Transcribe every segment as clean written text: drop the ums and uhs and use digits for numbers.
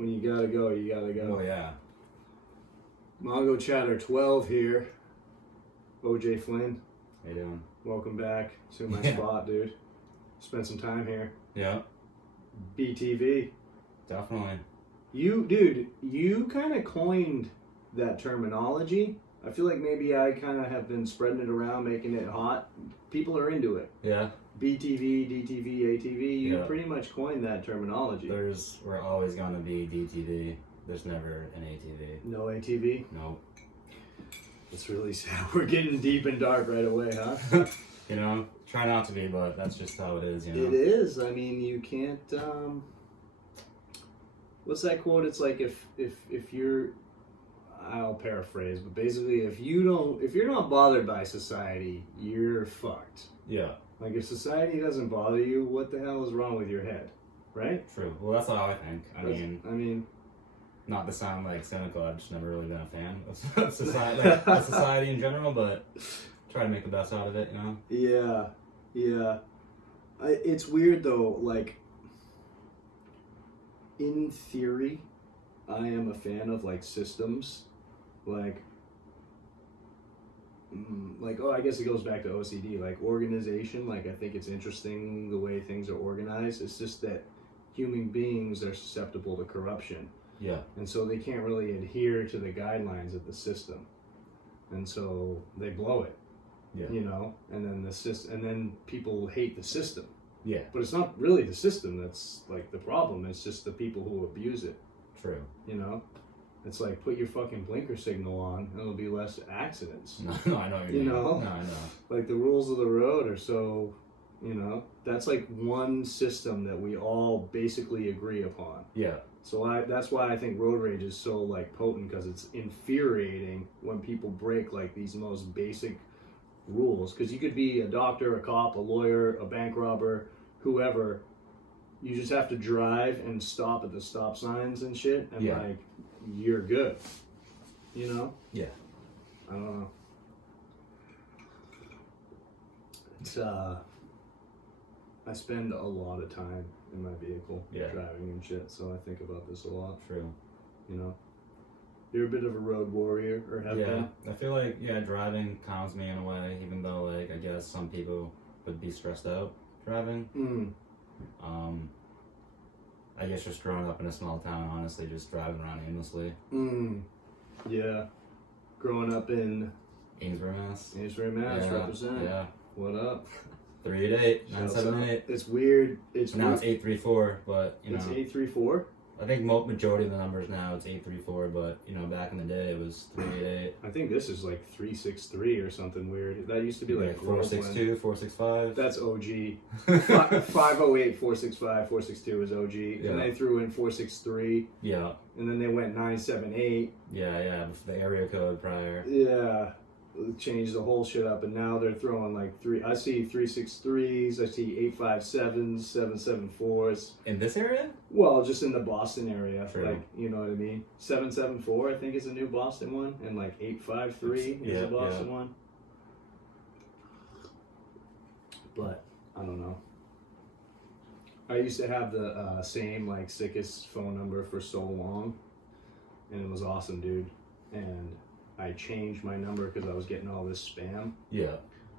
When you gotta go, you gotta go. Oh, yeah. Mongochatter 12 here. OJ Flynn. How you doing? Welcome back to my spot, dude. Spent some time here. Yeah. BTV. Definitely. You kind of coined that terminology. I feel like maybe I kind of have been spreading it around, making it hot. People are into it. Yeah. BTV, DTV, ATV. You Yeah. pretty much coined that terminology. We're always going to be DTV. There's never an ATV. No ATV? Nope. It's really sad. We're getting deep and dark right away, huh? You know, try not to be, but that's just how it is, you know? It is. I mean, you can't, what's that quote? It's like if you're, I'll paraphrase, but basically if you're not bothered by society, you're fucked. Yeah. Like if society doesn't bother you, what the hell is wrong with your head? Right? True. Well, that's how I think. I mean, not to sound like cynical, I've just never really been a fan of society in general, but try to make the best out of it, you know? Yeah. It's weird though, like, in theory, I am a fan of like systems, like, I guess it goes back to OCD, like organization. Like, I think it's interesting the way things are organized. It's just that human beings are susceptible to corruption. Yeah. And so they can't really adhere to the guidelines of the system. And so they blow it. Yeah. You know, and then people hate the system. Yeah. But it's not really the system that's like the problem. It's just the people who abuse it. True. You know, it's like put your fucking blinker signal on, and there'll be less accidents. No, I know what you mean. know, No, I know. Like the rules of the road are so, you know, that's like one system that we all basically agree upon. Yeah. So that's why I think road rage is so like potent, because it's infuriating when people break like these most basic rules. Because you could be a doctor, a cop, a lawyer, a bank robber, whoever. You just have to drive and stop at the stop signs and shit, and like you're good. You know? Yeah. I don't know. It's I spend a lot of time in my vehicle driving and shit, so I think about this a lot. True. You know? You're a bit of a road warrior, or have been? I feel like, driving calms me in a way, even though, like, I guess some people would be stressed out driving. I guess just growing up in a small town, honestly, just driving around aimlessly. Yeah. Growing up in Amesbury, Mass. Represent. Yeah. What up? 388-978. It's weird. Now it's 834, but, you know. It's 834? I think majority of the numbers now it's 834, but you know back in the day it was 388. I think this is like 363 or something weird. That used to be like 462, 465. That's OG. 508, 465, 462 is OG. Yeah. And they threw in 463. Yeah. And then they went 978. Yeah, the area code prior. Yeah. Changed the whole shit up, and now they're throwing like I see 363s, I see 857s, 774s. In this area? Well, just in the Boston area. True. Like, you know what I mean? 774 I think is a new Boston one, and like 853 is a Boston one. But I don't know. I used to have the same like sickest phone number for so long, and it was awesome, dude. And I changed my number because I was getting all this spam. Yeah.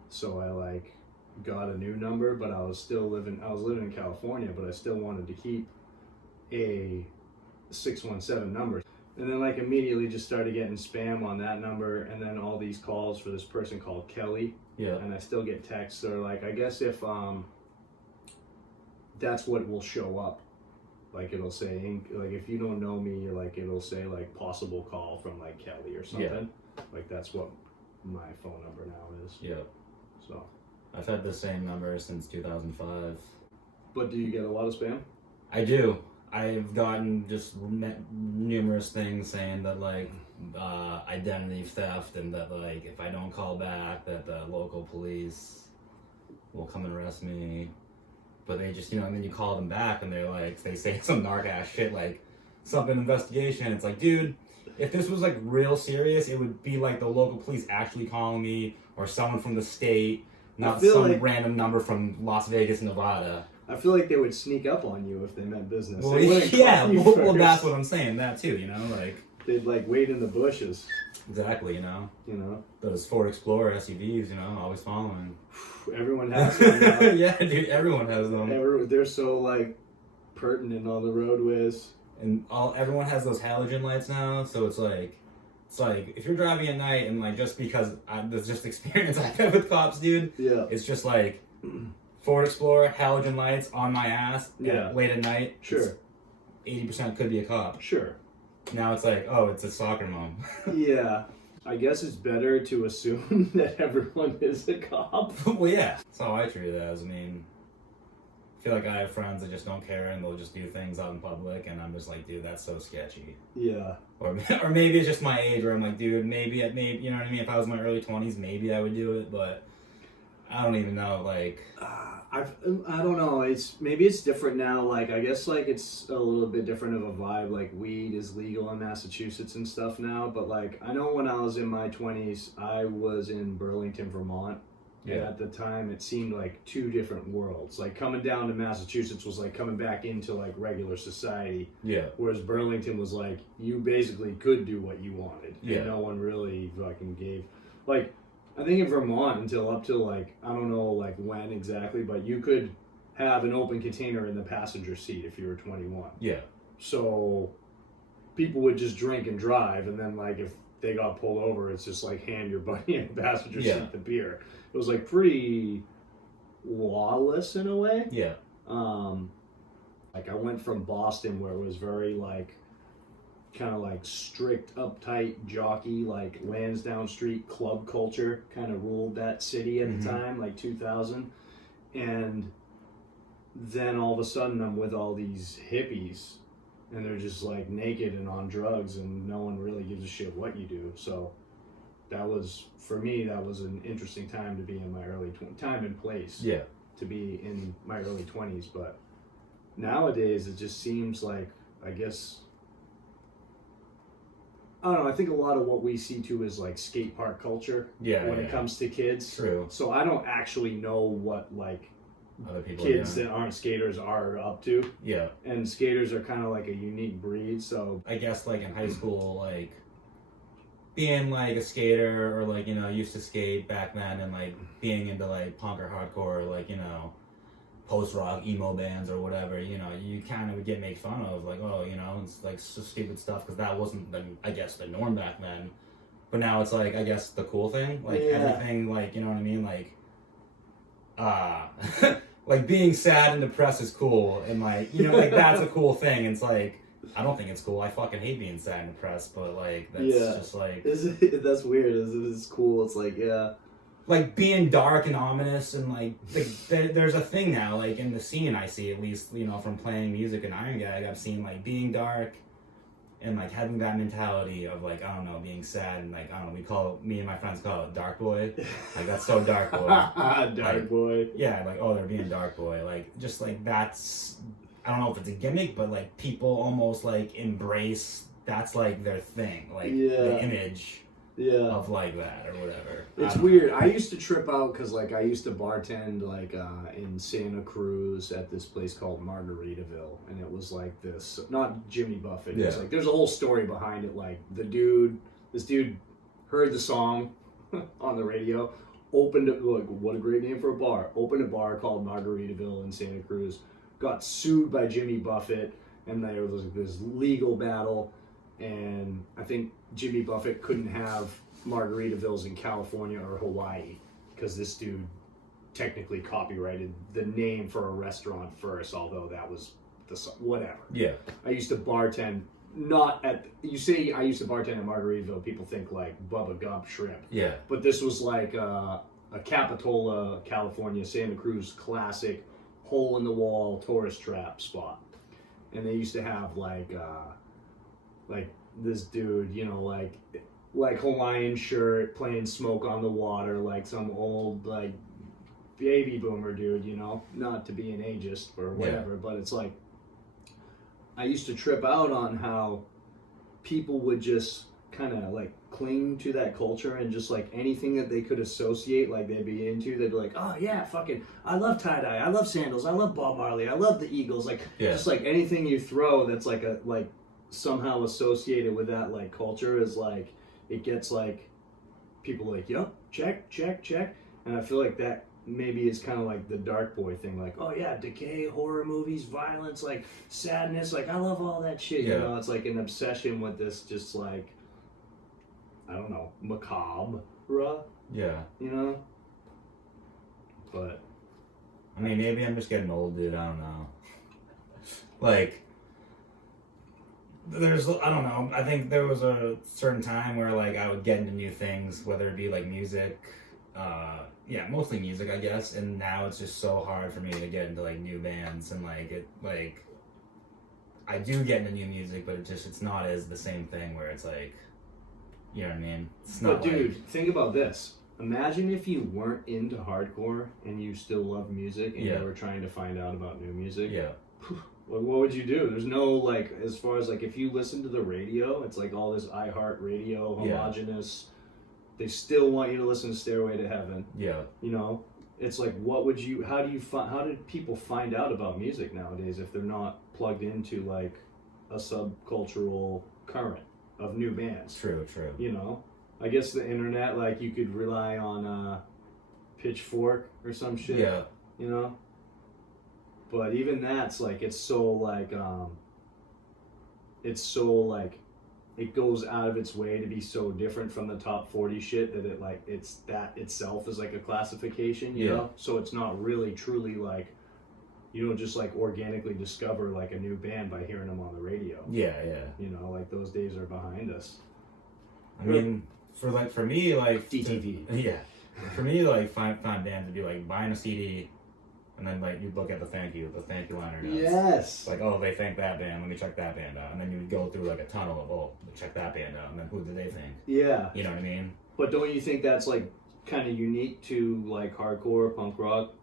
So I like got a new number, but I was living in California, but I still wanted to keep a 617 number. And then like immediately just started getting spam on that number, and then all these calls for this person called Kelly. Yeah. And I still get texts, or like, I guess if that's what will show up. Like it'll say, like if you don't know me, like it'll say like possible call from like Kelly or something. Yeah. Like that's what my phone number now is. Yeah. So. I've had the same number since 2005. But do you get a lot of spam? I do. I've gotten just numerous things saying that like identity theft, and that like if I don't call back that the local police will come and arrest me. But they just, and then you call them back and they say some narc ass shit like something investigation. It's like, dude, if this was like real serious, it would be like the local police actually calling me, or someone from the state, not some random number from Las Vegas, Nevada. I feel like they would sneak up on you if they meant business. Well, They wouldn't yeah, call you well, first. that's what I'm saying. That too, like They'd like wait in the bushes. exactly, You know, those Ford Explorer SUVs, always following. everyone has them. Yeah, dude, everyone has them, They're so like pertinent on the roadways. and everyone has those halogen lights now. So it's like if you're driving at night and like just because there's just experience I've had with cops, dude. Yeah. It's just like Ford Explorer, halogen lights on my ass. Yeah. Late at night. Sure. 80% could be a cop. Sure. Now it's like, oh, it's a soccer mom. Yeah. I guess it's better to assume that everyone is a cop. Well, yeah. That's how I treat it as. I mean, I feel like I have friends that just don't care and they'll just do things out in public, and I'm just like, dude, that's so sketchy. Yeah. Or maybe it's just my age where I'm like, dude, maybe, you know what I mean? If I was in my early 20s, maybe I would do it, but I don't even know, like... I don't know. Maybe it's different now. Like, I guess like it's a little bit different of a vibe. Like, weed is legal in Massachusetts and stuff now. But like, I know when I was in my 20s, I was in Burlington, Vermont. Yeah. And at the time, it seemed like two different worlds. Like, coming down to Massachusetts was like coming back into like regular society. Yeah. Whereas Burlington was like, you basically could do what you wanted. Yeah. And no one really fucking gave. Like, I think in Vermont up till like, I don't know like when exactly, but you could have an open container in the passenger seat if you were 21. Yeah. So people would just drink and drive, and then like if they got pulled over, it's just like hand your buddy in the passenger seat the beer. It was like pretty lawless in a way. Yeah. Like I went from Boston where it was very like kind of like strict, uptight, jockey, like Lansdowne Street club culture kind of ruled that city at the time, like 2000. And then all of a sudden I'm with all these hippies and they're just like naked and on drugs and no one really gives a shit what you do. So that was, for me, that was an interesting time to be in my early time and place. Yeah. To be in my early 20s. But nowadays it just seems like, I guess, I don't know, I think a lot of what we see too is like skate park culture when it comes to kids. True. So I don't actually know what like Other people kids that aren't skaters are up to. Yeah. And skaters are kind of like a unique breed, so I guess like in high school, like being like a skater or like, used to skate back then and like being into like punk or hardcore, like, post-rock emo bands or whatever, you kind of would get made fun of, like, oh, it's like so stupid stuff because that wasn't, I guess, the norm back then. But now it's like, I guess, the cool thing, like everything, like, you know what I mean, like, like being sad and depressed is cool, and like, like that's a cool thing. It's like, I don't think it's cool. I fucking hate being sad and depressed, but like, that's just like, that's weird. It's cool. It's like, like being dark and ominous, and like there's a thing now, like in the scene I see, at least, from playing music in Iron Gag, I've seen like being dark and like having that mentality of like, I don't know, being sad, and like, I don't know, me and my friends call it dark boy. Like, that's so dark boy. Dark boy. Yeah, like, oh, they're being dark boy. Like, just like that's, I don't know if it's a gimmick, but like people almost like embrace, that's like their thing, like the image of like that or whatever. It's weird. I used to trip out because like I used to bartend like in Santa Cruz at this place called Margaritaville, and it was like this, not Jimmy Buffett. It's like there's a whole story behind it. Like this dude heard the song on the radio, opened it, like, what a great name for a bar. Opened a bar called Margaritaville in Santa Cruz, got sued by Jimmy Buffett, and there was like this legal battle, and I think Jimmy Buffett couldn't have Margaritavilles in California or Hawaii because this dude technically copyrighted the name for a restaurant first, although that was whatever. Yeah. I used to bartend, you say I used to bartend at Margaritaville, people think like Bubba Gump shrimp. Yeah. But this was like a Capitola, California, Santa Cruz classic hole in the wall tourist trap spot. And they used to have like this dude, like Hawaiian shirt, playing Smoke on the Water, like some old like baby boomer dude, not to be an ageist or whatever, but it's like, I used to trip out on how people would just kind of like cling to that culture, and just like anything that they could associate, like they'd be into, they'd be like, oh yeah, fucking, I love tie-dye, I love sandals, I love Bob Marley, I love the Eagles, like just like anything you throw that's like a like somehow associated with that like culture is like, it gets like people like, yep, check, and I feel like that maybe is kind of like the dark boy thing, like, oh yeah, decay, horror movies, violence, like sadness, like I love all that shit, you know. It's like an obsession with this, just like, I don't know, macabre, you know. But I mean, maybe I'm just getting old, dude. I don't know. Like, I don't know. I think there was a certain time where like I would get into new things, whether it be like music, mostly music, I guess. And now it's just so hard for me to get into like new bands, and like I do get into new music, but it's not as the same thing where it's like, you know what I mean? It's not. But dude, think about this. Imagine if you weren't into hardcore and you still love music and you were trying to find out about new music. Yeah. What would you do? There's no, like, as far as like if you listen to the radio, it's like all this iHeart radio homogenous. They still want you to listen to Stairway to Heaven. Yeah. You know, it's like, how did people find out about music nowadays if they're not plugged into like a subcultural current of new bands? True. You know, I guess the internet, like you could rely on Pitchfork or some shit. Yeah. You know, but even that's like, it's so like it goes out of its way to be so different from the top 40 shit that it like, it's that itself is like a classification, you know? So it's not really truly like, you don't just like organically discover like a new band by hearing them on the radio. Yeah. You know, like those days are behind us. I mean, for me, like DTV. For me, like find bands to be like buying a CD, and then like you'd look at the thank you liner notes. Yes. Like, oh, they thank that band, let me check that band out. And then you would go through like a tunnel of, oh, check that band out, and then who did they think? Yeah. You know what I mean? But don't you think that's like kind of unique to like hardcore, punk rock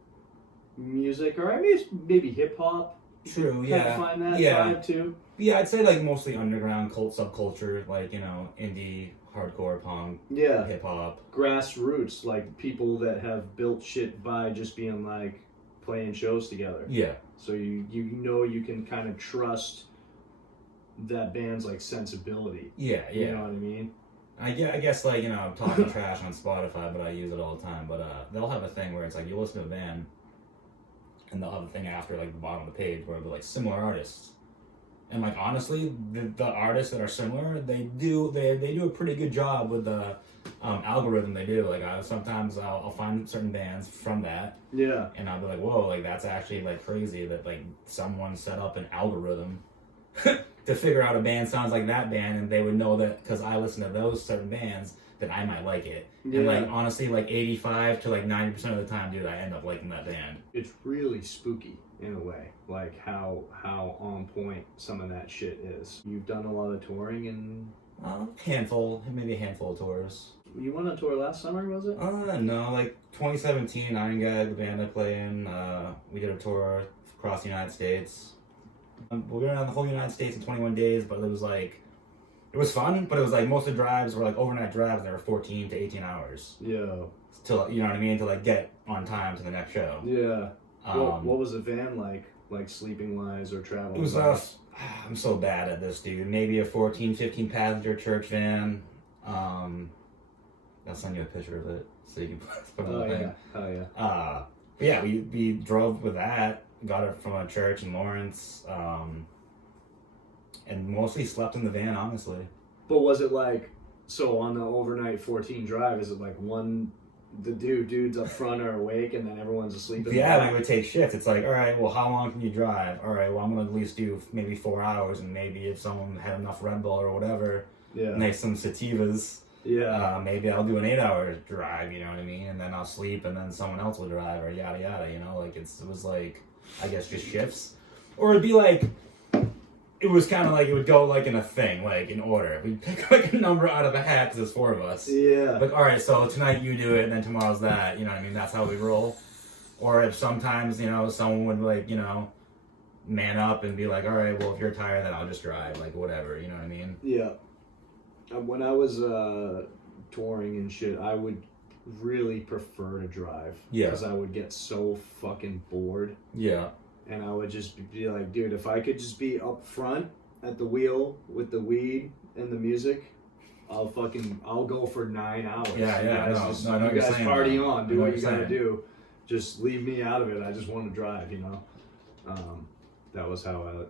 music, or I mean maybe hip hop? True, yeah. Kind of find that vibe too? Yeah, I'd say like mostly underground subculture, like, you know, indie, hardcore, punk, hip hop. Grassroots, like people that have built shit by just being like playing shows together. Yeah. So you know you can kind of trust that band's like sensibility. Yeah. You know what I mean? I guess like, you know, I'm talking trash on Spotify, but I use it all the time. But they'll have a thing where it's like you listen to a band, and they'll have a thing after like the bottom of the page where it'll be like similar artists. And like honestly, the artists that are similar, they do a pretty good job with the algorithm they do. Like sometimes I'll find certain bands from that. Yeah. And I'll be like, whoa, like that's actually like crazy that like someone set up an algorithm to figure out a band sounds like that band, and they would know that because I listen to those certain bands that I might like it. Yeah. And like honestly, like 85 to like 90% of the time, dude, I end up liking that band. It's really spooky in a way, like how on point some of that shit is. You've done a lot of touring and maybe a handful of tours. You went on tour last summer, was it? No, like 2017, Iron Gag, the band I play in, we did a tour across the United States. We were around the whole United States in 21 days, but it was like, it was fun, but it was like most of the drives were like overnight drives, and they were 14 to 18 hours. Yeah. To, you know what I mean? To like get on time to the next show. Yeah. What was the van like sleeping wise or traveling? It was I'm so bad at this, dude. Maybe a 14, 15 passenger church van. I'll send you a picture of it so you can put it on the thing. Oh yeah. But yeah, we drove with that. Got it from a church in Lawrence. And mostly slept in the van, honestly. But was it like, so on the overnight 14 drive, is it like the dudes up front are awake and then everyone's asleep in the van? We would take shifts. It's like, all right, well, how long can you drive? All right, well, I'm going to at least do maybe 4 hours, and maybe if someone had enough Red Bull or whatever, nice some sativas, maybe I'll do an 8-hour drive, you know what I mean? And then I'll sleep, and then someone else will drive, or yada yada, you know? Like, it was like, I guess just shifts. Or it'd be like, it was kind of like, it would go like in a thing, like in order. We'd pick like a number out of a hat because there's 4 of us. Yeah. Like, all right, so tonight you do it, and then tomorrow's that. You know what I mean? That's how we roll. Or if sometimes, you know, someone would like, you know, man up and be like, all right, well, if you're tired, then I'll just drive. Like, whatever. You know what I mean? Yeah. when I was touring and shit, I would really prefer to drive. Yeah. Because I would get so fucking bored. Yeah. And I would just be like, dude, if I could just be up front at the wheel with the weed and the music, I'll go for 9 hours. Yeah, yeah, you guys, I know. just, No, I know you what you're guys saying, party man. on, I do know what what you you're gotta saying. do. Just leave me out of it. I just want to drive, you know. That was how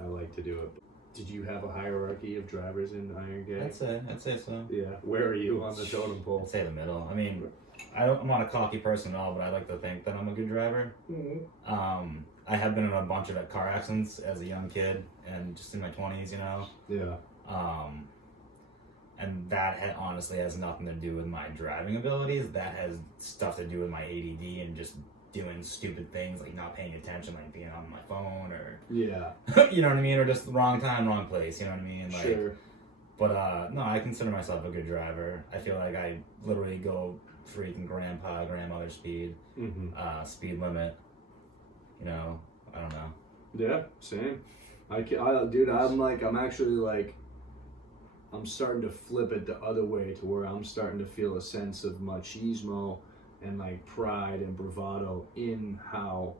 I like to do it. Did you have a hierarchy of drivers in Iron Gate? I'd say so. Yeah. Where are you on the totem pole? I'd say the middle. I mean, I'm not a cocky person at all, but I like to think that I'm a good driver. Mm-hmm. I have been in a bunch of car accidents as a young kid and just in my 20s, you know. Yeah. And that honestly has nothing to do with my driving abilities. That has stuff to do with my ADD and just doing stupid things like not paying attention, like being on my phone or Yeah. you know what I mean, or just the wrong time, wrong place. You know what I mean? Like, Sure. But no, I consider myself a good driver. I feel like I literally go freaking grandmother speed, Mm-hmm. speed limit. You know, I don't know. Yeah. Same. I'm starting to flip it the other way to where I'm starting to feel a sense of machismo and like pride and bravado in how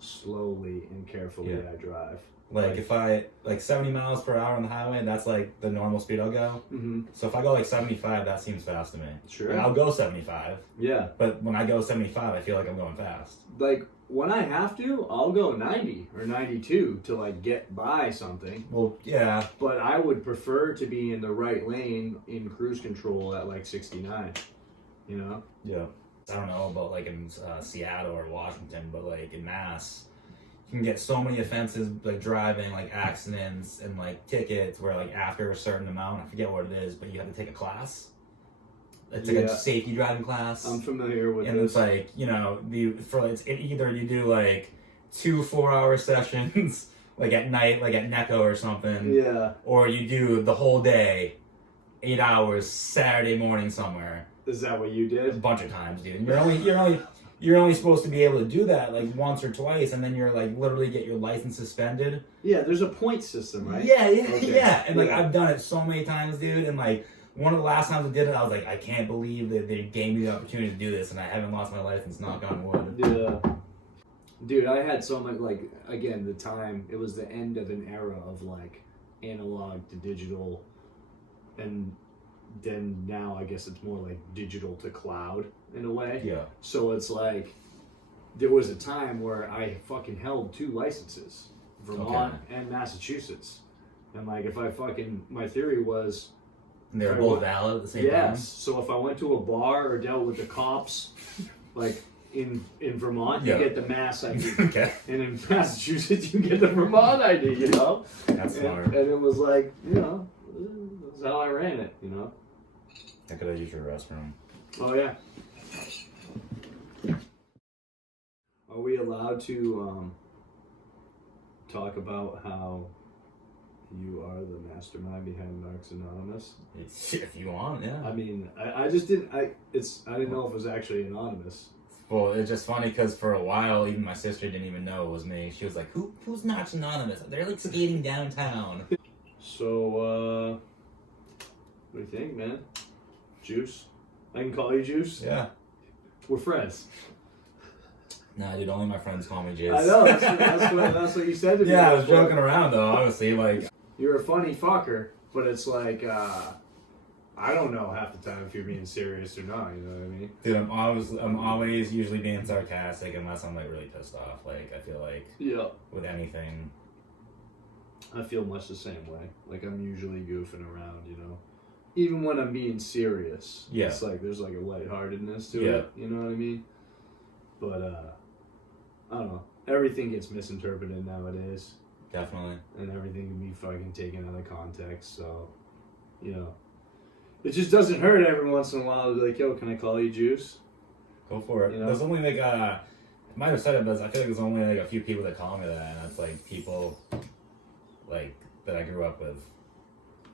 slowly and carefully I drive. Like if I 70 miles per hour on the highway, that's like the normal speed I'll go. Mm-hmm. So if I go like 75, that seems fast to me. Sure. Like, I'll go 75. Yeah. But when I go 75, I feel like I'm going fast. Like when I have to, I'll go 90 or 92 to like get by something. Well, yeah. But I would prefer to be in the right lane in cruise control at like 69. You know? Yeah. I don't know about like in Seattle or Washington, but like in Mass, you can get so many offenses like driving, like accidents and like tickets where like after a certain amount, I forget what it is, but you have to take a class. It's like a safety driving class. I'm familiar with and this. It's like, you know, either you do like 2 4-hour sessions like at night, like at NECO or something. Yeah. Or you do the whole day, 8 hours Saturday morning somewhere. Is that what you did? A bunch of times, dude. And you're only supposed to be able to do that like once or twice, and then you're like literally get your license suspended. Yeah, there's a point system, right? Yeah, Okay. yeah. And like I've done it so many times, dude. And like one of the last times I did it, I was like, I can't believe that they gave me the opportunity to do this, and I haven't lost my license. Knock on wood. Yeah. Dude, I had so much, like, again, the time, it was the end of an era of, like, analog to digital, and then now I guess it's more like digital to cloud in a way. Yeah. So it's like, there was a time where I fucking held 2 licenses, Vermont and Massachusetts. And, like, my theory was... And they were both valid at the same time? Yes. So if I went to a bar or dealt with the cops, like... In Vermont, you get the Mass ID. Okay. And in Massachusetts, you get the Vermont ID, you know? That's smart. And it was like, you know, that's how I ran it, you know? I could have used your restroom. Oh, yeah. Are we allowed to talk about how you are the mastermind behind Narcs Anonymous? If you want, yeah. I mean, I just didn't, I didn't know if it was actually anonymous. Well, it's just funny because for a while, even my sister didn't even know it was me. She was like, who's Narcs Anonymous? They're like skating downtown. So, what do you think, man? Juice? I can call you Juice? Yeah. We're friends. Nah, dude, only my friends call me Jizz. I know, that's what you said to me. Yeah, I was joking around though, honestly. Like, you're a funny fucker, but it's like, I don't know half the time if you're being serious or not, you know what I mean? dude, I'm always usually being sarcastic unless I'm like really pissed off. Like, I feel like with anything. I feel much the same way. Like, I'm usually goofing around, you know? Even when I'm being serious. Yeah. It's like, there's like a lightheartedness to it, you know what I mean? But, I don't know. Everything gets misinterpreted nowadays. Definitely. And everything can be fucking taken out of context, so, you know. It just doesn't hurt every once in a while to be like, yo, can I call you Juice? Go for it. You know? There's only like, I might have said it, but I feel like there's only like a few people that call me that, and that's like people like that I grew up with.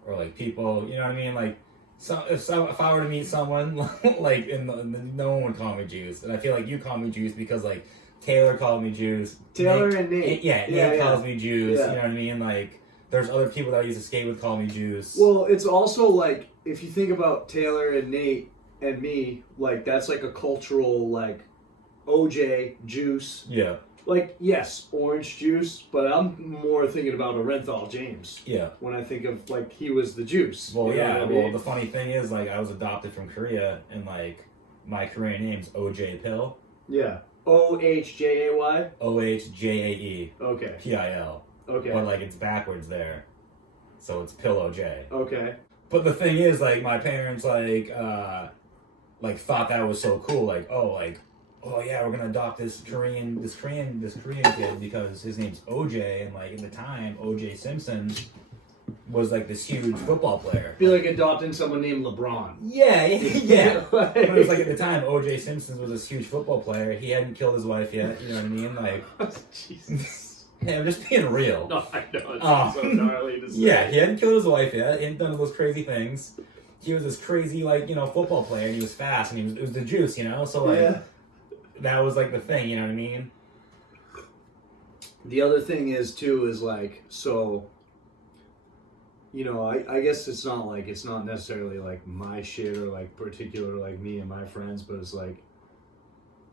Or like people, you know what I mean? Like, if I were to meet someone, like, no one would call me Juice. And I feel like you call me Juice because, like, Taylor called me Juice. Taylor and Nate. Nate calls me Juice. You know what I mean? Like, There's other people that I used to skate with call me Juice. Well, it's also like, if you think about Taylor and Nate and me, like, that's like a cultural, like, OJ, Juice. Yeah. Like, yes, orange juice, but I'm more thinking about Orenthal James. Yeah. When I think of, like, he was the juice. Well, you know yeah. what I mean? Well, the funny thing is, like, I was adopted from Korea, and, like, my Korean name's OJ Pill. Yeah. OHJAY? OHJAE. Okay. PIL. Okay. But, like, it's backwards there. So it's Pill OJ. Okay. But the thing is, like, my parents, like, thought that was so cool. Like, oh yeah, we're gonna adopt this Korean kid because his name's OJ, and like, at the time, OJ Simpson was like this huge football player. Be like adopting someone named LeBron. Yeah, yeah. But it was like, at the time, OJ Simpson was this huge football player. He hadn't killed his wife yet. You know what I mean? Like, Jesus. yeah, I'm just being real. No, I know. It's so gnarly to say. Yeah, he hadn't killed his wife yet. He hadn't done those crazy things. He was this crazy, like, you know, football player, and he was fast, and it was the juice, you know? So, like, that was, like, the thing, you know what I mean? The other thing is, too, is, like, so, you know, I guess it's not necessarily, like, my shit or, like, particular, like, me and my friends, but it's, like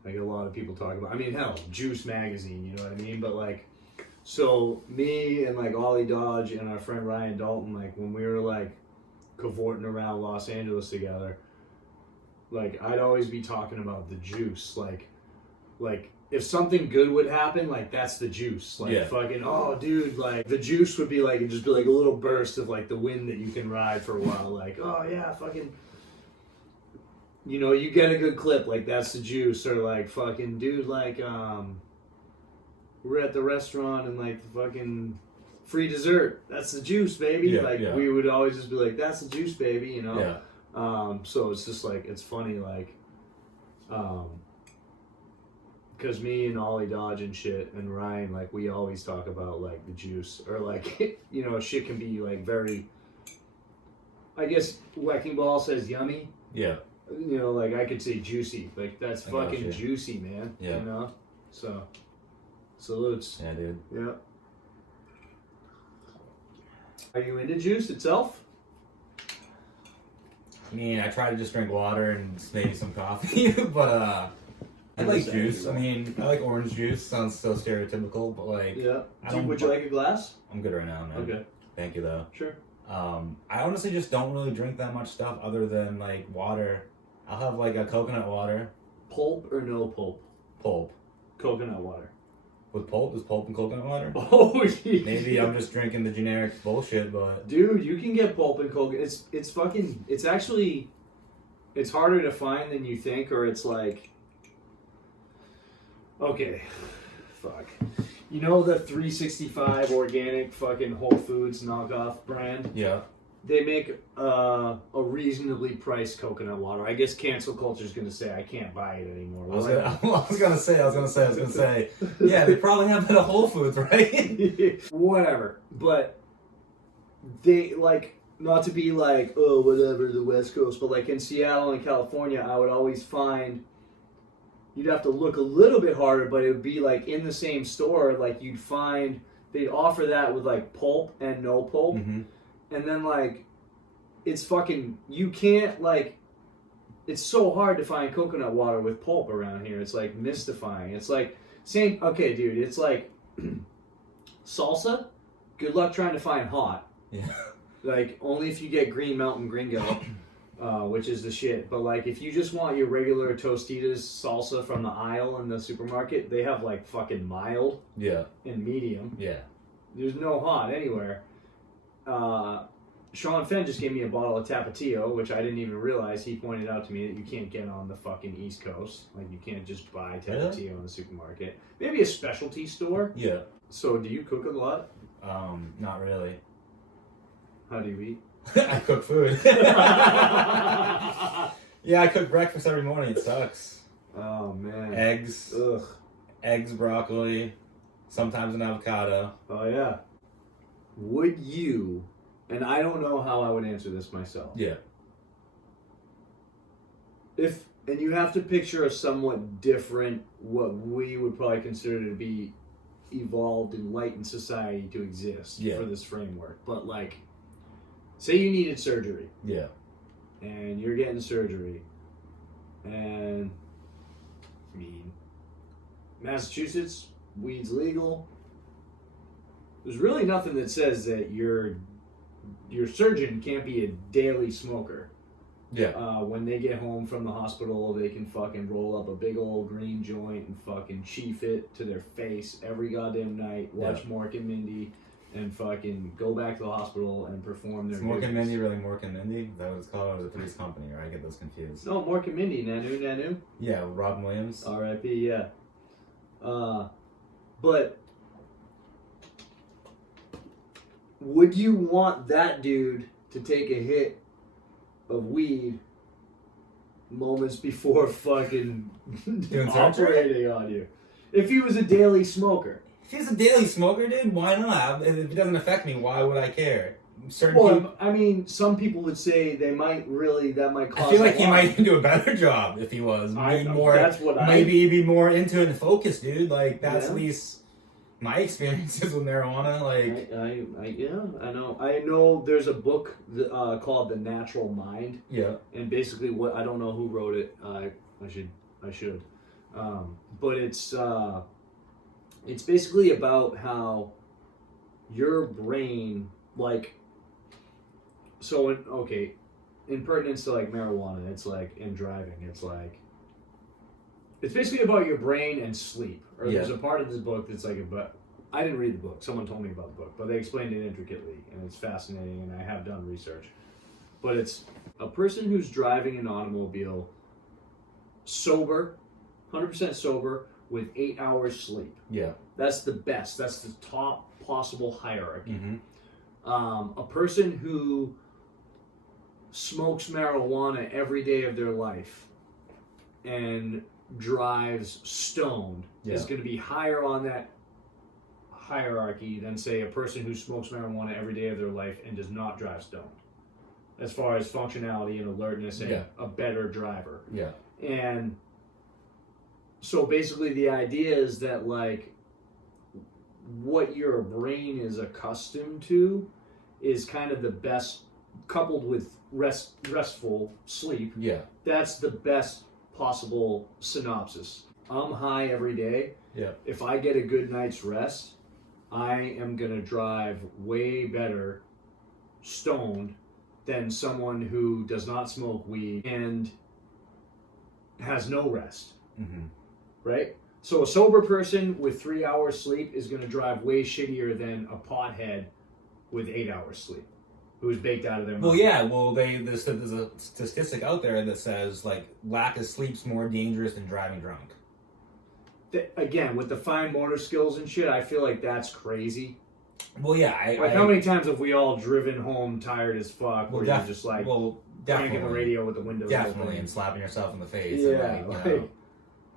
a lot of people talk about, I mean, hell, Juice Magazine, you know what I mean? But, like, so, me and, like, Ollie Dodge and our friend Ryan Dalton, like, when we were, like, cavorting around Los Angeles together, like, I'd always be talking about the juice, like if something good would happen, like, that's the juice, like, fucking, oh dude, like, the juice would be like, it'd just be like a little burst of, like, the wind that you can ride for a while, like, oh yeah, fucking, you know, you get a good clip, like, that's the juice. Or like, fucking, dude, like, we're at the restaurant and, like, the fucking free dessert, that's the juice, baby. We would always just be like, that's the juice, baby, you know. So it's just like, it's funny, like, because me and Ollie Dodge and shit and Ryan, like, we always talk about, like, the juice, or, like, you know, shit can be, like, very, I guess Wrecking Ball says yummy. Yeah. You know, like, I could say juicy, like, that's fucking juicy, man. Yeah. You know, so salutes. Yeah, dude. Yeah. Are you into juice itself? I mean, I try to just drink water and maybe some coffee, but I like juice. I mean, I like orange juice. Sounds so stereotypical, but like, yeah. Would you like a glass? I'm good right now, man. Okay. Thank you, though. Sure. I honestly just don't really drink that much stuff other than like water. I'll have like a coconut water. Pulp or no pulp? Pulp. Coconut water. With pulp? Is pulp and coconut water? Oh, geez. Maybe I'm just drinking the generic bullshit, but... Dude, you can get pulp and coconut. It's fucking... It's actually... It's harder to find than you think, or it's like... Okay. Fuck. You know the 365 organic fucking Whole Foods knockoff brand? Yeah. They make a reasonably priced coconut water. I guess cancel culture's gonna say I can't buy it anymore. I was gonna say. Yeah, they probably have it at Whole Foods, right? Whatever. But they, like, not to be like, oh, whatever, the West Coast, but like in Seattle and California, I would always find you'd have to look a little bit harder, but it would be like in the same store, like you'd find they'd offer that with like pulp and no pulp. Mm-hmm. And then, like, it's fucking, you can't, like, it's so hard to find coconut water with pulp around here. It's, like, mystifying. It's, like, same, okay, dude, it's, like, salsa, good luck trying to find hot. Yeah. Like, only if you get Green Mountain Gringo, which is the shit. But, like, if you just want your regular Tostitos salsa from the aisle in the supermarket, they have, like, fucking mild and medium. Yeah. There's no hot anywhere. Sean Fenn just gave me a bottle of Tapatio, which I didn't even realize. He pointed out to me that you can't get on the fucking East Coast. Like, you can't just buy Tapatio in the supermarket. Maybe a specialty store. Yeah. So, do you cook a lot? Not really. How do you eat? I cook food. Yeah, I cook breakfast every morning. It sucks. Oh, man. Eggs. Ugh. Eggs, broccoli, sometimes an avocado. Oh, yeah. Would you, and I don't know how I would answer this myself. Yeah. And you have to picture a somewhat different, what we would probably consider to be evolved, enlightened society to exist Yeah. for this framework. But like, say you needed surgery. Yeah. And you're getting surgery, and I mean, Massachusetts, weed's legal. There's really nothing that says that your surgeon can't be a daily smoker. Yeah. When they get home from the hospital, they can fucking roll up a big old green joint and fucking chief it to their face every goddamn night, watch Mork and Mindy, and fucking go back to the hospital and perform their Is Mork and duties. Mindy really Mork and Mindy? Is that what it's called? Or was it Three's Company? Or I get those confused. No, Mork and Mindy, Nanu, Nanu. Yeah, Robin Williams. R.I.P. Yeah. But would you want that dude to take a hit of weed moments before fucking Doing surgery? operating on you? If he was a daily smoker. If he's a daily smoker, dude, why not? If it doesn't affect me, why would I care? Certain Well, people, I mean, some people would say that might cause I feel like a he lot. might do a better job if he was. That's what maybe he'd be more into it and focused, dude. Like, that's Yeah. at least my experiences with marijuana. Like, I know. I know there's a book called The Natural Mind. yeah. And basically, what I don't know who wrote it. I should. But it's basically about how your brain, like, so in pertinence to like marijuana, it's like in driving, it's basically about your brain and sleep. Or there's a part of this book that's like about. I didn't read the book. Someone told me about the book, but they explained it intricately, and it's fascinating. And I have done research. But it's a person who's driving an automobile sober, 100% sober, with 8 hours sleep. Yeah. That's the best. That's the top possible hierarchy. Mm-hmm. A person who smokes marijuana every day of their life and drives stoned is going to be higher on that hierarchy than, say, a person who smokes marijuana every day of their life and does not drive stoned, as far as functionality and alertness and a better driver. Yeah. And so basically the idea is that, like, what your brain is accustomed to is kind of the best, coupled with restful sleep. Yeah. That's the best possible synopsis. I'm high every day. Yeah. If I get a good night's rest, I am going to drive way better stoned than someone who does not smoke weed and has no rest. Mm-hmm. Right? So a sober person with 3 hours sleep is going to drive way shittier than a pothead with 8 hours sleep, who's baked out of their mind. Well, yeah. Well, there's a statistic out there that says, like, lack of sleep's more dangerous than driving drunk. Again, with the fine motor skills and shit, I feel like that's crazy. Well, yeah. How many times have we all driven home tired as fuck, where you're just like cranking the radio with the windows definitely, open? and slapping yourself in the face. Yeah, and like, you know,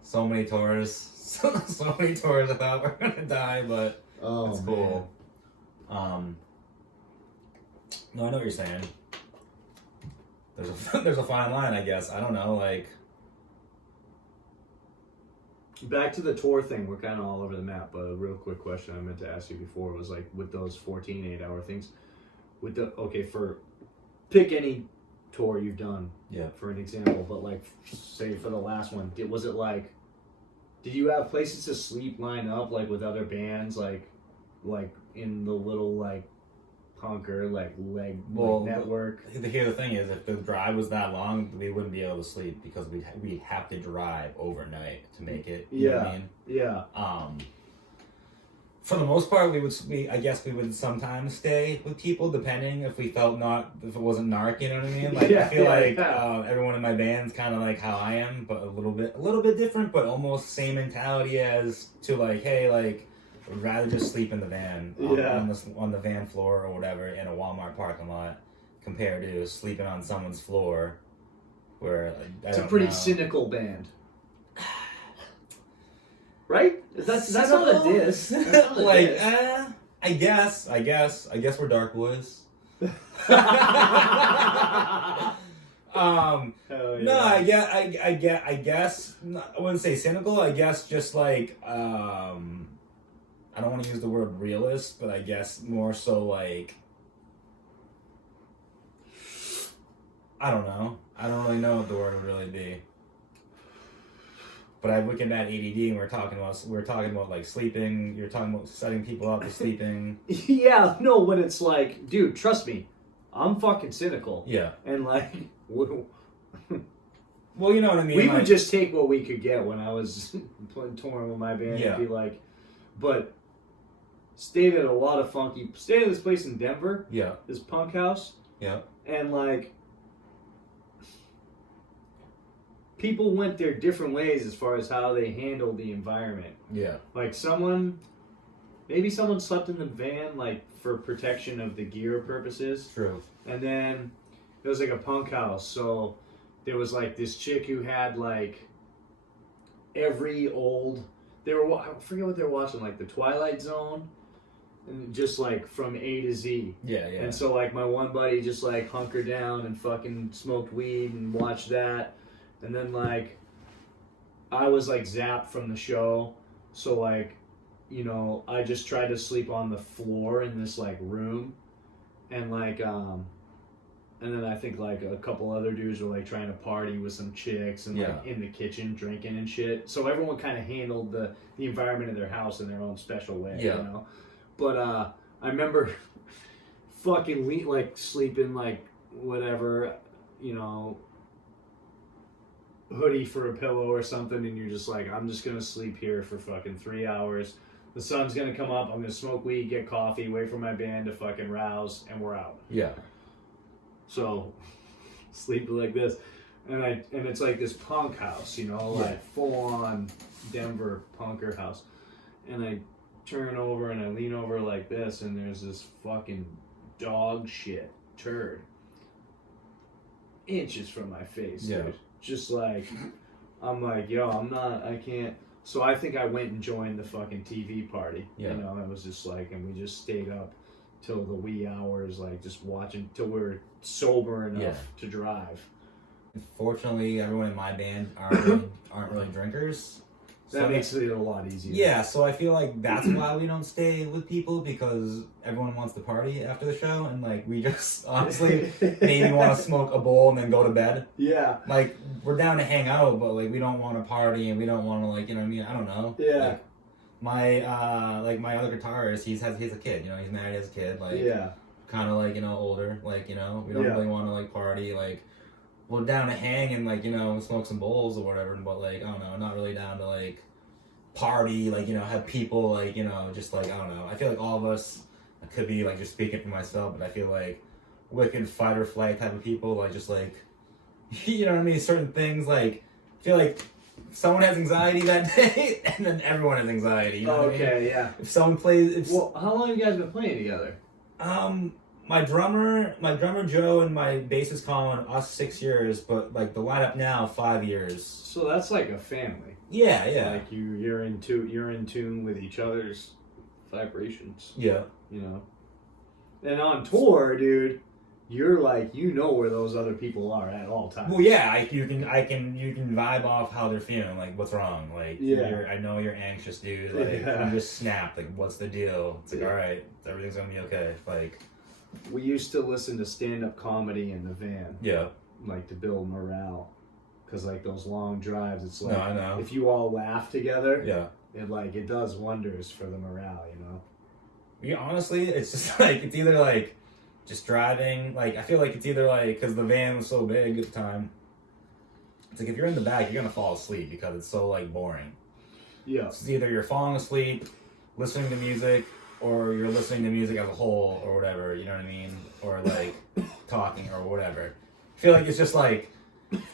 so many tours, so many tours. I thought we're gonna die, but it's cool. No, I know what you're saying. There's a fine line, I guess. I don't know, like. Back to the tour thing, we're kind of all over the map, but a real quick question I meant to ask you before was, like, with those 14 8-hour things, pick any tour you've done, for an example, but, like, say for the last one, did you have places to sleep line up, like, with other bands, like in the little, like, punker, like, network? Here the thing is, if the drive was that long, we wouldn't be able to sleep because we'd have to drive overnight to make it. You know what I mean? Yeah. For the most part, I guess we would sometimes stay with people, depending if it wasn't narc, you know what I mean? Like, I feel like everyone in my band's kind of like how I am, but a little bit different, but almost same mentality as to, like, hey, like, I'd rather just sleep in the van on the van floor or whatever in a Walmart parking lot compared to sleeping on someone's floor where it's a pretty cynical band. Right? That's not a diss. Like, I guess we're dark boys. No, I guess I wouldn't say cynical. I guess just like I I don't want to use the word realist, but I guess more so like, I don't know. I don't really know what the word would really be. But I look at that ADD, and we're talking about like sleeping. You're talking about setting people up to sleeping. Yeah, no, when it's like, dude, trust me, I'm fucking cynical. Yeah. And like, well, you know what I mean. We like, would just take what we could get when I was touring with my band. Yeah. And be like, but stayed at this place in Denver. Yeah. This punk house. Yeah. And like, people went their different ways as far as how they handled the environment. Yeah. Like maybe someone slept in the van, like for protection of the gear purposes. True. And then it was like a punk house. So there was like this chick who had like every old, I forget what they were watching, like the Twilight Zone. And just like from A to Z. Yeah, yeah. And so like my one buddy just like hunkered down and fucking smoked weed and watched that. And then, like, I was, like, zapped from the show. So, like, you know, I just tried to sleep on the floor in this, like, room. And, like, and then I think, like, a couple other dudes were, like, trying to party with some chicks and, like, in the kitchen drinking and shit. So everyone kind of handled the environment of their house in their own special way, you know? But I remember fucking, like, sleeping, like, whatever, you know, hoodie for a pillow or something, and you're just like, I'm just gonna sleep here for fucking 3 hours. The sun's gonna come up, I'm gonna smoke weed, get coffee, wait for my band to fucking rouse, and we're out. Yeah. So sleep like this. And it's like this punk house, you know, like full on Denver punker house. And I turn over and I lean over like this, and there's this fucking dog shit turd inches from my face, dude. Just like, I'm like, yo, I can't. So I think I went and joined the fucking TV party. You know, it was just like, and we just stayed up till the wee hours, like just watching till we were sober enough to drive. Fortunately, everyone in my band aren't really drinkers. That makes it a lot easier. Yeah, so I feel like that's why we don't stay with people, because everyone wants to party after the show, and like we just honestly maybe want to smoke a bowl and then go to bed. Yeah. Like we're down to hang out, but like we don't want to party and we don't want to, like, you know what I mean? I don't know. Yeah. Like my other guitarist, he's a kid, you know, he's married, has a kid, like kind of like, you know, older, like, you know, we don't really want to like party, like we're down to hang and like, you know, smoke some bowls or whatever, but like, I don't know, not really down to like party, like, you know, have people like, you know, just like, I don't know. I feel like all of us, I could be like just speaking for myself, but I feel like wicked fight or flight type of people, like just like, you know what I mean? Certain things, like, I feel like someone has anxiety that day and then everyone has anxiety. You know what I mean? Yeah. If someone plays, well, how long have you guys been playing together? My drummer Joe and my bassist Colin, us 6 years, but like the lineup now 5 years. So that's like a family. Yeah, yeah. Like you're in tune with each other's vibrations. Yeah. You know. And on tour, dude, you're like, you know where those other people are at all times. Well, yeah, you can vibe off how they're feeling, like what's wrong, like I know you're anxious, dude, like you just snapped, like what's the deal? It's like, all right, everything's gonna be okay, like. We used to listen to stand-up comedy in the van. Yeah. Like to build morale. Because like those long drives, it's like, I know. If you all laugh together, it does wonders for the morale, you know? Yeah, honestly, it's just like, it's either like just driving, like I feel like it's either like, because the van was so big at the time, it's like if you're in the back, you're gonna fall asleep because it's so like boring. Yeah. It's either you're falling asleep, listening to music, or you're listening to music as a whole, or whatever, you know what I mean? Or like talking or whatever. I feel like it's just like,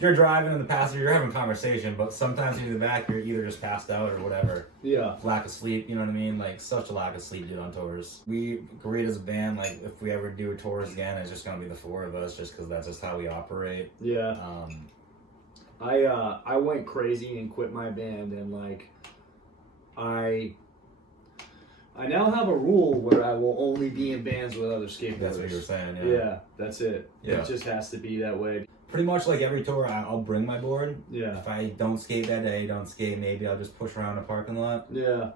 you're driving in the passenger, you're having a conversation, but sometimes in the back, you're either just passed out or whatever. Yeah. Lack of sleep, you know what I mean? Like, such a lack of sleep, dude, on tours. We agreed as a band, like, if we ever do tours again, it's just gonna be the four of us, just because that's just how we operate. Yeah. I went crazy and quit my band, and like, I now have a rule where I will only be in bands with other skateboarders. That's what you were saying, yeah. Yeah, that's it. Yeah. It just has to be that way. Pretty much like every tour, I'll bring my board. Yeah. If I don't skate that day, maybe I'll just push around the parking lot. Yeah.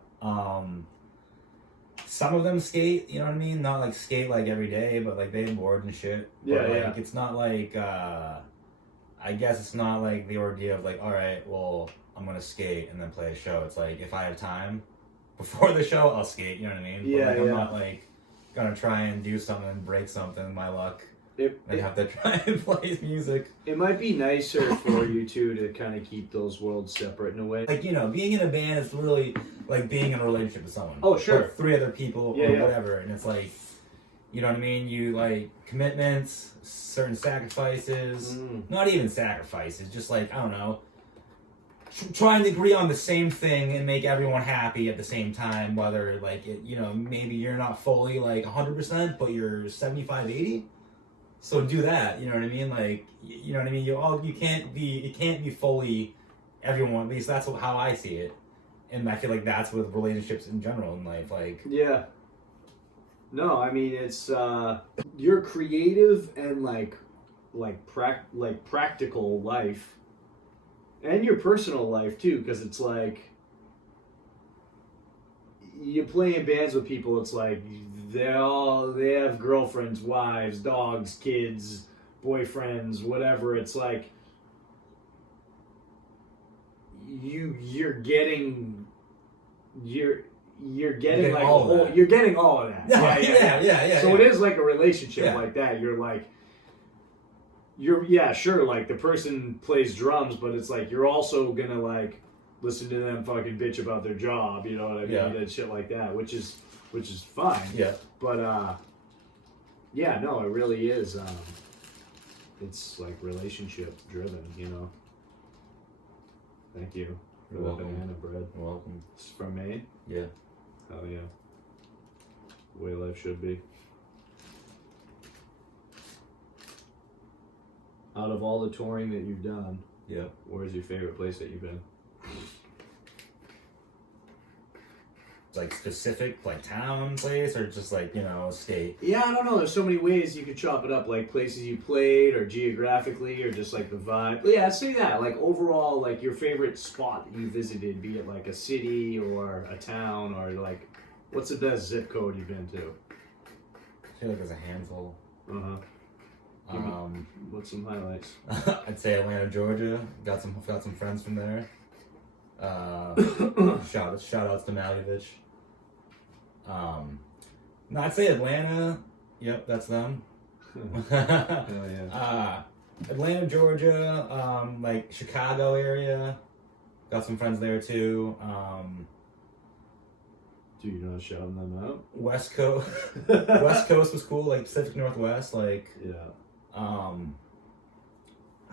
some of them skate, you know what I mean? Not like skate like every day, but like they board and shit. Yeah, but, like, yeah. It's not like I guess it's not like the ordeal of like, all right, well, I'm gonna skate and then play a show. It's like if I have time before the show, I'll skate. You know what I mean? Yeah, but, like, yeah. I'm not like gonna try and do something and break something. My luck. I have to try and play music. It might be nicer for you two to kind of keep those worlds separate in a way. Like, you know, being in a band is really like being in a relationship with someone. Oh, sure. With 3 other people Yeah, or yeah. whatever. And it's like, you know what I mean? You like commitments, certain sacrifices. Not even sacrifices, just like, I don't know. Trying to agree on the same thing and make everyone happy at the same time, whether like, you know, maybe you're not fully like 100%, but you're 75, 80. So do that, you know what I mean? Like, you know what I mean? It can't be fully everyone. At least that's how I see it, and I feel like that's with relationships in general in life. Like, yeah, no, I mean it's your creative and like practical life, and your personal life too, because it's like you play in bands with people. It's like they have girlfriends, wives, dogs, kids, boyfriends, whatever. It's like you're getting like all of that. you're getting all of that. Yeah. So it is like a relationship Yeah. like that. You're sure, like the person plays drums, but it's like you're also gonna like listen to them fucking bitch about their job, you know what I mean? Yeah. And shit like that, which is fine. Yeah. But yeah, no, it really is. It's like relationship driven, you know. Thank you for You're the welcome. banana bread. You're welcome. It's from Maine. Yeah. Hell yeah. The way life should be. Out of all the touring that you've done, Yeah. where's your favorite place that you've been? Like specific, like town, place, or just like, you know, state. Yeah, I don't know. There's so many ways you could chop it up, like places you played, or geographically, or just like the vibe. But yeah, I'd say that. Like overall, like your favorite spot that you visited, be it like a city or a town, or like, what's the best zip code you've been to? I feel like there's a handful. Give me- What's some highlights? I'd say Atlanta, Georgia. Got some friends from there. Shout outs to Malevich. No, I'd say Atlanta. Yep, that's them. Hell yeah. Atlanta, Georgia. Like Chicago area. Got some friends there too. Dude, you're not shouting them out? West Coast. West Coast was cool. Like Pacific Northwest. Like. Yeah. I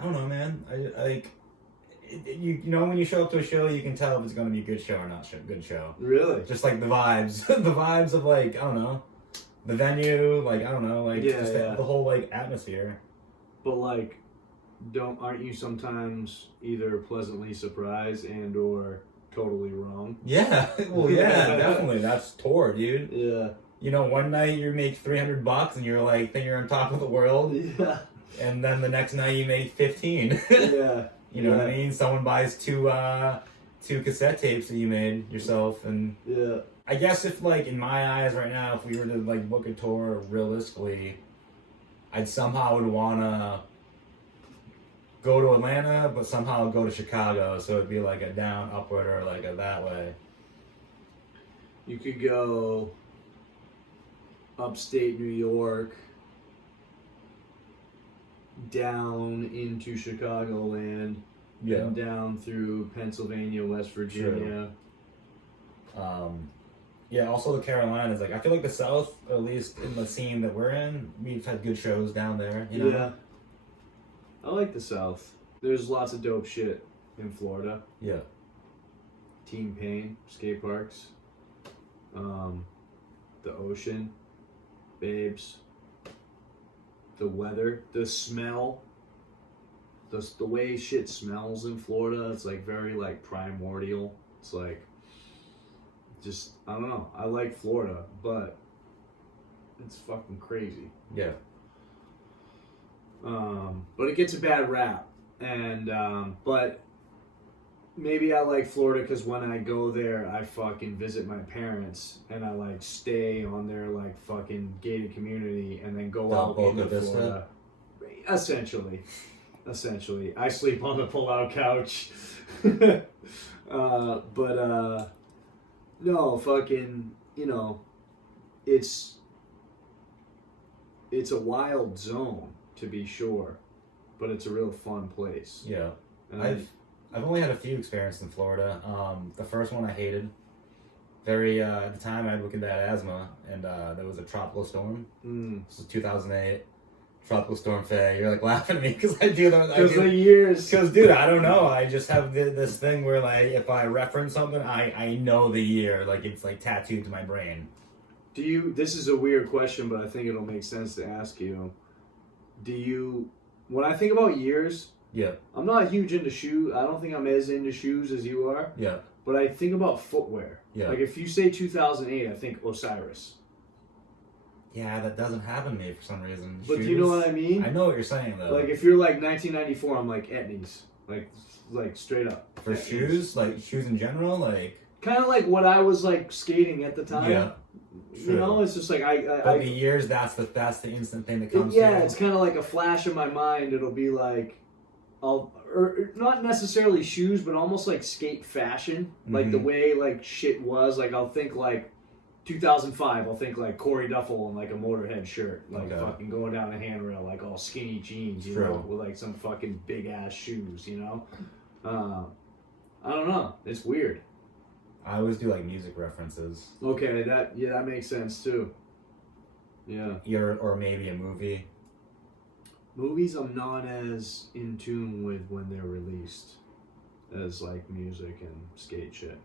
don't know, man. I like. You know, when you show up to a show, you can tell if it's going to be a good show or not good show. Really? Just like the vibes. The vibes of like, I don't know, the venue, like, I don't know, like just the whole like atmosphere. But like, aren't you sometimes either pleasantly surprised and or totally wrong? Yeah, well, yeah, definitely. That's tour, dude. Yeah. You know, one night you make $300 and you're like, think you're on top of the world. Yeah. And then the next night you make 15. Yeah. You know what I mean? Someone buys two cassette tapes that you made yourself, and yeah. I guess if like in my eyes right now, if we were to like book a tour realistically, I'd somehow would wanna go to Atlanta, but somehow go to Chicago, so it'd be like a down, upward, or like a that way. You could go upstate New York, down into Chicagoland, and down through Pennsylvania, West Virginia. Yeah, also the Carolinas. Like, I feel like the South, at least in the scene that we're in, we've had good shows down there. You know? Yeah. I like the South. There's lots of dope shit in Florida. Yeah. Team Pain, skate parks, the ocean, babes, the weather, the smell, the way shit smells in Florida. It's like very like primordial. It's like just, I don't know. I like Florida, but it's fucking crazy. Yeah. But it gets a bad rap, and but maybe I like Florida because when I go there, I fucking visit my parents and I like stay on their like fucking gated community and then go out into Florida. Essentially, I sleep on the pull-out couch. No, fucking, you know, it's a wild zone to be sure, but it's a real fun place. Yeah, And I've only had a few experiences in Florida. The first one I hated. At the time I had wicked bad asthma, and there was a tropical storm. This was 2008. Tropical storm Faye. You're like laughing at me because I do that. Because the years. Because dude, I don't know. I just have this thing where like if I reference something, I know the year. Like it's like tattooed to my brain. This is a weird question, but I think it'll make sense to ask you. When I think about years, yeah, I'm not huge into shoes. I don't think I'm as into shoes as you are. Yeah. But I think about footwear. Yeah. Like if you say 2008, I think Osiris. Yeah, that doesn't happen to me for some reason. But do you know what I mean? I know what you're saying though. Like if you're like 1994, I'm like Etnies. Like straight up. For Etnies. Shoes? Like shoes in general? Like kind of like what I was like skating at the time. Yeah. You know, it's just like But the years, that's the instant thing that comes. Yeah, it's kind of like a flash in my mind. It'll be like, or not necessarily shoes, but almost like skate fashion, like the way like shit was. Like I'll think like 2005. I'll think like Corey Duffel in like a Motorhead shirt, like fucking going down the handrail, like all skinny jeans, you know, with like some fucking big ass shoes, you know. I don't know. It's weird. I always do like music references. Okay, that makes sense too. Yeah. Or maybe a movie. Movies I'm not as in tune with when they're released as like music and skate shit.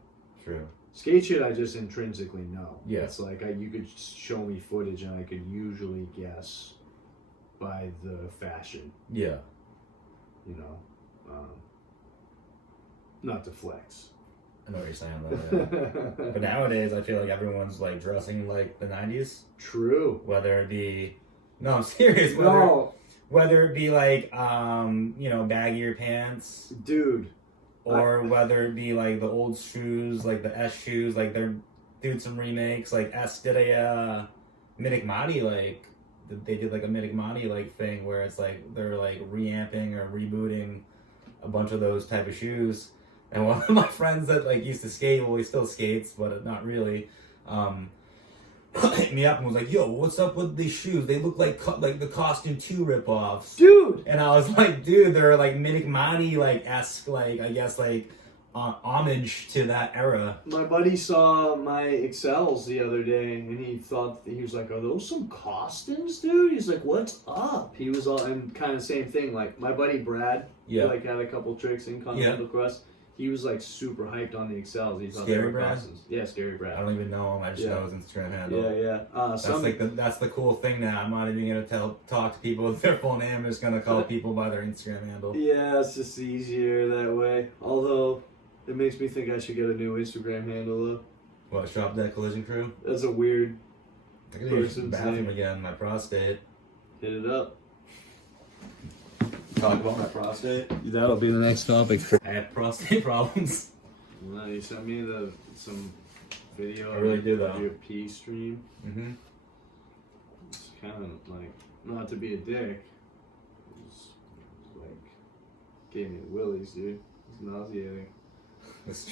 True. Skate shit I just intrinsically know. Yeah. It's like you could show me footage and I could usually guess by the fashion. Yeah. You know. Not to flex. I know what you're saying though. Yeah. But nowadays I feel like everyone's like dressing like the 90s. True. Whether it be no, I'm serious. Whether it be like baggier pants. Dude. Or whether it be like the old shoes, like the S shoes, like they're doing some remakes. Like S did a Minikmati, like they did like a Minikmati like thing where it's like they're like reamping or rebooting a bunch of those type of shoes. And one of my friends that like used to skate, well he still skates, but not really, hit me up and was like, "Yo, what's up with these shoes? They look like the Costume 2 ripoffs." Dude! And I was like, dude, they're like Minikmati like esque, like I guess like homage to that era. My buddy saw my XLs the other day and he was like, "Are those some costumes, dude?" He's like, "What's up?" He was all, and kind of same thing, like my buddy Brad, yeah, like had a couple tricks in Continental Crust. He was like super hyped on the XLs. He thought Scary they were Brad? costumes. Yeah, Scary Brad. I don't even know him. I just know his Instagram handle. Yeah. That's the cool thing now. I'm not even gonna talk to people with their full name. I'm just gonna call people by their Instagram handle. Yeah, it's just easier that way. Although it makes me think I should get a new Instagram handle though. What, Shop Deck Collision Crew? That's a weird I could use the bathroom again. My prostate. Hit it up. Talk about my prostate. That'll be the next topic. I have prostate problems. Well, you sent me some video I really do, of though. your pee stream. Mm-hmm. It's kind of like, not to be a dick, it's like, gave me the willies, dude. It's nauseating.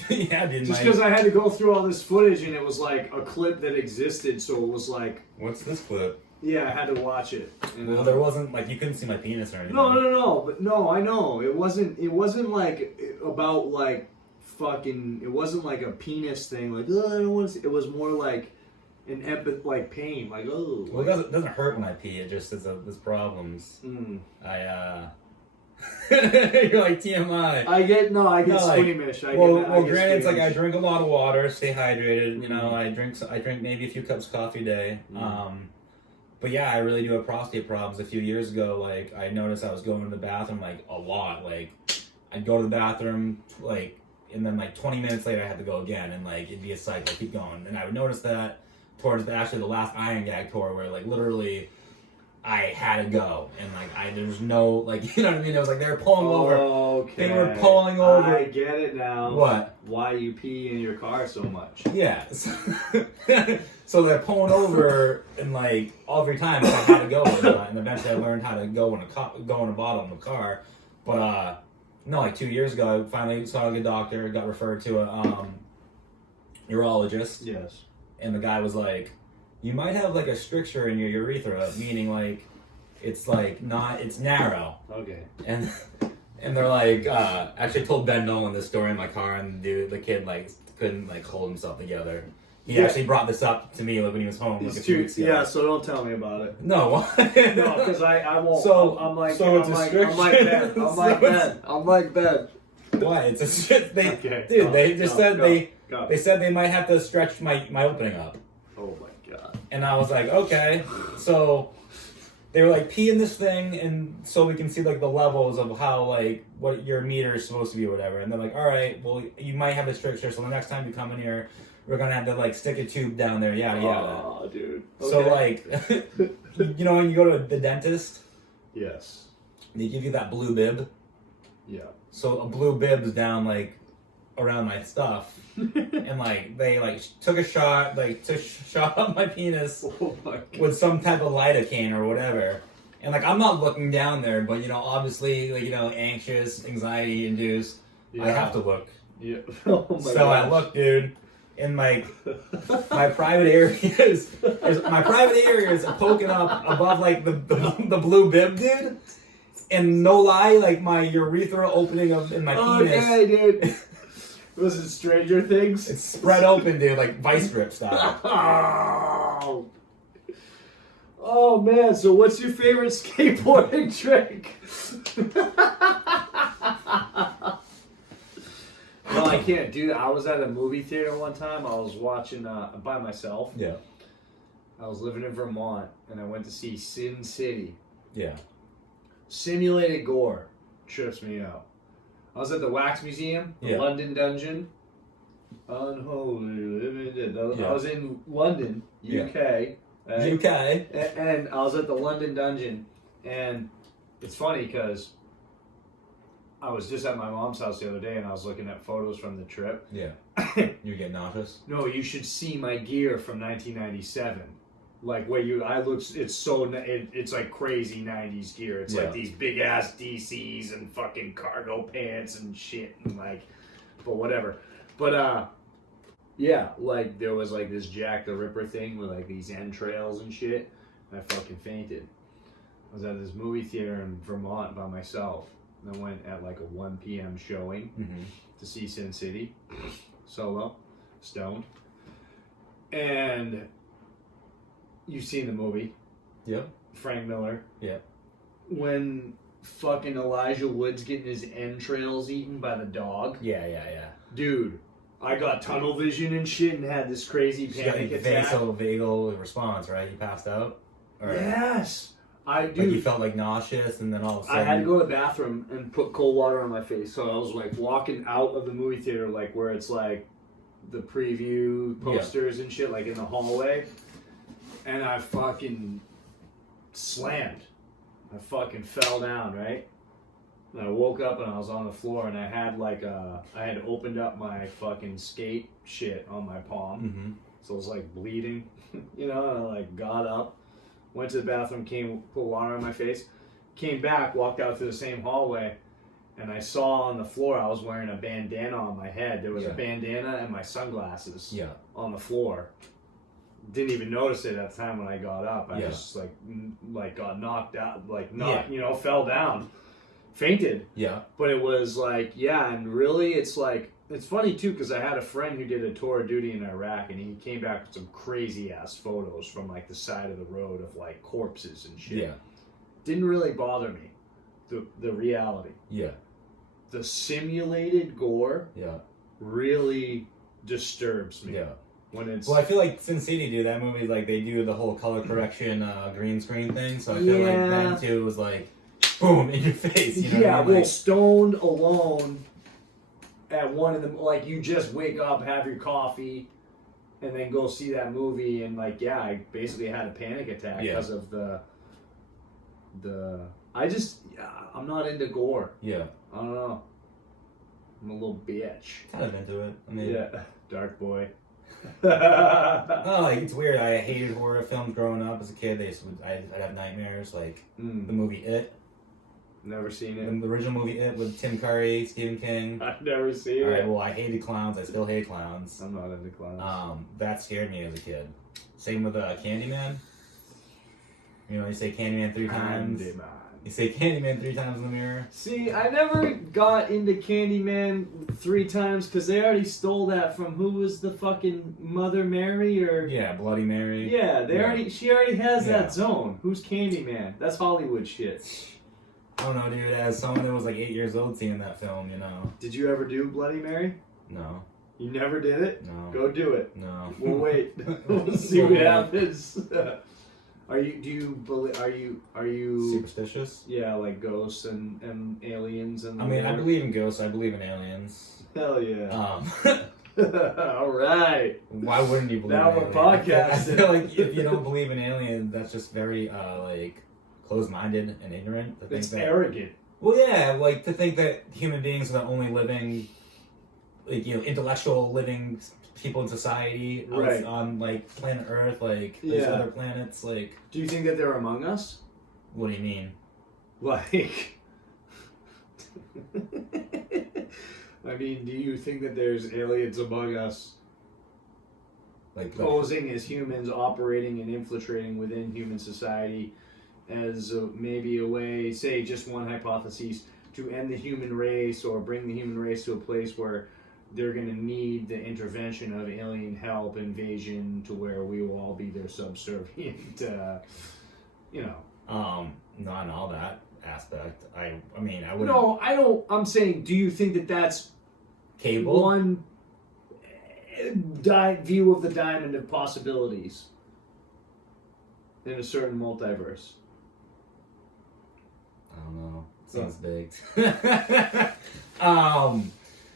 Yeah, dude. Just because I had to go through all this footage and it was like a clip that existed, so it was like... What's this clip? Yeah, I had to watch it. And well, there wasn't, like, you couldn't see my penis or anything. No, but no, I know. It wasn't like about like fucking, it wasn't like a penis thing, like, oh, I don't want to see. It was more like an like pain, like, oh. Well, it doesn't hurt when I pee, it just is there's problems. You're like TMI. I get squeamish. Granted, it's like I drink a lot of water, stay hydrated. You know, I drink maybe a few cups of coffee a day. But yeah, I really do have prostate problems. A few years ago, like I noticed I was going to the bathroom like a lot. Like I'd go to the bathroom like, and then like 20 minutes later I had to go again, and like it'd be a cycle, keep going. And I would notice that towards the last Iron Gag tour, where like literally I had to go, and like there was no like you know what I mean. It was like they were pulling over. Okay. They were pulling over. I get it now. What? Why you pee in your car so much? Yeah. So they're pulling over, and like every time I had to go, and eventually I learned how to go in a bottom of a car. But no, like 2 years ago, I finally saw a good doctor. Got referred to a urologist. Yes. And the guy was like, you might have like a stricture in your urethra, meaning like it's like not, it's narrow. Okay. And they're like, actually I told Ben Nolan this story in my car, and the kid like couldn't like hold himself together. He actually brought this up to me like, when he was home. Like, a few weeks ago. Yeah, so don't tell me about it. No. No, because I won't. So I'm like, so it's a stricture. I'm like Ben. Why? It's a stricture. Okay. Dude, they just said they Go. said they might have to stretch my opening up. Oh my god. And I was like, okay. So they were like, pee in this thing, and so we can see like the levels of how like what your meter is supposed to be or whatever. And they're like, all right, well you might have a stricture, so the next time you come in here, we're gonna have to like stick a tube down there, yada yada. Oh, dude. Okay. So like, you know when you go to the dentist, yes. they give you that blue bib. Yeah. So a blue bib's down like around my stuff. And like they like took a shot up my penis with some type of lidocaine or whatever, and like I'm not looking down there, but you know obviously like you know anxious, anxiety induced, I have to look. Yeah. Oh my so gosh. I look, dude, in like my private areas. My private areas are poking up above like the blue bib, dude. And no lie, like my urethra opening in my penis. Okay, dude. Was it Stranger Things? It's spread open, dude, like vice grip style. Oh man, so what's your favorite skateboarding trick? No, I can't do that. I was at a movie theater one time. I was watching by myself. Yeah. I was living in Vermont, and I went to see Sin City. Yeah. Simulated gore trips me out. I was at the Wax Museum, the London Dungeon. Unholy Living Dead. I was in London, UK. UK. And I was at the London Dungeon. And it's funny because I was just at my mom's house the other day and I was looking at photos from the trip. Yeah. You get nauseous? No, you should see my gear from 1997. Like it's like crazy 90s gear. It's like these big ass DCs and fucking cargo pants and shit and like, but whatever. But yeah, like there was like this Jack the Ripper thing with like these entrails and shit. And I fucking fainted. I was at this movie theater in Vermont by myself. And I went at like a 1 p.m. showing to see Sin City, solo, stoned, and. You've seen the movie. Yeah. Frank Miller. Yeah. When fucking Elijah Wood's getting his entrails eaten by the dog. Yeah. Dude, I got tunnel vision and shit and had this crazy panic attack. Vagal response, right? You passed out? Or, yes. Like you felt like nauseous and then all of a sudden... I had to go to the bathroom and put cold water on my face. So I was like walking out of the movie theater like where it's like the preview posters and shit like in the hallway. And I fucking slammed. I fucking fell down, right? And I woke up and I was on the floor and I had like I had opened up my fucking skate shit on my palm. So it was like bleeding, you know, and I like got up, went to the bathroom, put water on my face, came back, walked out through the same hallway, and I saw on the floor I was wearing a bandana on my head. There was a bandana and my sunglasses on the floor. Didn't even notice it at the time when I got up. I just like got knocked out, you know, fell down, fainted. Yeah. But it was like, and really it's like, it's funny too, because I had a friend who did a tour of duty in Iraq and he came back with some crazy ass photos from like the side of the road of like corpses and shit. Yeah. Didn't really bother me. The reality. Yeah. The simulated gore really disturbs me. Yeah. When it's... Well, I feel like Sin City do that movie, like they do the whole color correction green screen thing, so I feel like then too was like boom in your face. You know what I mean? Well, stoned alone at 1 in the like you just wake up, have your coffee, and then go see that movie, and like I basically had a panic attack because of I'm not into gore. Yeah. I don't know. I'm a little bitch. Kind of into it. I mean, Yeah, dark boy. oh, like it's weird. I hated horror films growing up as a kid. I'd have nightmares. Like the movie It. Never seen it. The original movie It with Tim Curry, Stephen King. I've never seen Alright, it. well, I hated clowns. I still hate clowns. I'm not into clowns. That scared me as a kid. Same with Candyman. You know, you say Candyman 3 times. Candyman. You say Candyman 3 times in the mirror. See, I never got into Candyman 3 times because they already stole that from who was the fucking Mother Mary or Yeah, Bloody Mary. yeah, she already has that zone. Who's Candyman? That's Hollywood shit. I don't know, dude. As someone that was like 8 years old seeing that film, you know. Did you ever do Bloody Mary? No. You never did it? No. Go do it. No. We'll wait. We'll see what happens. Are you Superstitious? yeah, like ghosts and aliens and I mean, I believe in ghosts. I believe in aliens. hell yeah. All right. Why wouldn't you believe Now in we're aliens? I podcasting. feel like if you don't believe in aliens, that's just very like closed-minded and ignorant. To think It's that, arrogant. well, yeah, like to think that human beings are the only living, like intellectual living people in society Right. on like planet Earth, like there's Yeah. other planets. Like, Do you think that they're among us? what do you mean? Like, I mean, do you think that there's aliens among us Like, posing as humans, operating and infiltrating within human society as maybe a way, say, just one hypothesis, to end the human race or bring the human race to a place where they're going to need the intervention of alien help, invasion, to where we will all be their subservient, not in all that aspect. I mean, I wouldn't. No, I don't. I'm saying, do you think that that's Cable. one view of the diamond of possibilities in a certain multiverse? I don't know. Sounds big.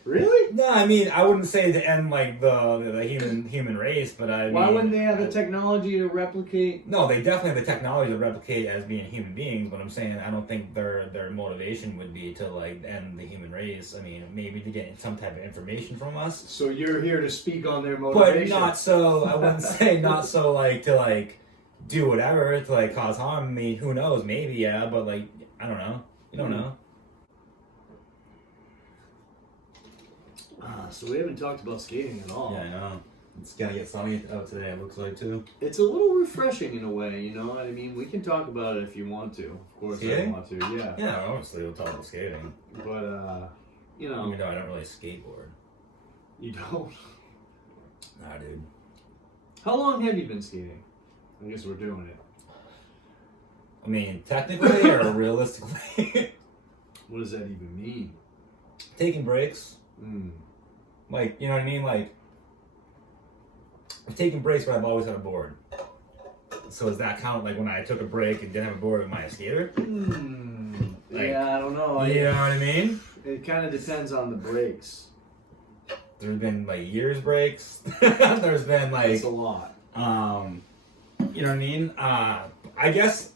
Really? No, I mean, I wouldn't say to end like the human race, but Why wouldn't they have the technology to replicate? No, they definitely have the technology to replicate as being human beings. But I'm saying I don't think their motivation would be to like end the human race. I mean, maybe to get some type of information from us. So you're here to speak on their motivation, But not so. I wouldn't say not so like to like do whatever to like cause harm. I mean, who knows? Maybe yeah, but like I don't know. You don't know. So we haven't talked about skating at all. Yeah, I know. It's gonna get sunny out today. It looks like too. It's a little refreshing in a way, you know. I mean, we can talk about it if you want to. Of course, Skating? I want to. Yeah. Yeah, obviously we'll talk about skating. But you know, Even though I don't really skateboard. you don't. Nah, dude. How long have you been skating? I guess we're doing it. I mean, technically or realistically, What does that even mean? taking breaks. Mm. Like, you know what I mean? Like, I've taken breaks, but I've always had a board. So does that count? Like when I took a break and didn't have a board, am I a skater? Like, Yeah, I don't know. You know what I mean? It kind of depends on the breaks. There's been like years breaks. There's been like It's a lot. you know what I mean? I guess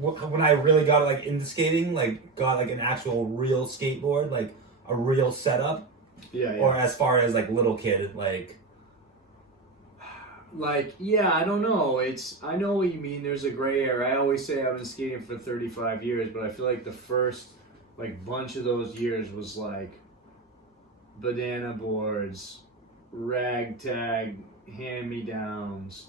when I really got like into skating, like got like an actual real skateboard, like a real setup, Yeah, yeah. or as far as like little kid, like Yeah, I don't know. I know what you mean. There's a gray area. I always say I've been skating for 35 years, but I feel like the first like bunch of those years was like banana boards, ragtag, hand-me-downs.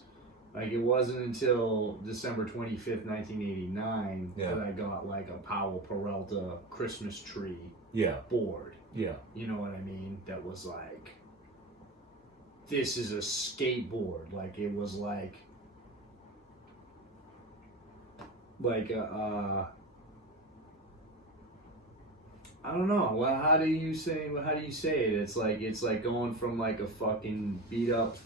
Like it wasn't until December 25th, 1989 that I got like a Powell Peralta Christmas tree board. Yeah. You know what I mean? That was like, this is a skateboard. Like it was like I don't know. Well, how do you say it? It's like going from like a fucking beat up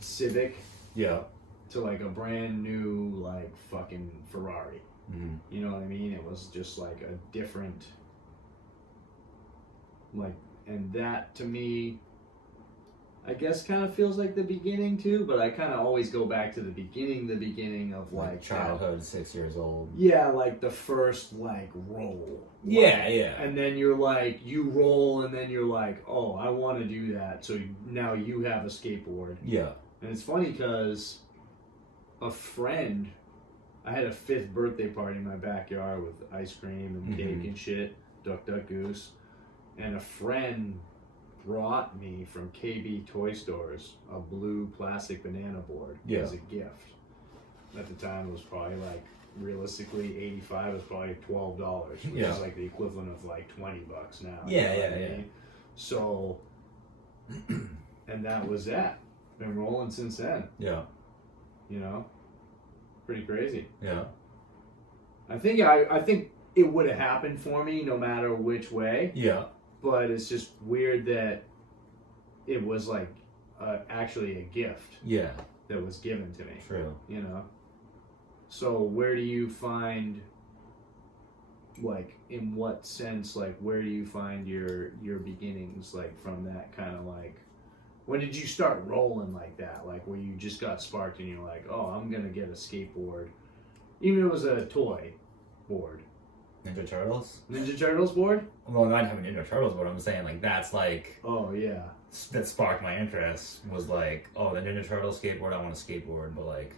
Civic to like a brand new like fucking Ferrari. Mm-hmm. You know what I mean? It was just like a different and that to me I guess kind of feels like the beginning too, but I kind of always go back to the beginning of like childhood, 6 years old. Yeah, like the first like roll. Yeah, yeah. And then you're like, you roll, and then you're like, oh, I want to do that. So now you have a skateboard. Yeah. And it's funny because a friend, I had a 5th birthday party in my backyard with ice cream and cake and shit, duck goose, and a friend brought me from KB Toy Stores a blue plastic banana board as a gift. At the time, it was probably like, realistically, 85 was probably $12, which is like the equivalent of like $20 now. Yeah. So, and that was that. Been rolling since then. Yeah. You know, pretty crazy. Yeah. I think it would have happened for me no matter which way. Yeah. But it's just weird that it was like actually a gift. Yeah. That was given to me. True. You know. So where do you find, like, in what sense, like, where do you find your beginnings, like, from that kind of like, when did you start rolling like that? Like, where you just got sparked and you're like, oh, I'm gonna get a skateboard, even if it was a toy board. Ninja Turtles? Ninja Turtles board? Well, not having Ninja Turtles board, I'm saying, like, that's, like... Oh, yeah. That sparked my interest, was, like, oh, the Ninja Turtles skateboard, I want a skateboard, but, like...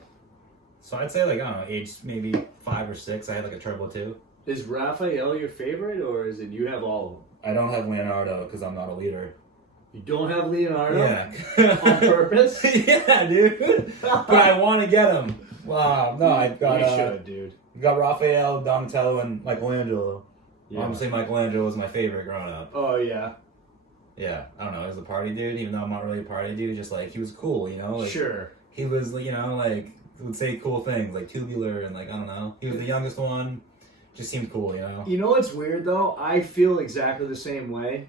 So I'd say, like, I don't know, age maybe 5 or 6, I had, like, a Turbo 2. Is Raphael your favorite, or is it you have all of them? I don't have Leonardo, because I'm not a leader. You don't have Leonardo? Yeah. On purpose? Yeah, dude. But I want to get him. Wow, no, I got... You should, dude. You got Raphael, Donatello, and Michelangelo. Yeah. Obviously, Michelangelo was my favorite growing up. Oh, yeah. Yeah, I don't know, he was a party dude, even though I'm not really a party dude, just, like, he was cool, you know? Like, sure. He was, you know, like, would say cool things, like tubular, and, like, I don't know. He was the youngest one, just seemed cool, you know? You know what's weird, though? I feel exactly the same way.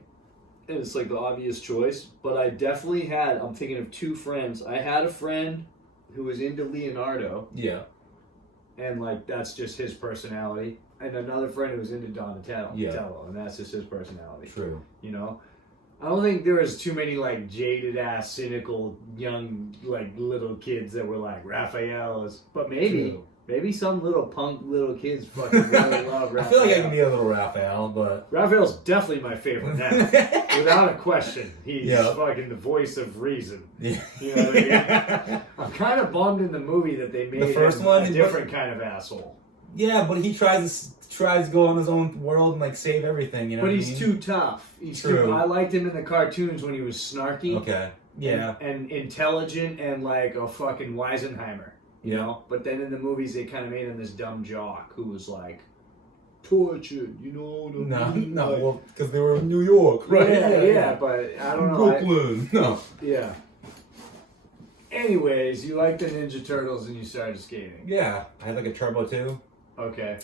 And it's, like, the obvious choice. But I definitely had, I'm thinking of 2 friends. I had a friend who was into Leonardo. Yeah. And, like, that's just his personality. And another friend who was into Donatello. Yeah. And that's just his personality. True. You know? I don't think there was too many, like, jaded-ass, cynical, young, like, little kids that were like, Raphael is... But maybe. True. Maybe some little punk little kids fucking really love Raphael. I feel like I can be a little Raphael, but... Raphael's definitely my favorite now. Without a question. He's fucking the voice of reason. Yeah. You know what I mean? I'm kind of bummed in the movie that they made the first him one, a different kind of asshole. Yeah, but he tries to go on his own world and, like, save everything, you know But what he's I mean? too tough. He's too... I liked him in the cartoons when he was snarky. Okay. Yeah. And intelligent and like a fucking Weisenheimer. You know? But then in the movies, they kind of made him this dumb jock who was like, tortured, you know? No, well, because they were in New York, right? Yeah, but I don't know. Brooklyn. No. Yeah. Anyways, you liked the Ninja Turtles and you started skating. Yeah. I had like a Turbo 2. Okay.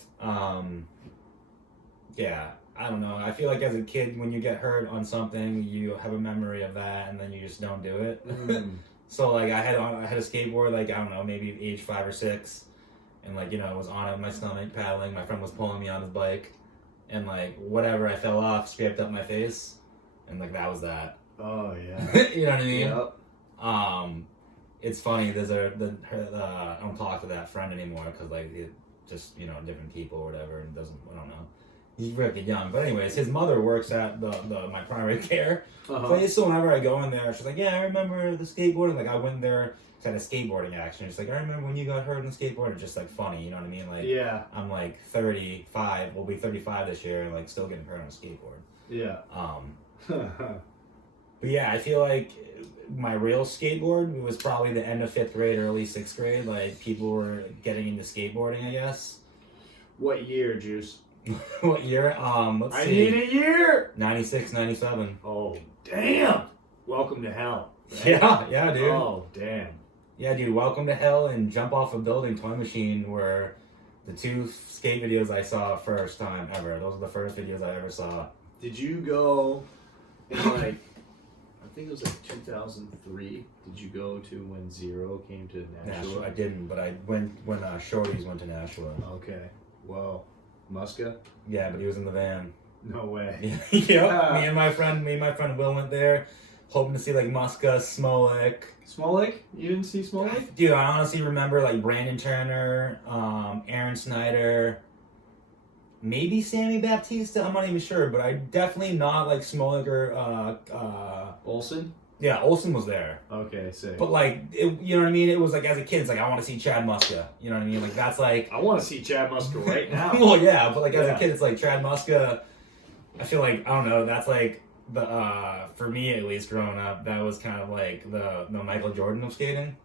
Yeah. I don't know. I feel like as a kid, when you get hurt on something, you have a memory of that, and then you just don't do it. So, like, I had a skateboard, like, I don't know, maybe age 5 or 6, and, like, you know, I was on it with my stomach paddling. My friend was pulling me on his bike, and, like, whatever, I fell off, scraped up my face, and, like, that was that. Oh, yeah. You know what I mean? Yep. It's funny, I don't talk to that friend anymore, because, like, it just, you know, different people or whatever, and doesn't, I don't know. He's really young, but anyways, his mother works at my primary care place. So whenever I go in there, she's like, "Yeah, I remember the skateboarding." Like I went there, she had a skateboarding accident. She's like, "I remember when you got hurt on the skateboard." It's just like funny, you know what I mean? Like, yeah, I'm like 35, we'll be 35 this year, and like still getting hurt on a skateboard. Yeah. But yeah, I feel like my real skateboard was probably the end of 5th grade, early 6th grade. Like people were getting into skateboarding, I guess. What year, Juice? What year? Let's I see. need a year! 96, 97. Oh, damn! Welcome to hell. Right? Yeah, dude. Oh, damn. Yeah, dude, Welcome to Hell and Jump Off a Building Toy Machine were the 2 skate videos I saw first time ever. Those are the first videos I ever saw. Did you go in, like, I think it was like 2003. Did you go to when Zero came to Nashua? I didn't, but I went when Shorties went to Nashua. Okay. Whoa. Muska? Yeah, but he was in the van. No way. Yeah. Me and my friend Will went there. hoping to see like Muska, Smolik. Smolik? You didn't see Smolik? Dude, I honestly remember like Brandon Turner, Aaron Snyder, maybe Sammy Baptista. I'm not even sure, but I definitely not like Smolik or Olsen? Yeah, Olsen was there. Okay, sick. But like, you know what I mean? It was like as a kid, it's like I want to see Chad Muska. You know what I mean? Like that's like I want to see Chad Muska right now. well, yeah, but like as a kid, it's like Chad Muska. I feel like I don't know. That's like the for me at least growing up, that was kind of like the Michael Jordan of skating,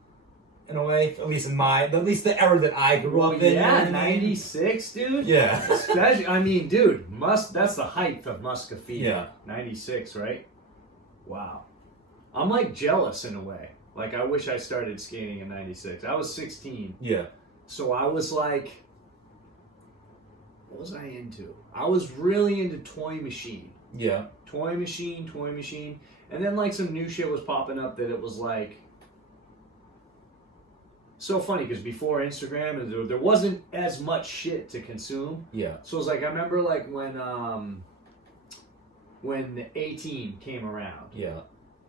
in a way. At least the era that I grew up in. Yeah, you know what I mean? 96, dude. Yeah. Especially, I mean, dude, that's the height of Muska feet. Yeah. 96, right? Wow. I'm like jealous in a way. Like I wish I started skating in 96. I was 16. Yeah. So I was like, what was I into? I was really into Toy Machine. Yeah. Toy Machine. And then like some new shit was popping up that it was like, so funny because before Instagram, there wasn't as much shit to consume. Yeah. So it was like, I remember like when the A-Team came around. Yeah.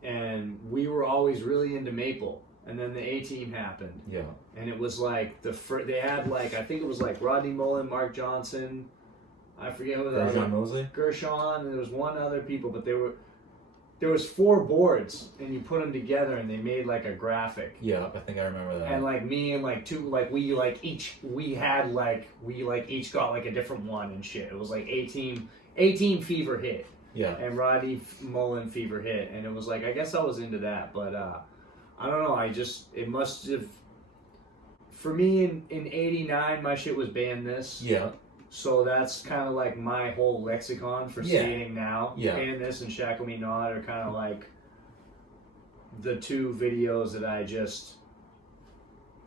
And we were always really into Maple. And then the A-Team happened. Yeah. And it was like, they had like, I think it was like Rodney Mullen, Mark Johnson, I forget who the Gershon Mosley? Gershon, and there was one other people, but there was 4 boards, and you put them together, and they made like a graphic. Yeah, I think I remember that. And like me and like two, like we each got like a different one and shit. It was like A-Team Fever Hit. Yeah. And Rodney Mullen Fever Hit, and it was like, I guess I was into that, but I don't know. It must have. For me in '89, my shit was Ban This. Yeah. So that's kind of like my whole lexicon for skating now. Yeah. Ban This and Shackle Me Not are kind of like the 2 videos that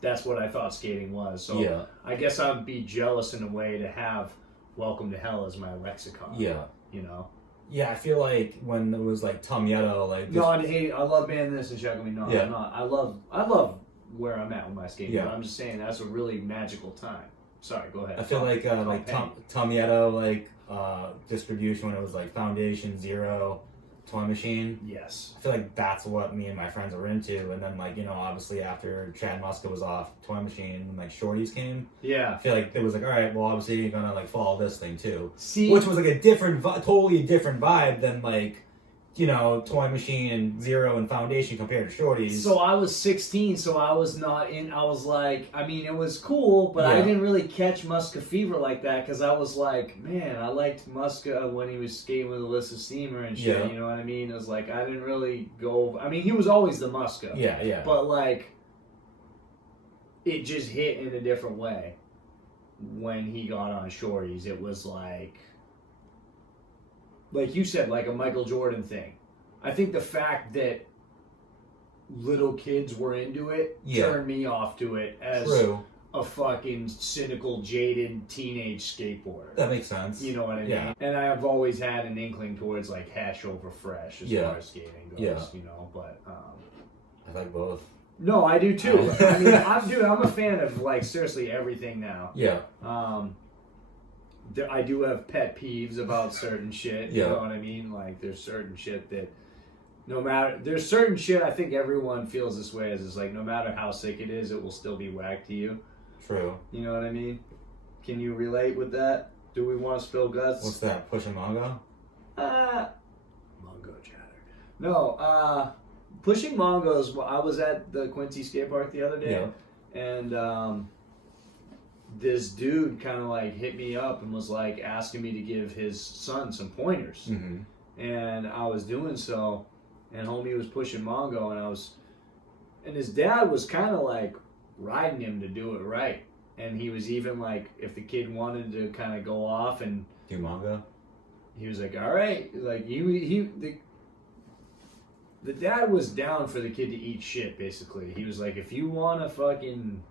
that's what I thought skating was. So yeah. I guess I'd be jealous in a way to have Welcome to Hell as my lexicon. Yeah. You know? Yeah, I feel like when it was like Tom Yetto, like No, I love Ban This and Shackle Me Not. Yeah. I'm not. I love where I'm at with my skating. Yeah. But I'm just saying that's a really magical time. Sorry, go ahead. I feel like Tom Yetto, distribution when it was like Foundation, Zero, Toy Machine. Yes. I feel like that's what me and my friends were into, and then obviously after Chad Muska was off Toy Machine, and like Shorties came. Yeah. I feel like it was like, all right, well obviously you're gonna like follow this thing too. See, which was like a totally different vibe than like, Toy Machine and Zero and Foundation compared to Shorties. So I was 16, so I was not in. I was like, I mean, it was cool, but I didn't really catch Muska fever like that because I was like, man, I liked Muska when he was skating with Alyssa Steamer and shit. Yeah. You know what I mean? It was like I didn't really go. I mean, he was always the Muska. Yeah, yeah. But like, it just hit in a different way when he got on Shorties. It was like you said, like a Michael Jordan thing. I think the fact that little kids were into it turned me off to it as a fucking cynical, jaded teenage skateboarder. That makes sense. You know what I mean? Yeah. And I've always had an inkling towards like Hesh over Fresh as far as skating goes. You know, but I like both. No, I do too. I mean, I'm a fan of like seriously everything now. Yeah. I do have pet peeves about certain shit. You Yeah. know what I mean? Like, there's certain shit that there's certain shit I think everyone feels this way is like, no matter how sick it is, it will still be whack to you. True. You know what I mean? Can you relate with that? Do we want to spill guts? What's that? Pushing Mongo? Mongochatter. No, Pushing Mongos, I was at the Quincy skate park the other day. Yeah. And, this dude kind of like hit me up and was like asking me to give his son some pointers. Mm-hmm. And I was doing so, and homie was pushing Mongo, and his dad was kind of like riding him to do it right. And he was even like, if the kid wanted to kind of go off and do Mongo, he was like, all right. Like the dad was down for the kid to eat shit, basically. He was like, if you want to fucking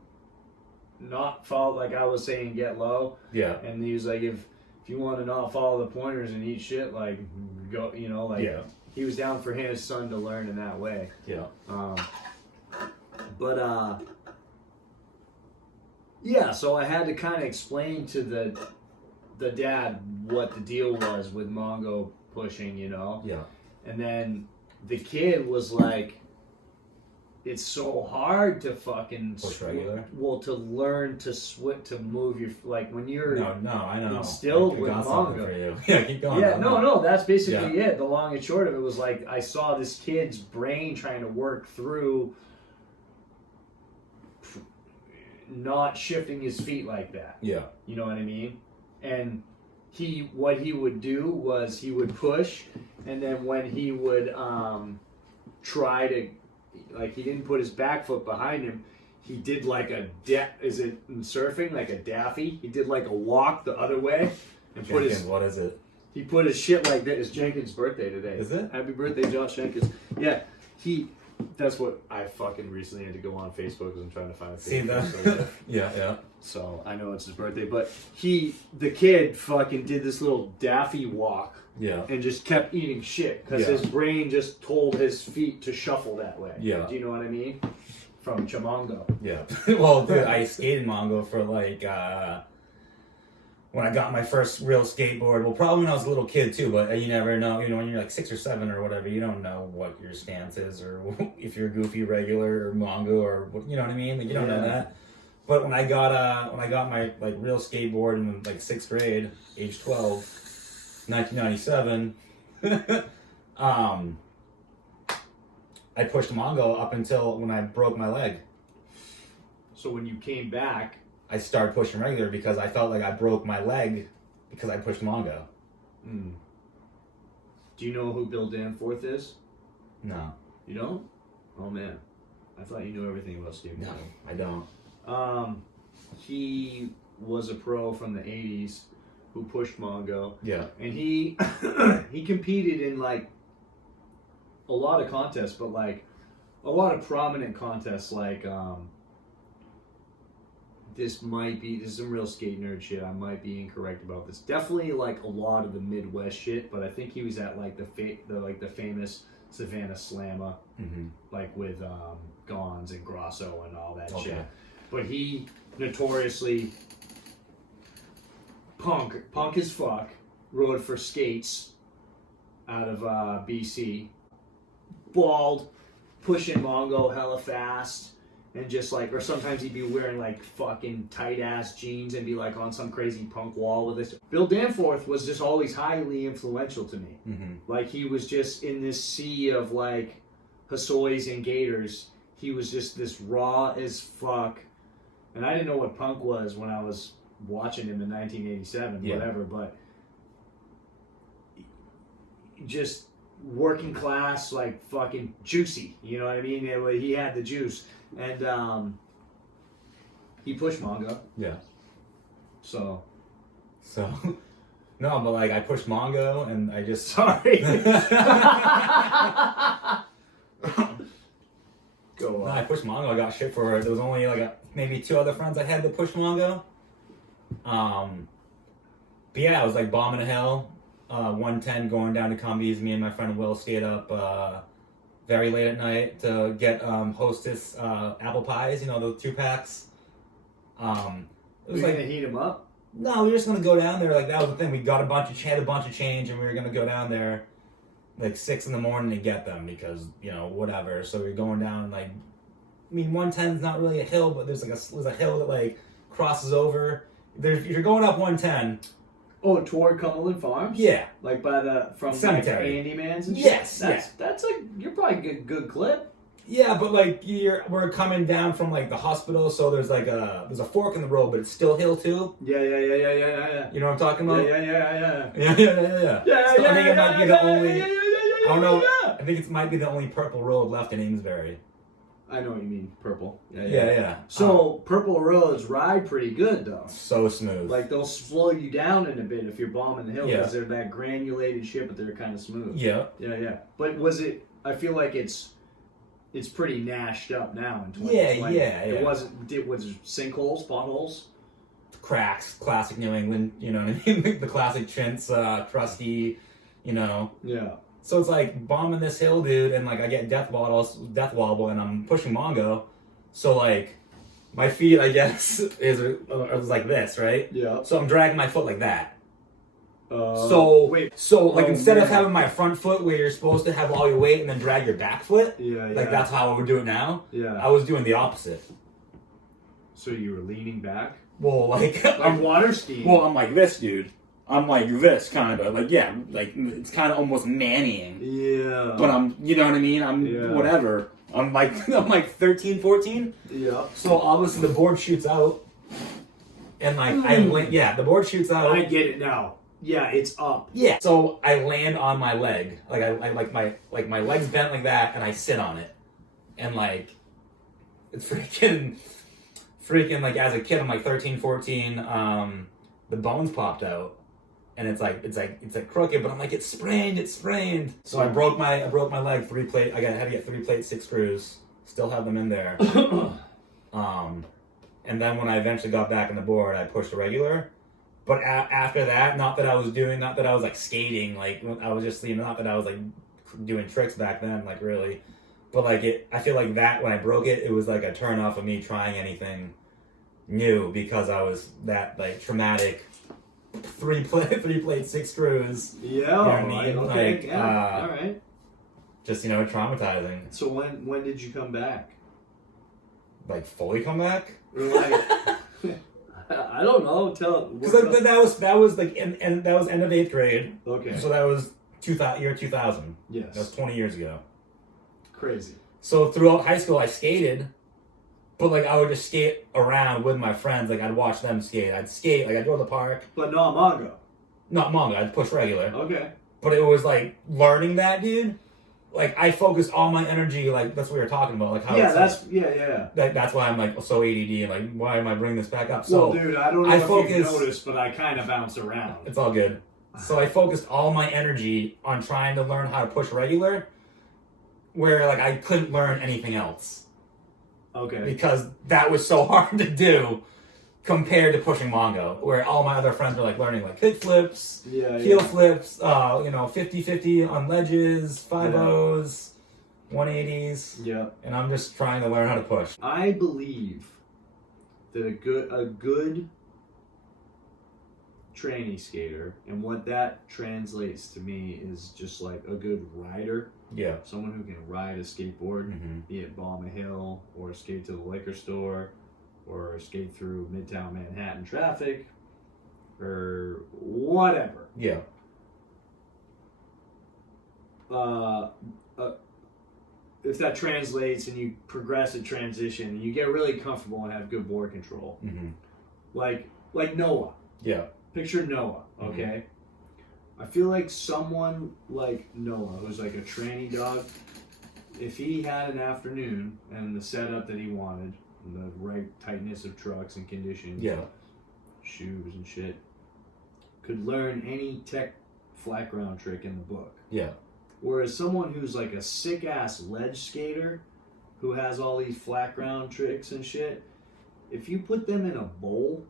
not follow, like I was saying, get low. Yeah. And he was like, if you want to not follow the pointers and eat shit, like go, he was down for his son to learn in that way. Yeah. So I had to kind of explain to the dad what the deal was with Mongo pushing, Yeah. And then the kid was like, it's so hard to fucking Push regular? Well, to learn to to move your, like when you're No, I know. instilled I with got something manga. For you. Yeah, keep going. Yeah, no, that's basically it. The long and short of it was like I saw this kid's brain trying to work through not shifting his feet like that. Yeah. You know what I mean? And what he would do was he would push, and then when he would try to, like, he didn't put his back foot behind him, he did like is it in surfing, like a daffy? He did like a walk the other way and Jenkins, what is it? He put his shit like that. It's Jenkins' birthday today. Is it? Happy birthday, Josh Jenkins. Yeah, that's what I fucking recently had to go on Facebook because I'm trying to find a See that? Facebook. Yeah. So I know it's his birthday, but the kid fucking did this little daffy walk. Yeah. And just kept eating shit because his brain just told his feet to shuffle that way. Yeah. Do you know what I mean? From Chamongo. Yeah. Well, dude, I skated Mongo for like when I got my first real skateboard. Well, probably when I was a little kid too, but you never know. You know, when you're like 6 or 7 or whatever, you don't know what your stance is or if you're goofy, regular, or Mongo, or you know what I mean. Like you don't know that. But when I got my like real skateboard in like 6th grade, age 12. 1997, I pushed Mongo up until when I broke my leg. So when you came back, I started pushing regular because I felt like I broke my leg because I pushed Mongo. Do you know who Bill Danforth is? No. You don't? Oh man, I thought you knew everything about skateboarding. No, I don't. He was a pro from the 80s who pushed Mongo. Yeah. And he he competed in like a lot of contests, but like a lot of prominent contests like this is some real skate nerd shit. I might be incorrect about this. Definitely like a lot of the Midwest shit, but I think he was at like the famous Savannah Slamma, like with Gons and Grosso and all that shit. But he notoriously punk as fuck, rode for skates out of BC, bald, pushing Mongo hella fast, and just like, or sometimes he'd be wearing like fucking tight ass jeans and be like on some crazy punk wall with this. Bill Danforth was just always highly influential to me. Like he was just in this sea of like Hossois and Gators. He was just this raw as fuck, and I didn't know what punk was when I was watching him in 1987, whatever, but just working class, like fucking juicy, you know what I mean? He had the juice, and he pushed Mongo. Yeah. So, no, but like I pushed Mongo and I just sorry. Go on. No, I pushed Mongo. I got shit for it. There was only like maybe 2 other friends I had that pushed Mongo. But yeah, I was like bombing a hill, 110 going down to Cumbies. Me and my friend Will stayed up very late at night to get Hostess apple pies, you know, the 2-packs. It was We're like gonna heat him up? No, we were just gonna go down there. Like that was the thing. We got had a bunch of change, and we were gonna go down there like 6 in the morning to get them because whatever. So we were going down like, I mean, 110 is not really a hill, but there's a hill that like crosses over. If you're going up 110. Oh, toward Cumberland Farms? Yeah. Like from cemetery. Like Handyman's and shit? Yes. That's like, you're probably good clip. Yeah, but like we're coming down from like the hospital, so there's a fork in the road, but it's still hill too. Yeah. You know what I'm talking about? Yeah. Yeah. So I think it might be the only. I don't know. I think it might be the only purple road left in Amesbury. I know what you mean, purple. Yeah. So purple roads ride pretty good though. So smooth. Like they'll slow you down in a bit if you're bombing the hill because Yeah. they're that granulated shit, but they're kind of smooth. Yeah. But was it? I feel like it's pretty gnashed up now in 2020. Yeah. It wasn't. It was sinkholes, potholes. Cracks, classic New England. You know what I mean? The classic chintz, crusty. Yeah. So it's like bombing this hill, dude, and like I get death wobble, and I'm pushing Mongo. So like my feet, I guess, is like this, right? Yeah. So I'm dragging my foot like that. So instead of man. having my front foot where you're supposed to have all your weight and then drag your back foot, Yeah. that's how I would do it now. Yeah. I was doing the opposite. So you were leaning back? Well, Like water skiing. Well, I'm like this, dude. I'm like this, kind of. It's kind of almost nannying. Yeah. But you know what I mean? I'm whatever. I'm like 13, 14. Yeah. So obviously the board shoots out. And the board shoots out. I get it now. Yeah, it's up. Yeah. So I land on my leg. My leg's bent like that and I sit on it. And it's freaking as a kid, I'm 13, 14, the bones popped out. And it's crooked, but I'm like, it's sprained. So I broke my leg, 3 plate. I had to get 3 plate, 6 screws. Still have them in there. And then when I eventually got back on the board, I pushed a regular. But after that, not that I was skating, I was just, not that I was doing tricks back then, really. But I feel like that when I broke it, it was a turn off of me trying anything new because I was that traumatic. 3 plate, 6 screws. Yeah. You know what I mean? Okay. All right. Just traumatizing. So when did you come back? Fully come back? I don't know. Because that was and that was end of 8th grade. Okay. So that was year 2000. Yes. That was 20 years ago. Crazy. So throughout high school, I skated. But I would just skate around with my friends. I'd watch them skate. I'd skate. I'd go to the park. But not Mongo. Not Mongo. I'd push regular. Okay. But it was learning that, dude. I focused all my energy. That's what we were talking about. How that's why I'm so ADD and why am I bringing this back up? So, well, dude, I don't know if you've noticed, but I kind of bounce around. It's all good. So I focused all my energy on trying to learn how to push regular, where I couldn't learn anything else. Okay. Because that was so hard to do compared to pushing Mongo, where all my other friends were learning kick flips, heel flips, 50-50 on ledges, 5-0s, 180s. Yeah. And I'm just trying to learn how to push. I believe that a good trainee skater, and what that translates to me is just a good rider. Yeah. Someone who can ride a skateboard, be it bomb a hill, or skate to the liquor store, or skate through Midtown Manhattan traffic, or whatever. Yeah. If that translates and you progress a transition, and you get really comfortable and have good board control, like Noah. Yeah. Picture Noah, okay? I feel like someone like Noah, who's a trainee dog, if he had an afternoon and the setup that he wanted, and the right tightness of trucks and conditions, shoes and shit, could learn any tech flat ground trick in the book. Yeah. Whereas someone who's a sick-ass ledge skater, who has all these flat ground tricks and shit, if you put them in a bowl,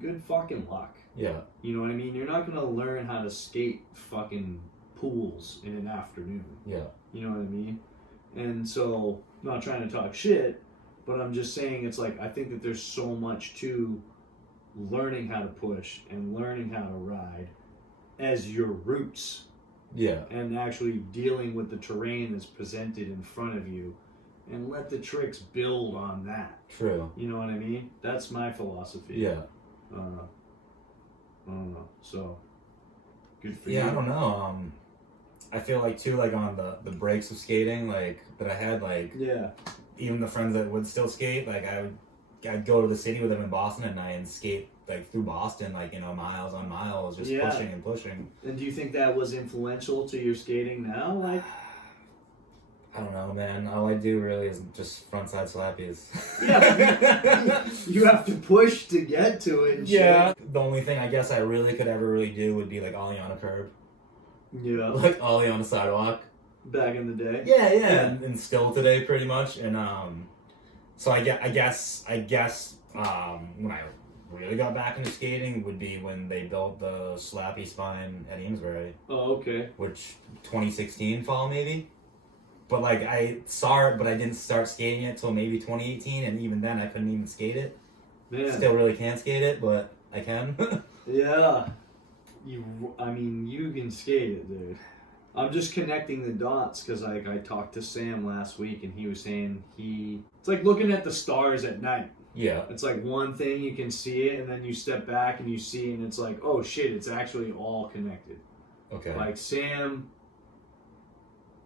good fucking luck. Yeah. You know what I mean? You're not gonna learn how to skate fucking pools in an afternoon. Yeah. You know what I mean? And so, not trying to talk shit, but I'm just saying it's I think that there's so much to learning how to push and learning how to ride as your roots. Yeah. And actually dealing with the terrain that's presented in front of you, and let the tricks build on that. True. You know what I mean? That's my philosophy. Yeah. I don't know. So, good for you. Yeah, I don't know. I feel too, on the breaks of skating, that I had, even the friends that would still skate, I'd go to the city with them in Boston at night and skate, through Boston, miles on miles, just pushing and pushing. And do you think that was influential to your skating now? I don't know, man. All I do really is just frontside slappies. Yeah. You have to push to get to it and shit. The only thing I guess I really could ever do would be ollie on a curb. Yeah. Ollie on a sidewalk. Back in the day. Yeah. And still today pretty much. And so I guess when I really got back into skating would be when they built the slappy spine at Amesbury. Oh, okay. Which 2016 fall maybe. But I saw it, but I didn't start skating it till maybe 2018, and even then I couldn't even skate it. Man. Still really can't skate it, but I can. Yeah. You can skate it, dude. I'm just connecting the dots because I talked to Sam last week and he was saying it's like looking at the stars at night. Yeah. It's like one thing, you can see it, and then you step back and you see it, and it's like, oh shit, it's actually all connected. Okay. Like Sam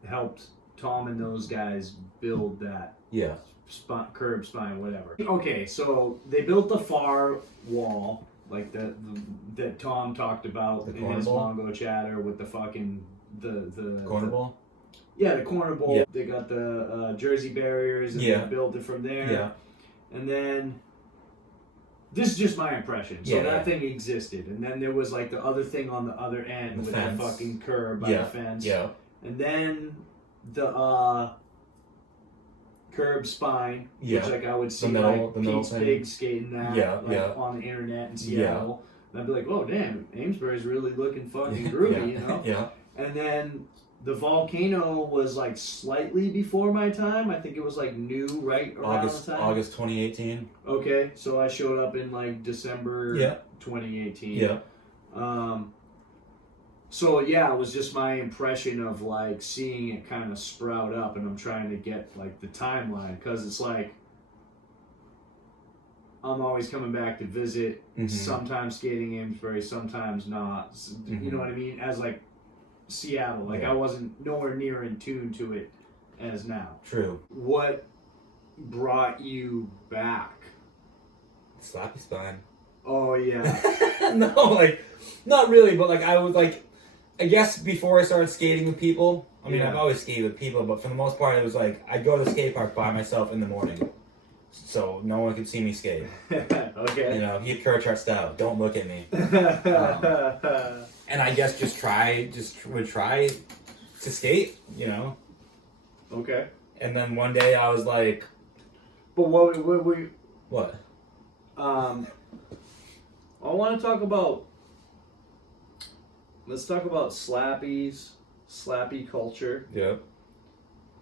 helped Tom and those guys build that curb spine, whatever. Okay, so they built the far wall, like that Tom talked about in his Mongochatter with the fucking the corner ball. Yeah, the corner bowl. Yeah. They got the Jersey barriers and they built it from there. Yeah. And then, this is just my impression. So that thing existed. And then there was like the other thing on the other end with the fucking curb by the fence. Yeah. And then the curb spine, which like I would see Pete's Pig skating that on the internet in Seattle. And I'd be like, oh damn, Amesbury's really looking fucking groovy, you know? Yeah. And then the volcano was like slightly before my time. I think it was like new right around the time. August 2018. Okay, so I showed up in like December 2018. Yeah. So yeah, it was just my impression of like seeing it kind of sprout up, and I'm trying to get like the timeline because it's like I'm always coming back to visit. Sometimes skating Amesbury, sometimes not. You know what I mean? As like Seattle, like I wasn't nowhere near in tune to it as now. True. What brought you back? Slappy spine. Oh yeah. No, like not really, but like I was like, I guess before I started skating with people. I mean, I've always skated with people, but for the most part, it was like I'd go to the skate park by myself in the morning, so no one could see me skate. Okay. You know, Heath Kirchart style. Don't look at me. And I guess would try to skate, you know. Okay. And then one day I was like, but what? I want to talk about. Let's talk about slappies, slappy culture. Yeah.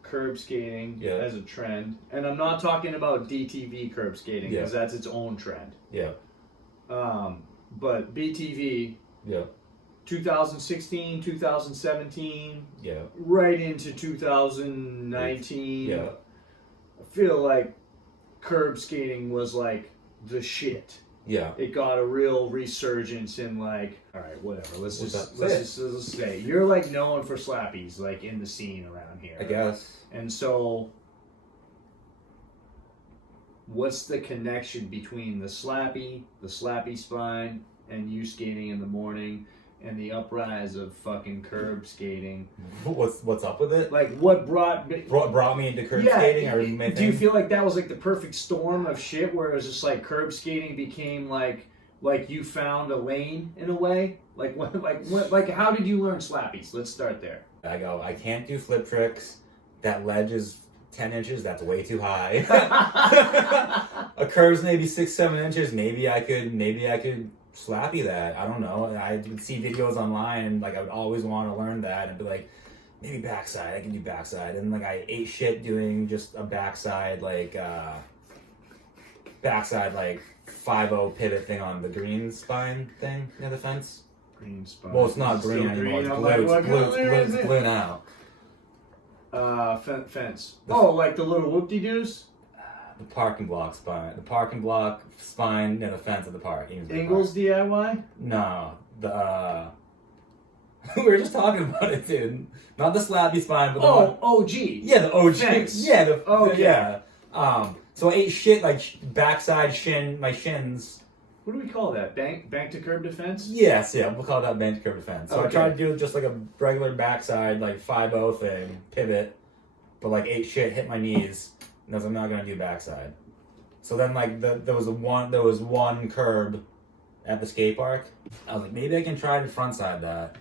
Curb skating as a trend, and I'm not talking about DTV curb skating because that's its own trend. Yeah. But BTV. Yeah. 2016, 2017, right into 2019. Yeah. I feel like curb skating was like the shit. Yeah. It got a real resurgence in like, all right, whatever. Let's just say you're like known for slappies like in the scene around here. I guess. And so what's the connection between the slappy spine, and you skating in the morning? And the uprise of fucking curb skating. What's up with it? Like, what brought me into curb skating? Do you feel like that was like the perfect storm of shit, where it was just like curb skating became like you found a lane in a way? Like how did you learn slappies? Let's start there. I can't do flip tricks. That ledge is 10 inches. That's way too high. A curve's maybe 6-7 inches. Maybe I could slappy that. I don't know. I would see videos online and like I would always want to learn that and be like, maybe backside. I can do backside. And like I ate shit doing just a backside like 5-0 pivot thing on the green spine thing near the fence. Green spine. Well, it's not green anymore. It's blue. It's blue now. Fence. Like the little whoop-de-doos? The parking block spine near the fence of the park. Ingles DIY? No, we were just talking about it, dude. Not the slappy spine, but the OG. Yeah, the OG. Fence. Yeah, so I ate shit like backside my shins. What do we call that? Bank to curb defense? Yes, we'll call that bank to curb defense. So I tried to do just like a regular backside like 5-0 thing, pivot, but like ate shit, hit my knees. And I was like, I'm not gonna do backside. So then like there was one curb at the skate park. I was like, maybe I can try to frontside that,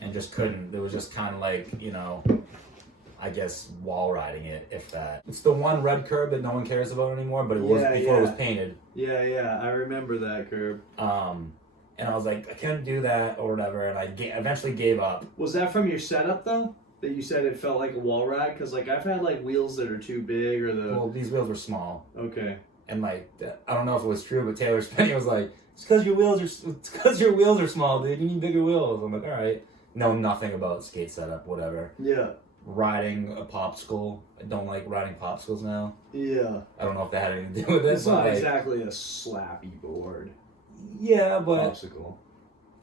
and just couldn't. It was just kind of like, you know, I guess wall riding it, if that. It's the one red curb that no one cares about anymore, but it was before it was painted. Yeah, I remember that curb. And I was like, I couldn't do that or whatever, and I eventually gave up. Was that from your setup though? That you said it felt like a wall ride? Because like I've had like wheels that are too big or Well, these wheels were small. Okay. And like, I don't know if it was true, but Taylor Spinney was like, it's because your wheels are small, dude. You need bigger wheels. I'm like, all right. Know nothing about skate setup, whatever. Yeah. Riding a popsicle. I don't like riding popsicles now. Yeah. I don't know if that had anything to do with it. It's but not like, exactly a slappy board. Yeah, but Popsicle.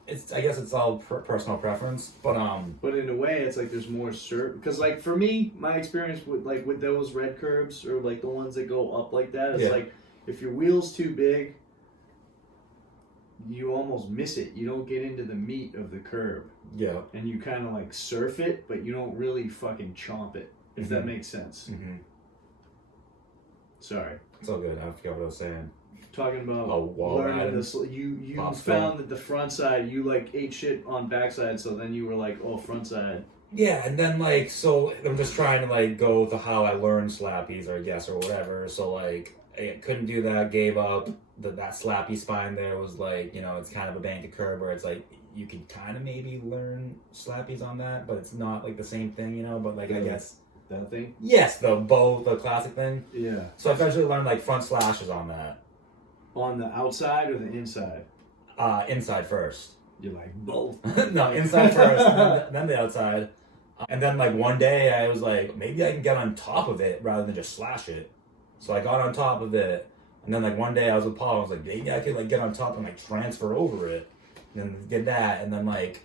I guess it's all personal preference. But But in a way, it's like there's more because like for me, my experience with those red curbs or like the ones that go up like that, it's like if your wheel's too big, you almost miss it. You don't get into the meat of the curb. Yeah. And you kind of like surf it, but you don't really fucking chomp it. If that makes sense. Mm-hmm. Sorry. It's all good. I forgot what I was saying. Talking about wall learning riding. this, you Popsicle. found that the front side, you like ate shit on backside, so then you were like, oh, front side. Yeah, and then like, so I'm just trying to like go to how I learned slappies, or I guess, or whatever. So like, I couldn't do that, gave up. That slappy spine there was like, you know, it's kind of a bank of curb where it's like, you could kind of maybe learn slappies on that, but it's not like the same thing, you know, but like, I guess. That thing? Yes, the classic thing. Yeah. So I eventually learned like front slashes on that. On the outside or the inside? Inside first. You're like, both. No, inside first, and then the outside. And then like one day I was like, maybe I can get on top of it rather than just slash it. So I got on top of it. And then like one day I was with Paul, I was like, maybe I could like get on top and like transfer over it. And then did that, and then like,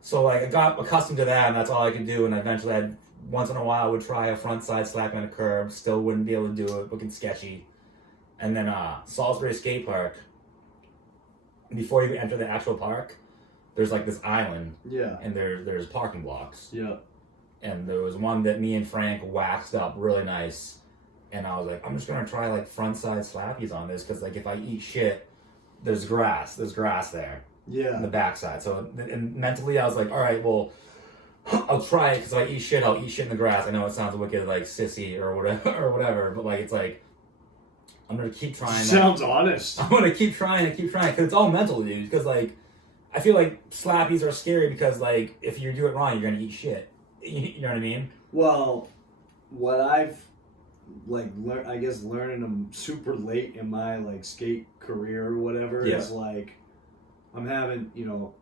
so like I got accustomed to that, and that's all I could do. And eventually, once in a while, I would try a front side slap on a curb. Still wouldn't be able to do it, looking sketchy. And then Salisbury Skate Park. Before you enter the actual park, there's like this island. Yeah. And there's parking blocks. Yeah. And there was one that me and Frank waxed up really nice. And I was like, I'm just gonna try like front side slappies on this, because like if I eat shit, there's grass there. Yeah. On the backside. So and mentally I was like, all right, well, I'll try it, because if I eat shit, I'll eat shit in the grass. I know it sounds wicked, like sissy or whatever, but like it's like, I'm gonna keep trying. Sounds honest. I'm gonna keep trying, because it's all mental, dude. Because like, I feel like slappies are scary because like if you do it wrong, you're gonna eat shit. You know what I mean? Well, what I've like learned, I guess learning them super late in my like skate career or whatever is like, I'm having, you know,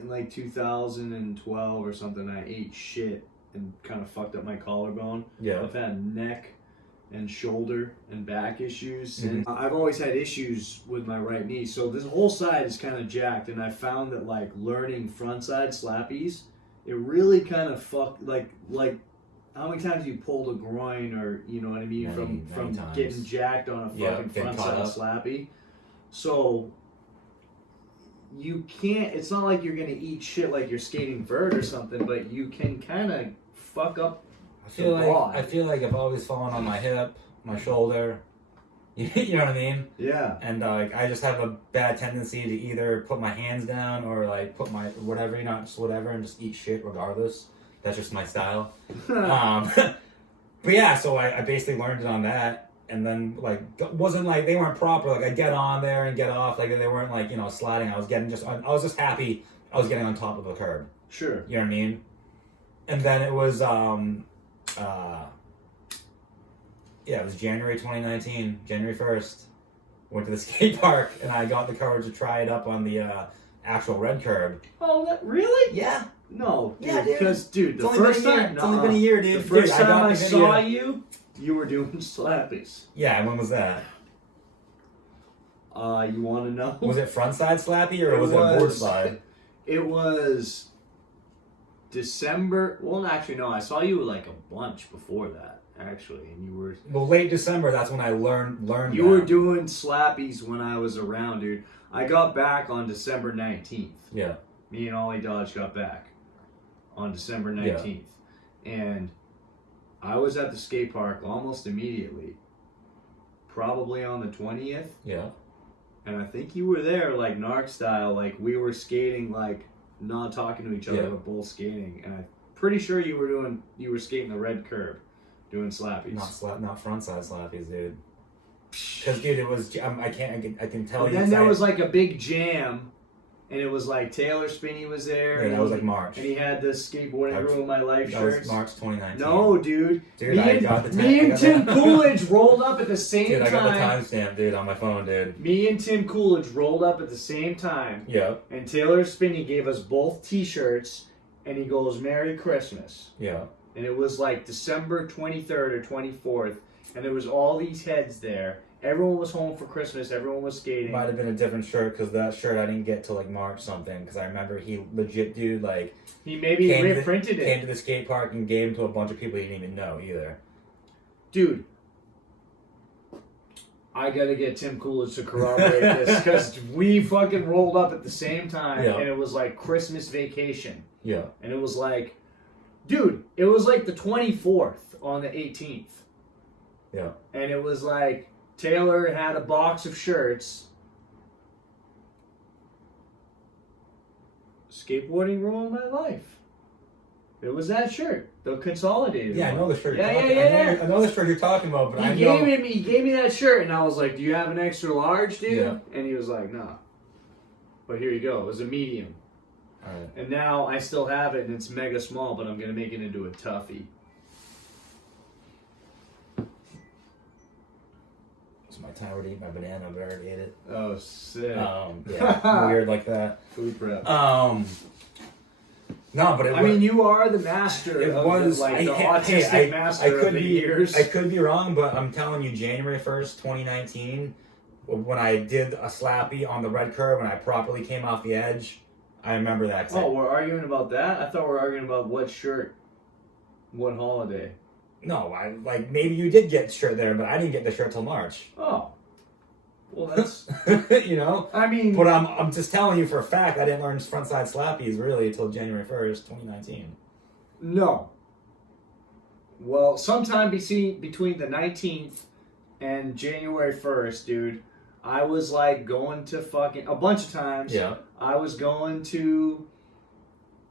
in like 2012 or something, I ate shit and kind of fucked up my collarbone. Yeah. I've had neck and shoulder and back issues since. I've always had issues with my right knee, so this whole side is kind of jacked, and I found that like learning front side slappies, it really kind of fucked, like how many times you pulled a groin, or you know what I mean, from times. Getting jacked on a fucking front side slappy. So you can't, it's not like you're gonna eat shit like you're skating vert or something, but you can kind of fuck up. I feel like I've always fallen on my hip, my shoulder. You know what I mean? Yeah. And like I just have a bad tendency to either put my hands down or like put my whatever, you know, just whatever, and just eat shit regardless. That's just my style. But yeah, so I basically learned it on that, and then like wasn't like they weren't proper. Like I get on there and get off. Like they weren't like, you know, sliding. I was just happy I was getting on top of a curb. Sure. You know what I mean? And then it was it was January 2019, January 1st. Went to the skate park, and I got the courage to try it up on the actual red curb. Oh, really? Yeah. No, dude, yeah, dude. Because, dude, the first time... It's only been a year, dude. The first time I saw you, you were doing slappies. Yeah, when was that? You want to know? Was it frontside slappy, or was it a board slide? It was December... Well, actually, no. I saw you like a bunch before that, actually, and you were... Well, late December, that's when I learned You were doing slappies when I was around, dude. I got back on December 19th. Yeah. Me and Ollie Dodge got back on December 19th. Yeah. And I was at the skate park almost immediately. Probably on the 20th. Yeah. And I think you were there like narc style, like we were skating, like not talking to each other, but both skating. And I'm pretty sure you were skating the red curb, doing slappies. Not frontside slappies, dude. Because dude, it was I can tell you. Then there was like a big jam, and it was like Taylor Spinney was there. Yeah, that was like March. And he had the skateboarding ruin my life that shirts. was March 2019. No, dude. Dude, Me and Tim Coolidge rolled up at the same time. Dude, I got the timestamp, dude, on my phone, dude. Me and Tim Coolidge rolled up at the same time. Yeah. And Taylor Spinney gave us both T-shirts, and he goes, "Merry Christmas." Yeah. And it was like December 23rd or 24th, and there was all these heads there. Everyone was home for Christmas. Everyone was skating. Might have been a different shirt because that shirt I didn't get till like March something. Because I remember he legit, dude, like He maybe reprinted it. Came to the skate park and gave him to a bunch of people he didn't even know either. Dude, I gotta get Tim Coolidge to corroborate this because we fucking rolled up at the same time, Yeah. and it was like Christmas vacation. Yeah. And it was like, dude, it was like the 24th on the 18th. Yeah. And it was like Taylor had a box of shirts. Skateboarding ruined my life. It was that shirt, the consolidated Yeah, one. I know the shirt. Yeah. I know the shirt you're talking about, but He gave me that shirt, and I was like, "Do you have an extra large, dude?" Yeah. And he was like, "Nah." But here you go. It was a medium. All right. And now I still have it, and it's mega small, but I'm gonna make it into a toughie. It's my time to eat my banana, but I already ate it. Oh, sick. Yeah, weird like that. Food prep. No, but I mean, you are the master. It of was the autistic master of the years. I could be wrong, but I'm telling you, January 1st, 2019, when I did a slappy on the red curve and I properly came off the edge, I remember that. Oh, we're arguing about that? I thought we were arguing about what shirt, what holiday. No, maybe you did get the shirt there, but I didn't get the shirt till March. Oh. Well, that's... You know? I mean... But I'm just telling you for a fact I didn't learn frontside slappies really until January 1st, 2019. No. Well, sometime between the 19th and January 1st, dude, I was like going to fucking... A bunch of times. Yeah. I was going to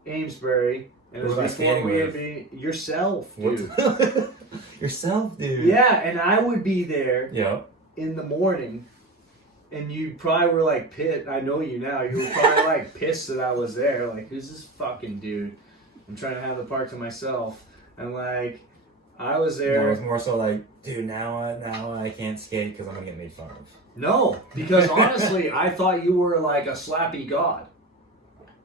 Amesbury, and it was before we had been... Yourself, dude. Yourself, dude. Yeah, and I would be there Yeah. in the morning, and you probably were like pissed. I know you now. You were probably like pissed that I was there. Like, who's this fucking dude? I'm trying to have the park to myself. And like, I was there. No, it was more so like, dude, now I can't skate because I'm going to get made fun of. No, because honestly, I thought you were like a slappy god.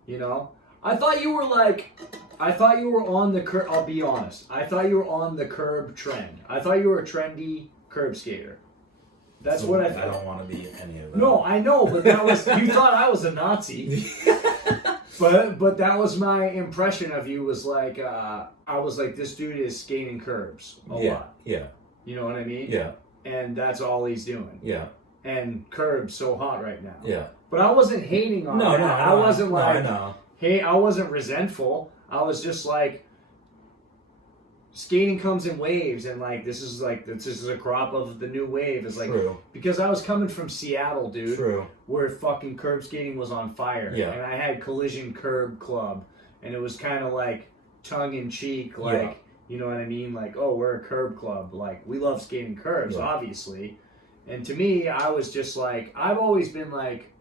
You know? I thought you were on the curb. I'll be honest. I thought you were on the curb trend. I thought you were a trendy curb skater. That's so what I thought. I don't want to be any of that. No, I know, but that was you thought I was a Nazi. but that was my impression of you. Was like I was like, this dude is skating curbs a lot. Yeah. You know what I mean? Yeah. And that's all he's doing. Yeah. And curbs so hot right now. Yeah. But I wasn't hating on that. I wasn't like, hey, I wasn't resentful. I was just like, skating comes in waves, and like this is a crop of the new wave. Is like True. Because I was coming from Seattle, dude. True. Where fucking curb skating was on fire. Yeah. And I had Collision Curb Club, and it was kind of like tongue in cheek, like. Yeah. You know what I mean? Like, oh, we're a curb club. Like, we love skating curbs, obviously. And to me, I was just like, I've always been like,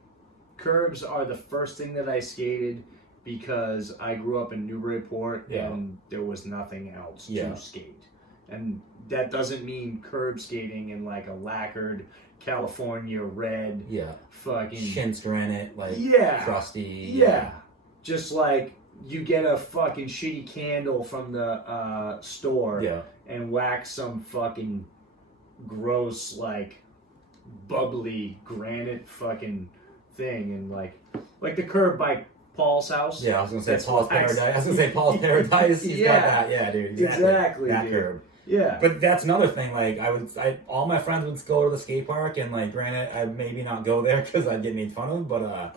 curbs are the first thing that I skated because I grew up in Newburyport and there was nothing else to skate. And that doesn't mean curb skating in like a lacquered California red fucking... Shin's granite, like crusty. Yeah. Just like... You get a fucking shitty candle from the store and wax some fucking gross, like, bubbly granite fucking thing, and like the curb by Paul's house. Yeah, I was gonna say Paul's Paradise. He's got that. Yeah, dude. Exactly that dude. curb. Yeah. But that's another thing. Like, all my friends would go to the skate park, and like, granted, I'd maybe not go there because I'd get made fun of, but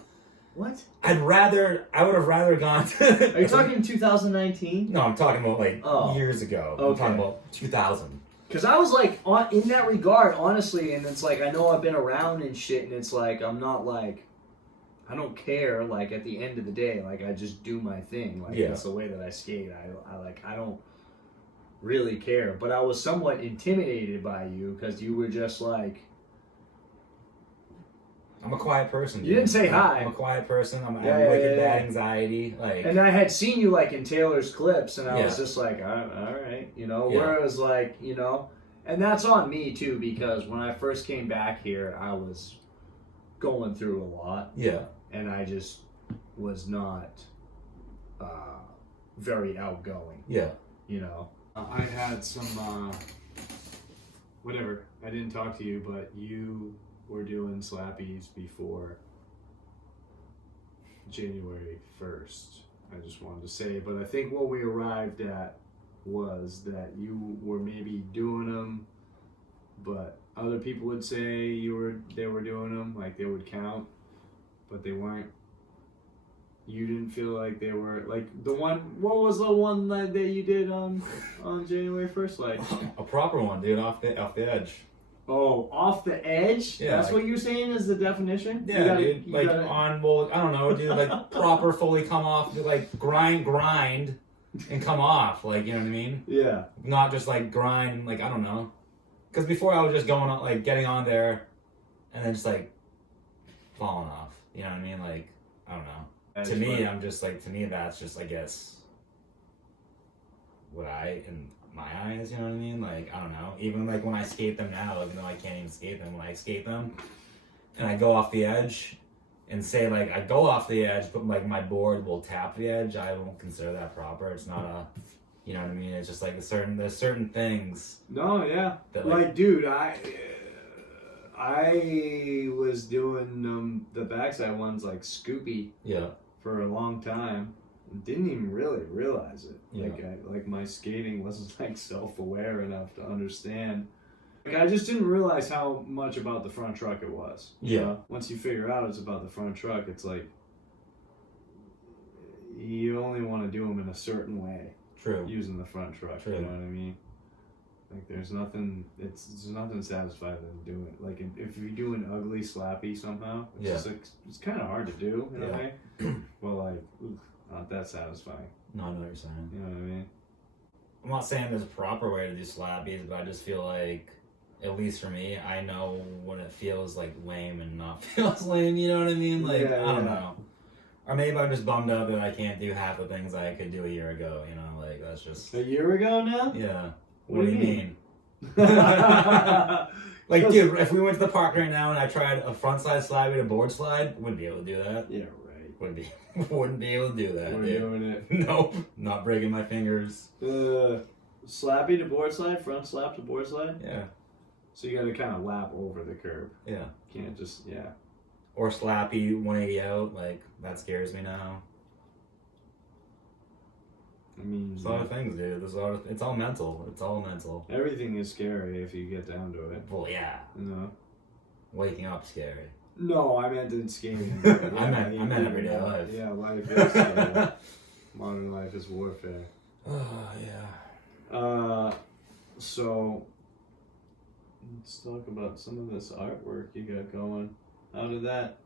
What? I would have rather gone to... Are you talking 2019? No, I'm talking about like years ago. Okay. I'm talking about 2000. Because I was like, in that regard, honestly, and it's like, I know I've been around and shit, and it's like, I'm not like, I don't care, like, at the end of the day, like, I just do my thing. Like, that's the way that I skate. I don't really care. But I was somewhat intimidated by you, because you were just like... I'm a quiet person. You didn't say hi. I'm a quiet person. I have wicked bad anxiety. Like, and I had seen you like in Taylor's clips, and I was Yeah. just like, all right, you know. Yeah. Where it was like, you know, and that's on me too, because when I first came back here, I was going through a lot, yeah, and I just was not very outgoing. yeah. You know, I had some whatever. I didn't talk to you, but you were doing slappies before January 1st. I just wanted to say, but I think what we arrived at was that you were maybe doing them, but other people would say they were doing them, like they would count, but they weren't. You didn't feel like they were like the one. What was the one that you did on January 1st? Like A proper one, dude, off the edge. oh, off the edge. Yeah, That's like- what you're saying is the definition. Yeah, You gotta- dude. you Like gotta- on, well, I don't know, dude. Like proper, fully come off. Dude, like grind, and come off. Like, you know what I mean? Yeah. Not just like grind. Like, I don't know. Because before I was just going on, like getting on there, and then just like falling off. You know what I mean? Like, I don't know. That's To me, what- I'm just like, to me, that's just, I guess, what in my eyes, you know what I mean? Like, I don't know. Even like when I skate them now, even though I can't even skate them, when I skate them and I go off the edge and say like, I go off the edge, but like my board will tap the edge, I won't consider that proper. It's not a, you know what I mean? It's just like there's certain things No, yeah. that Like, dude, I was doing the backside ones like Scoopy yeah, for a long time. Didn't even really realize it. Yeah. Like my skating wasn't like self-aware enough to understand. Like I just didn't realize how much about the front truck it was. You Yeah. know? Once you figure out it's about the front truck, it's like you only want to do them in a certain way true. using the front truck. True. You know what I mean? Like there's nothing satisfying than doing it. Like if you do an ugly slappy somehow, it's Yeah. just like it's kind of hard to do in a Yeah. way. But like, not that satisfying. No, I know what you're saying. You know what I mean? I'm not saying there's a proper way to do slappies, but I just feel like, at least for me, I know when it feels like lame and not feels lame, you know what I mean? Like, Yeah, I don't yeah. know. Or maybe I'm just bummed out that I can't do half the things I could do a year ago, you know? Like, that's just, A year ago now? yeah. What do you mean? Like, Like, dude, if we went to the park right now and I tried a front slide slide with a board slide, wouldn't be able to do that. yeah, right. Wouldn't be able to do that, We're dude. doing it. Nope. Not breaking my fingers. Slappy to board slide, front slap to board slide. Yeah. So you got to kind of lap over the curb. Yeah. Can't just Or slappy 180 out, like, that scares me now. I mean, There's a lot of things, dude. It's all mental. It's all mental. everything is scary if you get down to it. Well, yeah. You know. Waking up scary. No, I meant in skating. I meant everyday life. Yeah, life is scary. Modern life is warfare. Oh, yeah. So let's talk about some of this artwork you got going. How did that?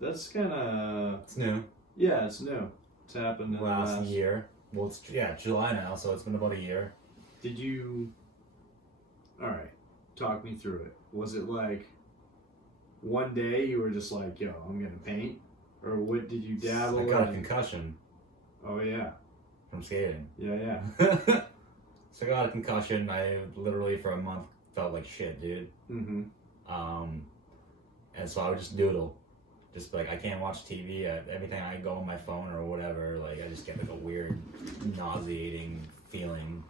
That's kind of It's new. yeah, it's new. It's happened in the Last year. Well, it's July now, so it's been about a year. Did you? All right, talk me through it. Was it like one day you were just like, "Yo, I'm gonna paint," or what? Did you dabble? I got a in- concussion Oh yeah, from skating. yeah. So I got a concussion. I literally for a month felt like shit, dude. Mm-hmm. And so I would just doodle. Just like, I can't watch TV. Everything I go on my phone or whatever, like I just get like a weird, nauseating feeling.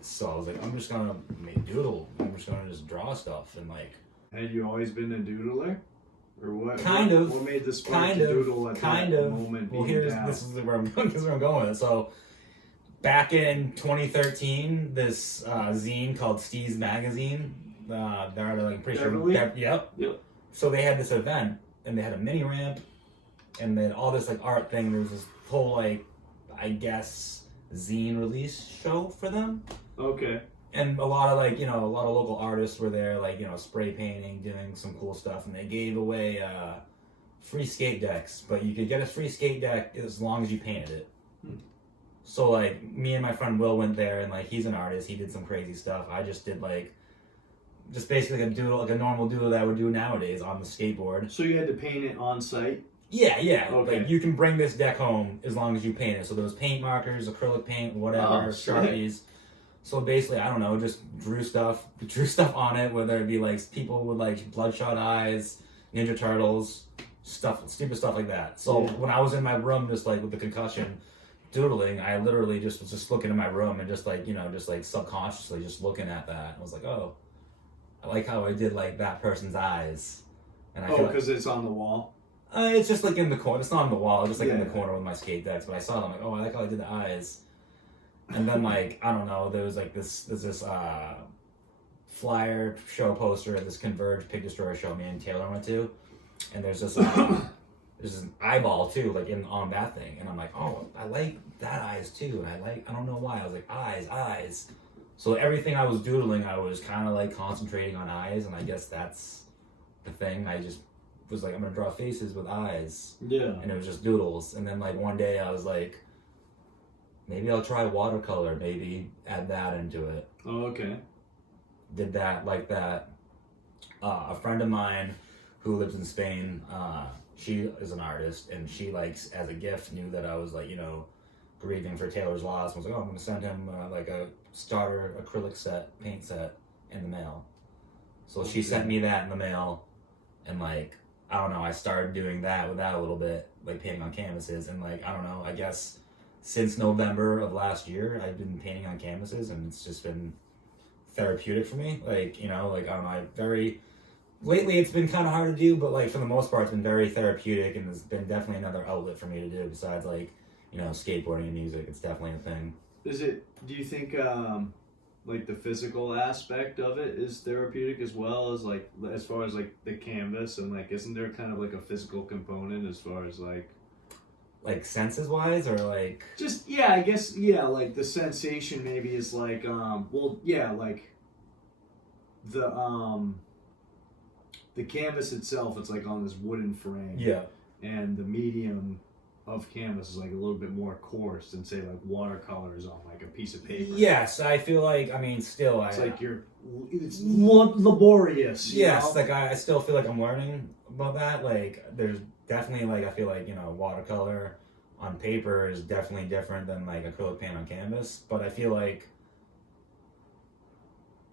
So I was like, I'm just gonna doodle. I'm just gonna just draw stuff and like. Had you always been a doodler, or what? Kind of. What made the spark to doodle at that moment? Well, being down? this is where I'm going. This is where I'm going with it. So, back in 2013, this zine called Steve's Magazine. They're like, I'm pretty sure. Beverly? Yep. So they had this event, and they had a mini ramp, and then all this like art thing. There was this whole like, I guess, zine release show for them. Okay. And a lot of like, a lot of local artists were there, like, spray painting, doing some cool stuff, and they gave away free skate decks, but you could get a free skate deck as long as you painted it. So like, me and my friend Will went there, and like, he's an artist, he did some crazy stuff. I just did like just basically a doodle, like a normal doodle that I would do nowadays on the skateboard. So you had to paint it on site? Yeah. Okay. Like, you can bring this deck home as long as you paint it. So there was paint markers, acrylic paint, whatever, Sharpies. So basically, I don't know, just drew stuff on it, whether it be like people with like bloodshot eyes, Ninja Turtles, stupid stuff like that. So when I was in my room, just like with the concussion, doodling, I literally just was just looking in my room and just like, just like subconsciously just looking at that. I was like, oh, I like how I did like that person's eyes. And I because it's on the wall? It's just like in the corner. It's not on the wall. It's just like in the corner with my skate decks. But I saw it. I'm like, oh, I like how I did the eyes. And then like, I don't know. There was like this flyer show poster at this Converge Pig Destroyer show me and Taylor went to, and there's this an eyeball too, like on that thing. And I'm like, oh, I like that eyes too. And I don't know why. I was like, eyes. So everything I was doodling, I was kind of like concentrating on eyes, and I guess that's the thing. I just was like, I'm gonna draw faces with eyes. Yeah. And it was just doodles. And then like one day I was like, maybe I'll try watercolor, maybe add that into it. Oh, okay. Did that like that. A friend of mine who lives in Spain, she is an artist, and she likes, as a gift, knew that I was like, grieving for Taylor's loss. I was like, oh, I'm gonna send him like a starter acrylic paint set in the mail. So she sent me that in the mail, and like, I don't know, I started doing that with that a little bit, like painting on canvases, and like, I don't know, I guess since November of last year, I've been painting on canvases, and it's just been therapeutic for me. Like, I don't know, lately it's been kind of hard to do, but like for the most part, it's been very therapeutic, and it's been definitely another outlet for me to do besides like, skateboarding and music. It's definitely a thing. Do you think, like the physical aspect of it is therapeutic as well as like, as far as like the canvas, and like, isn't there kind of like a physical component as far as like senses wise, or like just I guess like the sensation maybe is like like the canvas itself, it's like on this wooden frame, and the medium of canvas is like a little bit more coarse than say like watercolors on like a piece of paper. Yes, I feel like, still it's like it's laborious. Yes, like I still feel like I'm learning about that. Like there's definitely like, I feel like, watercolor on paper is definitely different than like acrylic paint on canvas, but I feel like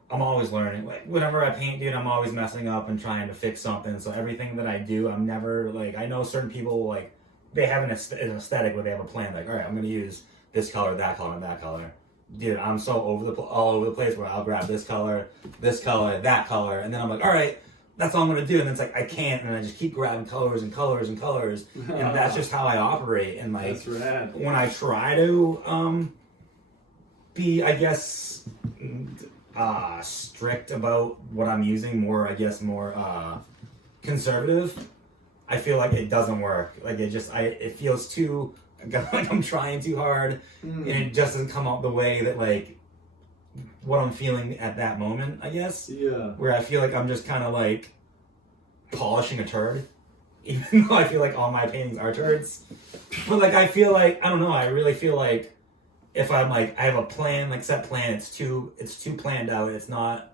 I'm always learning. Like whenever I paint, dude, I'm always messing up and trying to fix something. So everything that I do, I'm never like, I know certain people like, they have an aesthetic where they have a plan. Like, all right, I'm going to use this color, that color, and that color. Dude, I'm so all over the place where I'll grab this color, that color, and then I'm like, all right, that's all I'm going to do. And it's like, I can't, and I just keep grabbing colors and colors and colors, and that's just how I operate. And like, that's rad. When I try to be, I guess, strict about what I'm using, more conservative, I feel like it doesn't work. Like it feels too, like I'm trying too hard, and it just doesn't come out the way that like what I'm feeling at that moment, I guess. Yeah. Where I feel like I'm just kind of like polishing a turd, even though I feel like all my paintings are turds. But like I feel like, I don't know, I really feel like if I'm like, I have a plan, like set plan, it's too planned out. It's not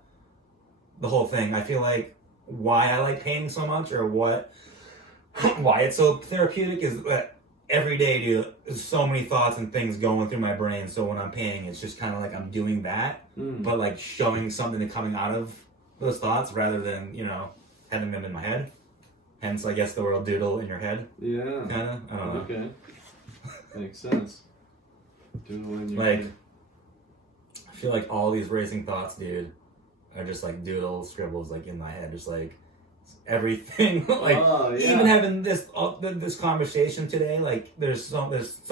the whole thing. I feel like why I like painting so much, or why it's so therapeutic, is that every day, dude, there's so many thoughts and things going through my brain. So when I'm painting, it's just kind of like I'm doing that, but like showing something that's coming out of those thoughts rather than, having them in my head. Hence, I guess the word doodle in your head. Yeah. Kind of. I don't know. Okay. Makes sense. Doodle in your head. I feel like all these racing thoughts, dude, are just like doodles, scribbles, like in my head, just like everything. Like even having this conversation today, like there's so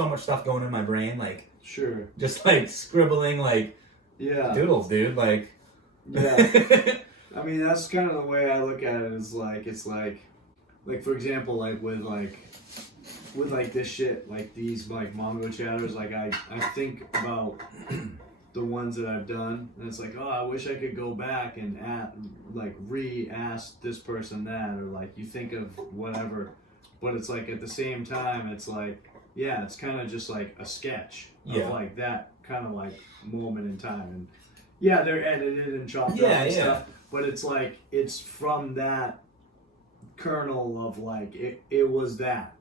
much stuff going in my brain, like sure, just like scribbling, like doodles, dude, like I mean, that's kind of the way I look at it, is like, it's like for example, like with this shit, like these like Mongochatters, like I think about the ones that I've done, and it's like, oh, I wish I could go back and re-ask this person that, or like you think of whatever, but it's like at the same time, it's like, it's kind of just like a sketch of like that kind of like moment in time, and they're edited and chopped up and stuff, but it's like it's from that kernel of like it was that.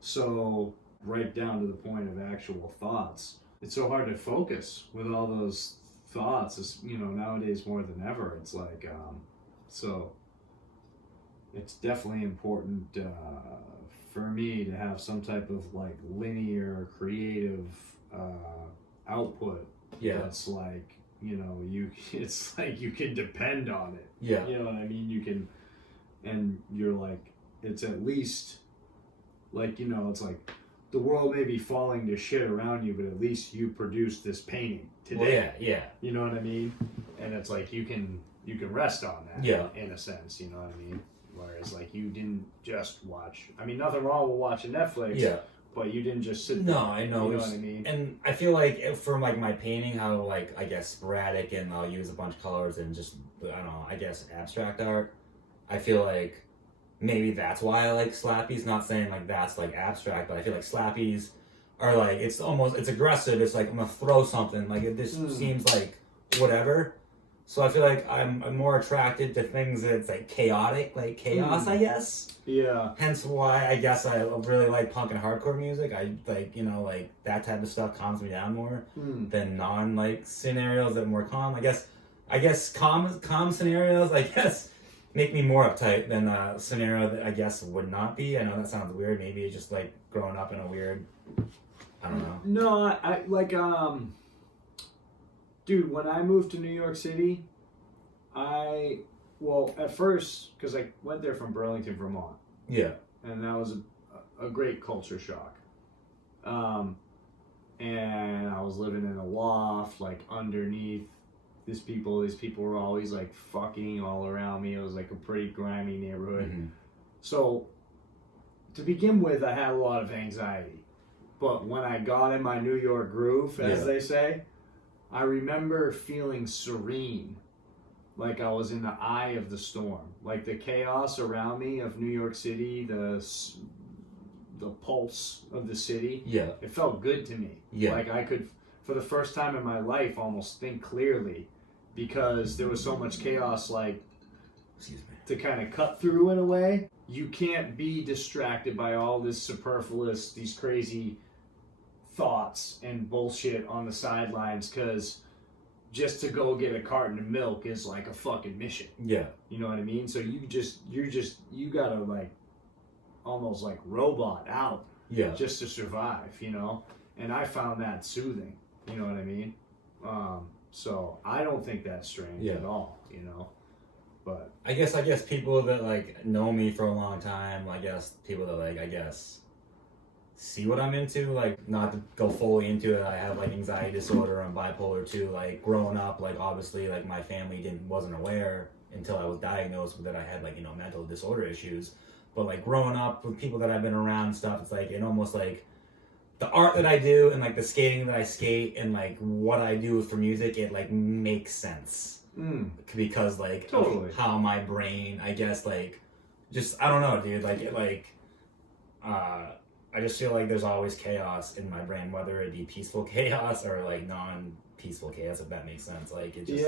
So right down to the point of actual thoughts. It's so hard to focus with all those thoughts. It's, you know, nowadays more than ever. It's like so it's definitely important for me to have some type of like linear creative output. Yeah. That's like, you know, it's like you can depend on it. Yeah. You know what I mean? You can, and you're like, it's at least like, you know, it's like the world may be falling to shit around you, but at least you produced this painting today. Well, yeah. You know what I mean? And it's like you can rest on that. Yeah. In a sense, you know what I mean? Whereas like you didn't just watch. I mean, nothing wrong with watching Netflix. Yeah. But you didn't just sit there. No, I know. You know what I mean? And I feel like for like my painting, how like I guess sporadic and I'll use a bunch of colors and just I don't know. I guess abstract art. I feel like maybe that's why I like slappies. Not saying like that's like abstract, but I feel like slappies are like it's aggressive. It's like I'm gonna throw something. Like it just seems like whatever. So I feel like I'm more attracted to things that's like chaotic, like chaos, I guess. Yeah. Hence why I guess I really like punk and hardcore music. I like, you know, like that type of stuff calms me down more than non like scenarios that are more calm. I guess calm scenarios, I guess, make me more uptight than a scenario that I guess would not be. I know that sounds weird. Maybe it's just like growing up in a weird, I don't know. No, I like dude, when I moved to New York City, well, at first, because I went there from Burlington, Vermont. Yeah. And that was a great culture shock. And I was living in a loft, like underneath these people were always like fucking all around me. It was like a pretty grimy neighborhood. Mm-hmm. So, to begin with, I had a lot of anxiety. But when I got in my New York groove, as they say, I remember feeling serene, like I was in the eye of the storm. Like the chaos around me of New York City, the pulse of the city, it felt good to me. Like I could, for the first time in my life, almost think clearly, because there was so much chaos, like, to kind of cut through in a way. You can't be distracted by all this superfluous, these crazy thoughts and bullshit on the sidelines, because just to go get a carton of milk is like a fucking mission. Yeah. You know what I mean? So you gotta like almost like robot out just to survive, you know? And I found that soothing, you know what I mean? So I don't think that's strange at all, you know? But I guess people that like know me for a long time, I guess people that like, I guess see what I'm into, like not to go fully into it. I have like anxiety disorder and bipolar too. Like growing up, like obviously like my family wasn't aware until I was diagnosed that I had like, you know, mental disorder issues. But like growing up with people that I've been around and stuff, it's like it almost like the art that I do and like the skating that I skate and like what I do for music, it like makes sense. Because like totally how my brain, I guess, like just I don't know, dude, like it like I just feel like there's always chaos in my brain, whether it be peaceful chaos or like non-peaceful chaos, if that makes sense. Like it just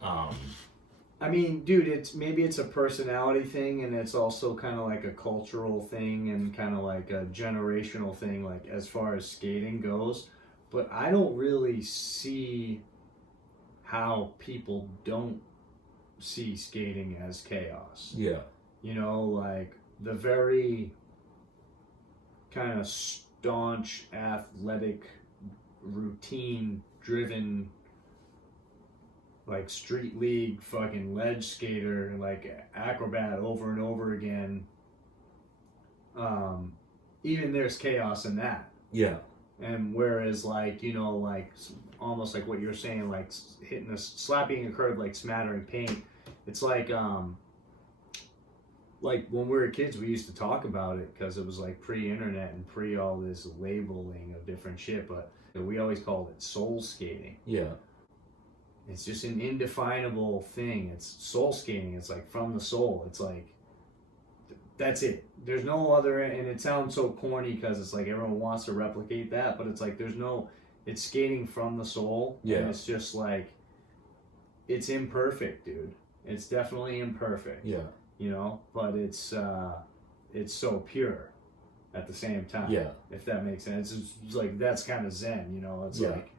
I mean, dude, maybe it's a personality thing, and it's also kind of like a cultural thing and kind of like a generational thing, like as far as skating goes. But I don't really see how people don't see skating as chaos. Yeah. You know, like the very kind of staunch, athletic, routine-driven, like street league fucking ledge skater, like acrobat over and over again. Even there's chaos in that. Yeah. And whereas like, you know, like almost like what you're saying, like slapping a curb, like smattering paint. It's like when we were kids, we used to talk about it because it was like pre-internet and pre all this labeling of different shit, but we always called it soul skating. Yeah. It's just an indefinable thing. It's soul skating. It's like from the soul. It's like, that's it. There's no other, and it sounds so corny because it's like everyone wants to replicate that, but it's like it's skating from the soul. Yeah. And it's just like, it's imperfect, dude. It's definitely imperfect. Yeah. You know, but it's so pure at the same time. Yeah. If that makes sense. It's like that's kind of zen, you know. It's like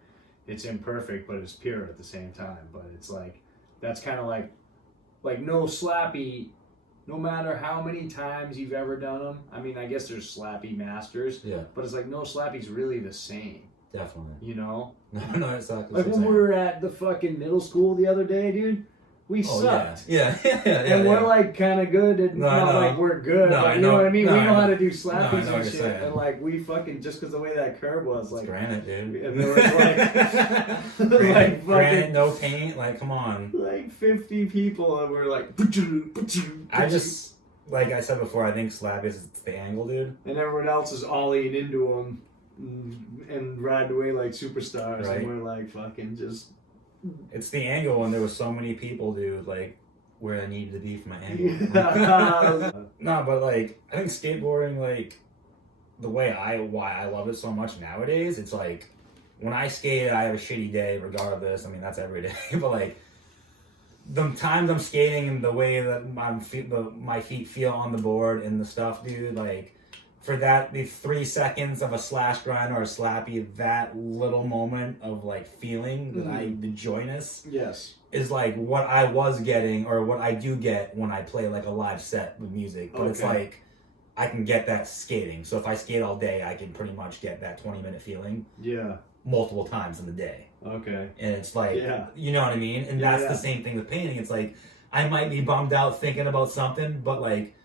it's imperfect but it's pure at the same time. But it's like that's kind of like no slappy, no matter how many times you've ever done them. I mean, I guess there's slappy masters. Yeah. But it's like no slappy's really the same. Definitely. You know? No, exactly. Like when we were at the fucking middle school the other day, dude, we sucked. Yeah. And we're like kind of good, and not like we're good. No, but you know what I mean? No, we know how to do slappies and and shit. And like we fucking, just because the way that curve was, like. It's granite, dude. And there was like. Granite, granite, no paint, like, come on. Like 50 people, and we're like. I just, like I said before, I think slap is the angle, dude. And everyone else is ollieing into them and riding away like superstars. Right. And we're like fucking just. It's the angle when there was so many people, dude, like, where I needed to be for my angle. No, but, like, I think skateboarding, like, the way why I love it so much nowadays, it's like, when I skate, I have a shitty day regardless. I mean, that's every day. But, like, the times I'm skating and the way that my feet feel on the board and the stuff, dude, like, for that, the 3 seconds of a slash grind or a slappy, that little moment of, like, feeling, the joyness, yes, is, like, what I was getting or what I do get when I play, like, a live set with music. But it's, like, I can get that skating. So if I skate all day, I can pretty much get that 20-minute feeling multiple times in the day. Okay. And it's, like, you know what I mean? And that's the same thing with painting. It's, like, I might be bummed out thinking about something, but, like,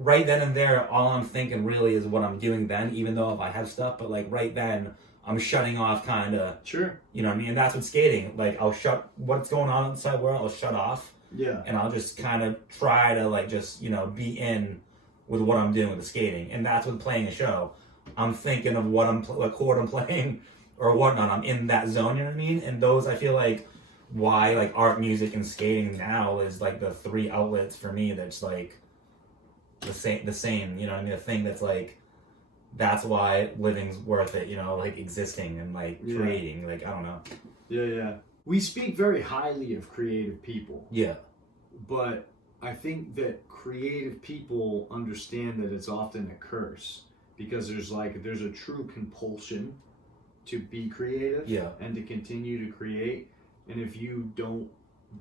right then and there, all I'm thinking really is what I'm doing then, even though if I have stuff, but like right then, I'm shutting off kind of. Sure. You know what I mean? And that's what skating, like I'll shut what's going on inside world, I'll shut off. Yeah. And I'll just kind of try to like just, you know, be in with what I'm doing with the skating. And that's with playing a show. I'm thinking of what chord I'm playing or whatnot. I'm in that zone, you know what I mean? And those, I feel like, why like art, music, and skating now is like the 3 outlets for me that's like, the same, you know what I mean? A thing that's like, that's why living's worth it, you know, like existing and like creating, like, I don't know. Yeah. We speak very highly of creative people. Yeah. But I think that creative people understand that it's often a curse because there's a true compulsion to be creative and to continue to create. And if you don't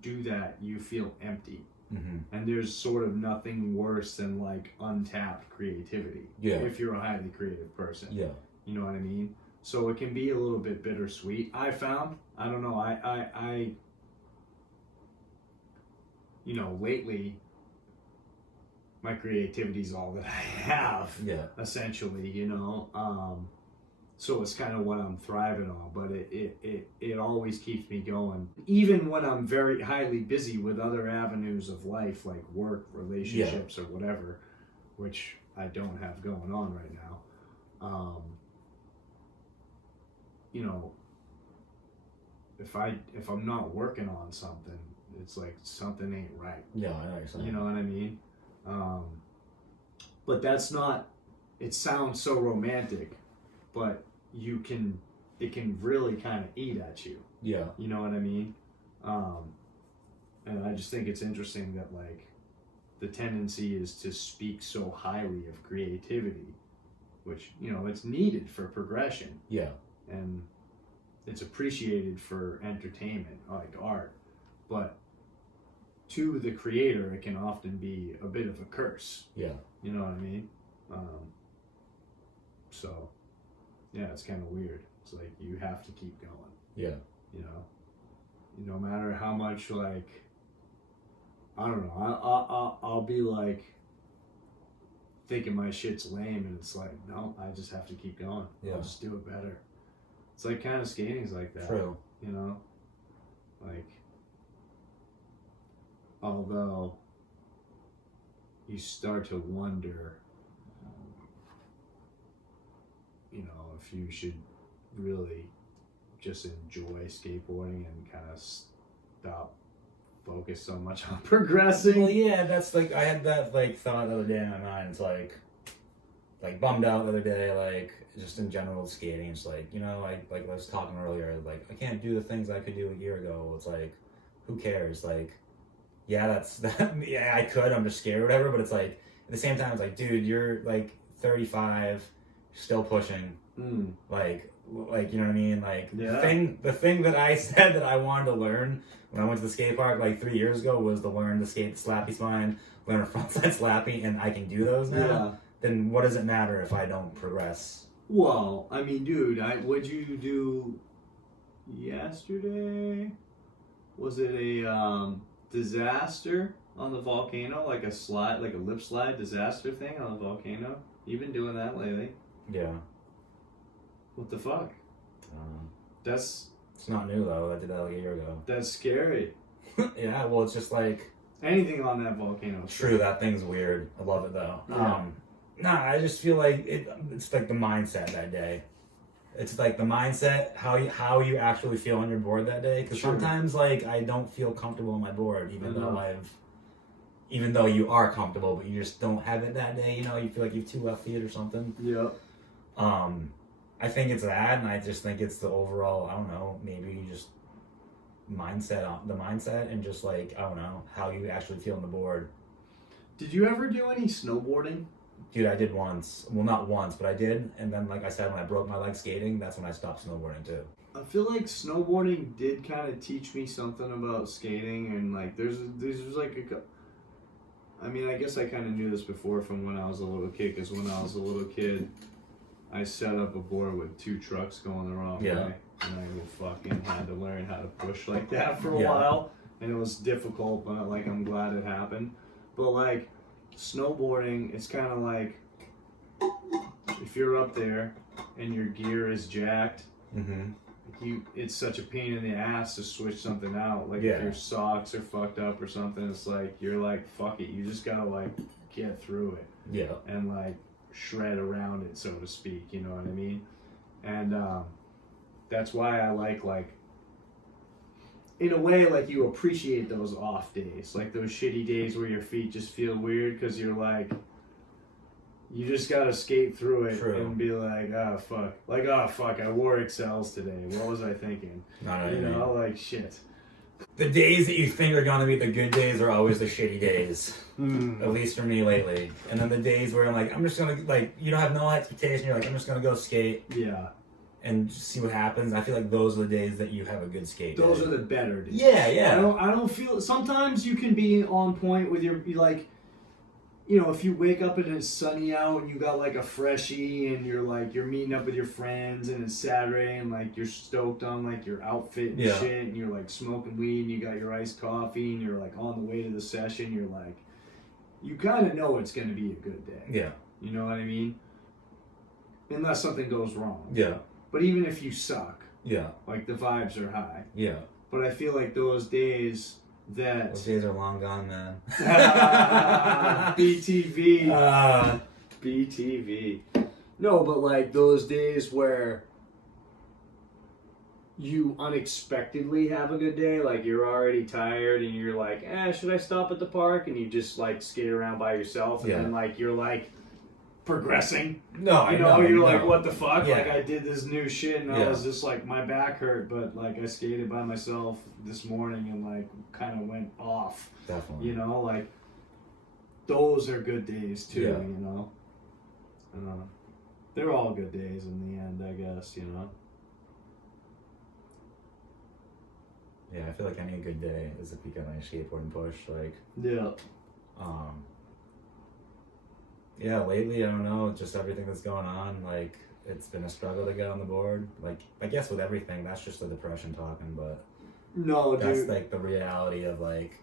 do that, you feel empty. Mm-hmm. And there's sort of nothing worse than like untapped creativity if you're a highly creative person. Yeah. You know what I mean? So it can be a little bit bittersweet. I found, I don't know, I you know, lately my creativity is all that I have. Yeah. Essentially, you know. So it's kind of what I'm thriving on, but it always keeps me going. Even when I'm very highly busy with other avenues of life, like work, relationships, or whatever, which I don't have going on right now. You know, if I'm not working on something, it's like something ain't right. Yeah, I know what you're saying. You know what I mean? But that's not. It sounds so romantic. But it can really kind of eat at you. Yeah. You know what I mean? And I just think it's interesting that like the tendency is to speak so highly of creativity, which, you know, it's needed for progression. Yeah. And it's appreciated for entertainment, like art. But to the creator, it can often be a bit of a curse. Yeah. You know what I mean? So... yeah, it's kind of weird. It's like you have to keep going. Yeah. You know, no matter how much like, I don't know. I'll be like thinking my shit's lame, and it's like, no, I just have to keep going. Yeah. I'll just do it better. It's like kind of skating's like that. True. You know, like although you start to wonder. You know, if you should really just enjoy skateboarding and kind of stop focus so much on progressing. Well, yeah, that's like, I had that like thought the other day in my mind. It's like bummed out the other day, like just in general skating. It's like, you know, like I was talking earlier, like I can't do the things I could do a year ago. It's like, who cares? Like, yeah, that's that. Yeah, I could. I'm just scared or whatever. But it's like at the same time, it's like, dude, you're like 35, still pushing. Like you know what I mean? Like the thing that I said that I wanted to learn when I went to the skate park like 3 years ago was to learn to skate slappy spine, learn a frontside slappy, and I can do those now. Yeah. Then what does it matter if I don't progress? Well, I mean, dude, what'd you do yesterday? Was it a disaster on the volcano, like a slide, like a lip slide disaster thing on the volcano? You've been doing that lately. Yeah. What the fuck? It's not new though. I did that like a year ago. That's scary. Yeah, well, it's just like anything on that volcano. True, that thing's weird. I love it though. Yeah. I just feel like it's like the mindset that day. It's like the mindset, how you actually feel on your board that day. Because sometimes like I don't feel comfortable on my board, even though you are comfortable, but you just don't have it that day. You know, you feel like you have 2 left feet or something. Yeah. I think it's that, and I just think it's the overall, I don't know, maybe just mindset and just like, I don't know, how you actually feel on the board. Did you ever do any snowboarding? Dude, I did once. Well, not once, but I did. And then, like I said, when I broke my leg skating, that's when I stopped snowboarding too. I feel like snowboarding did kind of teach me something about skating, and like there's like I mean, I guess I kind of knew this before from when I was a little kid, because when I was a little kid, I set up a board with 2 trucks going the wrong way, and I fucking had to learn how to push like that for a while, and it was difficult, but like I'm glad it happened. But like snowboarding, it's kind of like if you're up there and your gear is jacked, it's such a pain in the ass to switch something out. Like if your socks are fucked up or something, it's like you're like, fuck it, you just gotta like get through it. Yeah. And like shred around it, so to speak, you know what I mean? And that's why I like in a way, like you appreciate those off days, like those shitty days where your feet just feel weird because you're like, you just gotta skate through it and be like, oh fuck, I wore Excels today. What was I thinking? You know, like shit. The days that you think are gonna be the good days are always the shitty days. At least for me lately. And then the days where I'm like, I'm just gonna, like, you don't have no expectation, you're like, I'm just gonna go skate. Yeah. And just see what happens. I feel like those are the days that you have a good skate. Those are the better days. Yeah. I don't feel, sometimes you can be on point with your, like, you know, if you wake up and it's sunny out and you got like a freshie and you're like, you're meeting up with your friends and it's Saturday and like you're stoked on like your outfit and shit and you're like smoking weed and you got your iced coffee and you're like on the way to the session, you're like, you kind of know it's going to be a good day. Yeah. You know what I mean? Unless something goes wrong. Yeah. But even if you suck, like the vibes are high. Yeah. But I feel like those days those days are long gone, man. BTV. BTV. No, but like those days where you unexpectedly have a good day, like you're already tired and you're like, should I stop at the park? And you just like skate around by yourself and then like you're like progressing. You're like, what the fuck? Yeah. Like I did this new shit and I was just like, my back hurt, but like I skated by myself this morning and like kind of went off. Definitely. You know, like those are good days too, you know. They're all good days in the end, I guess, you know. Yeah, I feel like any good day is if you get on your skateboard and push, like. Yeah. Yeah, lately, I don't know, just everything that's going on, like, it's been a struggle to get on the board. Like, I guess with everything, that's just the depression talking, but that's, like, the reality of, like,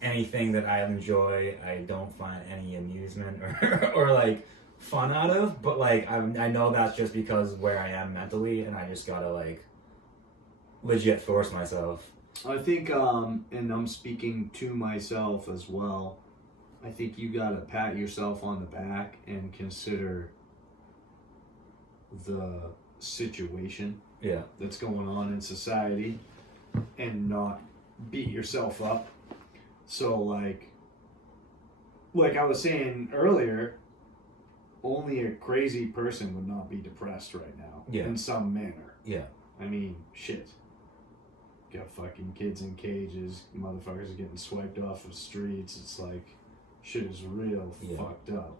anything that I enjoy, I don't find any amusement or like, fun out of, but, like, I know that's just because where I am mentally, and I just gotta, like, legit force myself. I think, and I'm speaking to myself as well, I think you gotta pat yourself on the back and consider the situation that's going on in society and not beat yourself up. So like I was saying earlier, only a crazy person would not be depressed right now in some manner. Yeah. I mean, shit. got fucking kids in cages, motherfuckers are getting swiped off of streets. It's like, shit is real fucked up.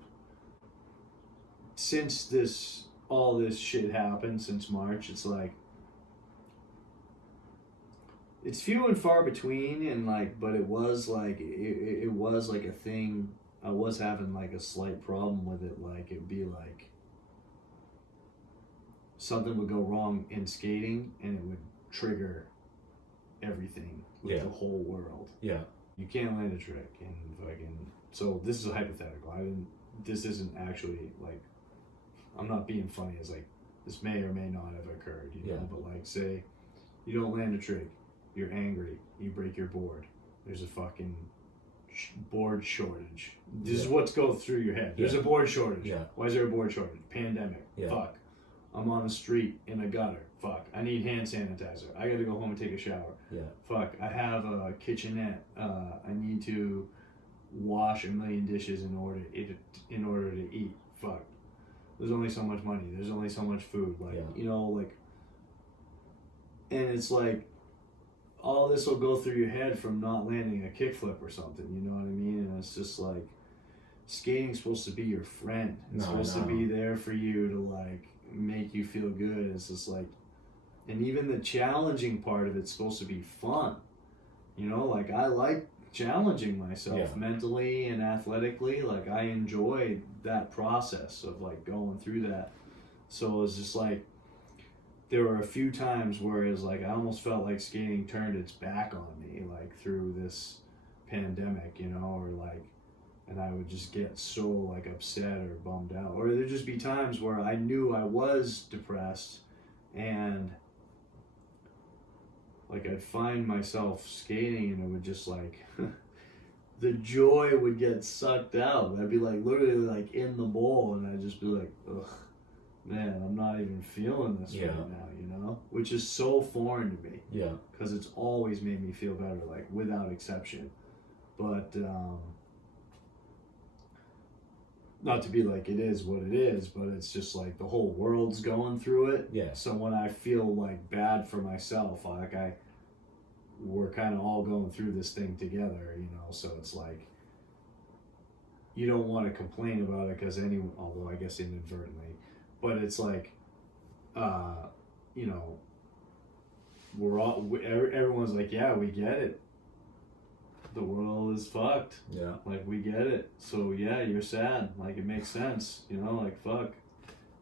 Since all this shit happened since March, it's like, it's few and far between, and like, but it was like, it was like a thing. I was having like a slight problem with it. Like, it'd be like, something would go wrong in skating and it would trigger everything with the whole world. Yeah. You can't land a trick and fucking, so this is a hypothetical. This isn't actually like, I'm not being funny as like, this may or may not have occurred, you know, but like, say you don't land a trick, you're angry, you break your board, there's a fucking board shortage. This is what's going through your head. There's a board shortage. Yeah. Why is there a board shortage? Pandemic. Yeah. Fuck. I'm on the street in a gutter. Fuck. I need hand sanitizer. I gotta go home and take a shower. Yeah. Fuck. I have a kitchenette. I need to wash a million dishes in order to eat. Fuck. There's only so much money. There's only so much food. Like, you know, like, and it's like, all this will go through your head from not landing a kickflip or something, you know what I mean? And it's just like, skating's supposed to be your friend. It's supposed to be there for you to like make you feel good. It's just like, and even the challenging part of it's supposed to be fun. You know, like I like challenging myself mentally and athletically. Like I enjoy that process of like going through that. So it's just like, there were a few times where it was like, I almost felt like skating turned its back on me, like through this pandemic, you know, or like, and I would just get so like upset or bummed out. Or there'd just be times where I knew I was depressed and like I'd find myself skating and it would just like, the joy would get sucked out. I'd be like literally like in the bowl and I'd just be like, ugh. Man, I'm not even feeling this right now, you know? Which is so foreign to me. Yeah. Because it's always made me feel better, like, without exception. But, not to be like it is what it is, but it's just like the whole world's going through it. Yeah. So when I feel, like, bad for myself, like, we're kind of all going through this thing together, you know? So it's like, you don't want to complain about it because although I guess inadvertently, but it's like, you know, everyone's like, yeah, we get it. The world is fucked. Yeah. Like, we get it. So, yeah, you're sad. Like, it makes sense. You know, like, fuck.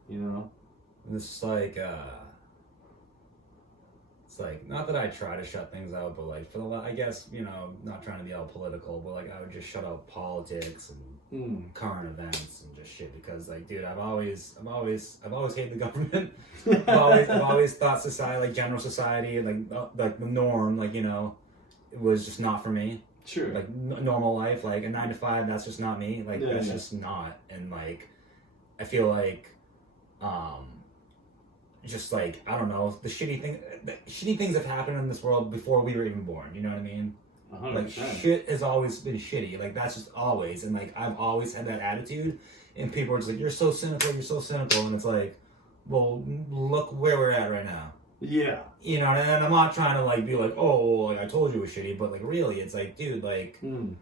You know? It's like, not that I try to shut things out, but like, I guess, you know, not trying to be all political, but like, I would just shut out politics and current events and just shit because, like, dude, I've always hated the government. I've always thought society, like general society, like the norm, like, you know, it was just not for me. Sure. Like normal life, like a 9 to 5, that's just not me. Like that's just not. And like, I feel like, just like, I don't know, the shitty things have happened in this world before we were even born. You know what I mean? 100%. Like shit has always been shitty. Like that's just always. And like I've always had that attitude. And people are just like, you're so cynical. And it's like, well, look where we're at right now. Yeah. You know, and I'm not trying to like be like, oh, like, I told you it was shitty, but like really, it's like, dude, like, and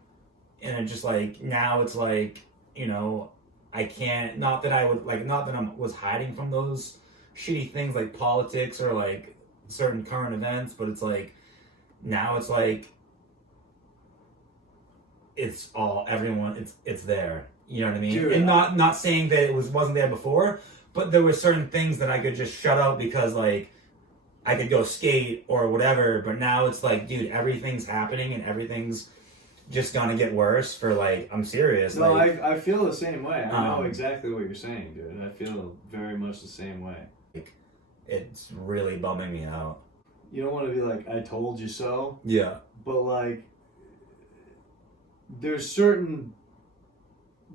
it's just like now it's like, you know, I can't. Not that I was hiding from those shitty things like politics or like certain current events, but it's like now it's like it's all everyone. It's there. You know what I mean? Dude, and not saying that it wasn't there before, but there were certain things that I could just shut out because like I could go skate or whatever. But now it's like, dude, everything's happening and everything's just gonna get worse. For like, I'm serious. No, like, I feel the same way. I know exactly what you're saying, dude. I feel very much the same way. Like, it's really bumming me out. You don't want to be like, I told you so. Yeah. But like, there's certain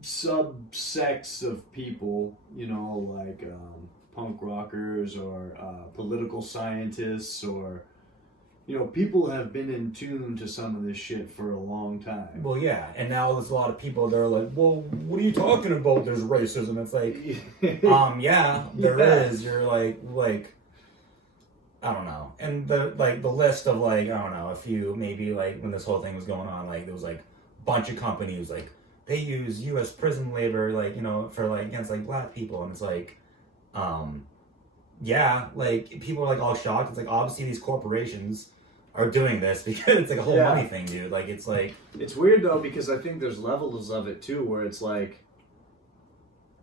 subsects of people, you know, like punk rockers or political scientists or, you know, people have been in tune to some of this shit for a long time. Well, yeah, and now there's a lot of people that are like, well, what are you talking about? There's racism. It's like, yeah, there is. You're like, I don't know. And the list of like, I don't know, a few, maybe like when this whole thing was going on, like there was like a bunch of companies like they use U.S. prison labor, like, you know, for like against like black people, and it's like, yeah, like people are like all shocked. It's like obviously these corporations are doing this because it's like a whole money thing, dude. Like it's like, it's weird though, because I think there's levels of it too, where it's like,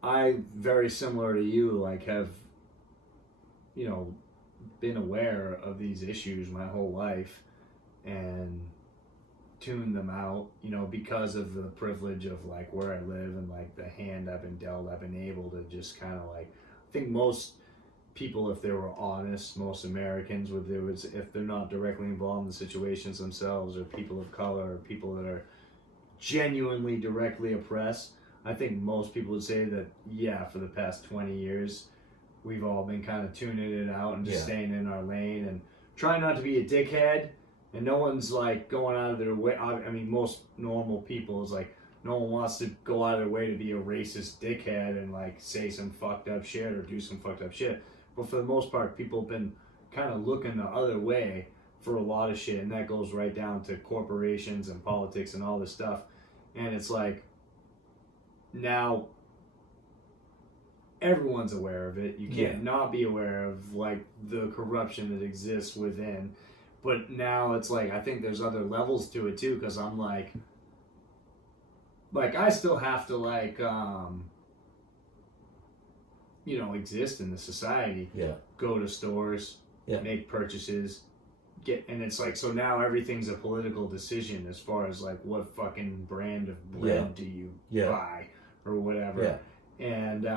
I very similar to you, like have, you know, been aware of these issues my whole life and tuned them out, you know, because of the privilege of like where I live and like the hand I've been dealt. I've been able to just kind of like, I think most people, if they were honest, most Americans would do is, if they're not directly involved in the situations themselves, or people of color, or people that are genuinely directly oppressed, I think most people would say that, yeah, for the past 20 years, we've all been kind of tuning it out and just staying in our lane and trying not to be a dickhead. And no one's like going out of their way. I mean, most normal people is like, no one wants to go out of their way to be a racist dickhead and like say some fucked up shit or do some fucked up shit. But for the most part, people have been kind of looking the other way for a lot of shit. And that goes right down to corporations and politics and all this stuff. And it's like, now everyone's aware of it. You can't not be aware of like the corruption that exists within. But now it's like, I think there's other levels to it too, because I'm like I still have to like you know, exist in the society. Go to stores, make purchases, and it's like, so now everything's a political decision as far as like what fucking brand of bread do you buy or whatever. And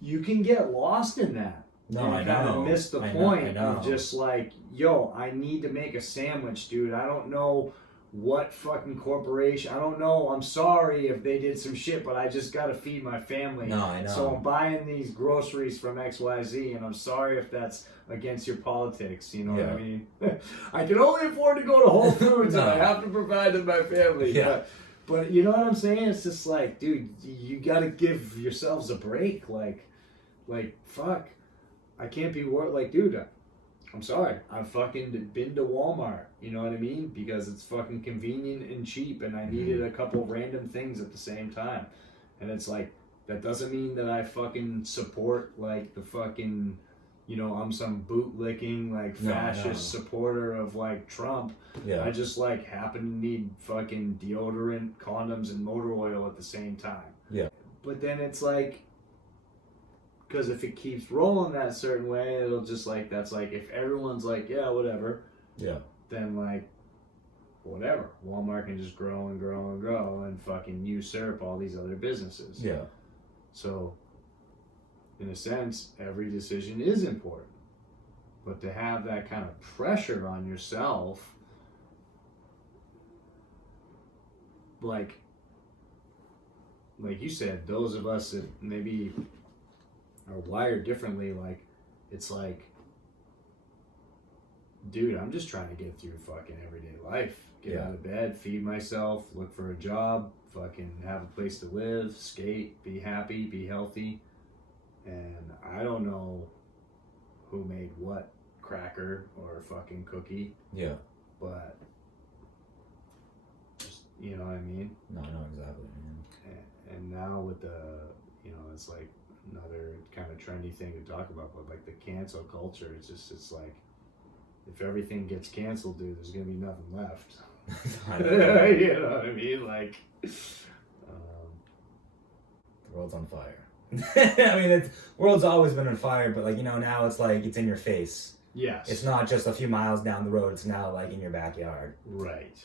you can get lost in that. No, and I kind know. of miss the point of just like, yo, I need to make a sandwich, dude. I don't know what fucking corporation. I don't know. I'm sorry if they did some shit, but I just got to feed my family. No, I know. So I'm buying these groceries from XYZ, and I'm sorry if that's against your politics. You know what I mean? I can only afford to go to Whole Foods, and I have to provide to my family. But you know what I'm saying? It's just like, dude, you got to give yourselves a break. Like, fuck. I can't be like, dude, I'm sorry. I've fucking been to Walmart, you know what I mean? Because it's fucking convenient and cheap, and I needed a couple random things at the same time. And it's like, that doesn't mean that I fucking support, like, the fucking, you know, I'm some bootlicking, like, fascist supporter of, like, Trump. I just, like, happen to need fucking deodorant, condoms, and motor oil at the same time. But then it's like, because if it keeps rolling that certain way, it'll just like, that's like, if everyone's like, yeah, whatever, then like, whatever. Walmart can just grow and grow and grow and fucking usurp all these other businesses. So, in a sense, every decision is important. But to have that kind of pressure on yourself, like you said, those of us that maybe are wired differently, like, it's like, dude, I'm just trying to get through fucking everyday life. Get out of bed, feed myself, look for a job, fucking have a place to live, skate, be happy, be healthy. And I don't know who made what cracker or fucking cookie. But, just, you know what I mean? No, I know exactly. And now with the, you know, it's like another kind of trendy thing to talk about, but like the cancel culture, it's like, if everything gets canceled, dude, there's gonna be nothing left. You know what I mean? Like, the world's on fire. I mean, the world's always been on fire, but like, you know, now it's like, it's in your face. yes, It's not just a few miles down the road, it's now like in your backyard. right.